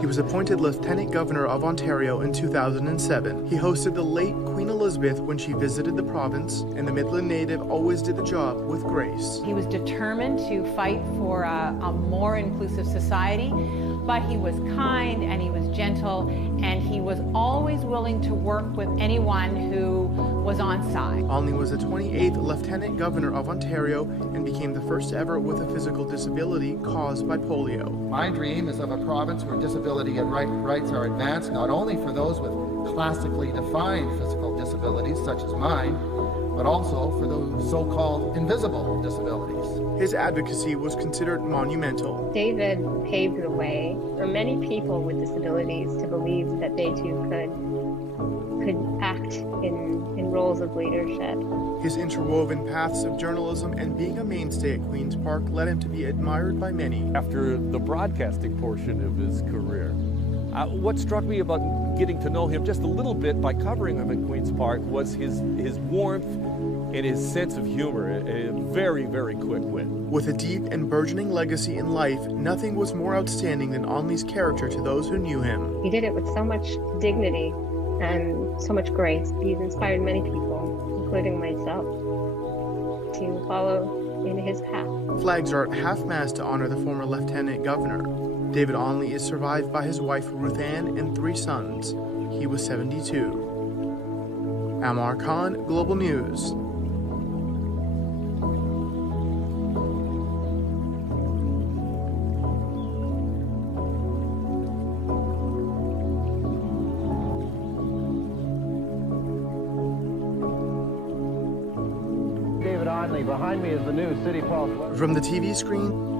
he was appointed Lieutenant Governor of Ontario in 2007. He hosted the late Queen Elizabeth when she visited the province, and the Midland native always did the job with grace. He was determined to fight for a more inclusive society, but he was kind and he was gentle, and he was always willing to work with anyone who was on side. Onley was the 28th Lieutenant Governor of Ontario and became the first ever with a physical disability caused by polio. My dream is of a province where disability and rights are advanced, not only for those with classically defined physical disabilities such as mine, but also for those so-called invisible disabilities. His advocacy was considered monumental. David paved the way for many people with disabilities to believe that they too could act in roles of leadership. His interwoven paths of journalism and being a mainstay at Queen's Park led him to be admired by many. After the broadcasting portion of his career, what struck me about getting to know him just a little bit by covering him at Queen's Park was his warmth and his sense of humor, a very, very quick wit. With a deep and burgeoning legacy in life, nothing was more outstanding than Onley's character to those who knew him. He did it with so much dignity and so much grace. He's inspired many people, including myself, to follow in his path. Flags are at half-mast to honor the former Lieutenant Governor. David Onley is survived by his wife Ruth Ann and 3 sons. He was 72. Amar Khan, Global News. David Onley, behind me is the new City Pulse. From the TV screen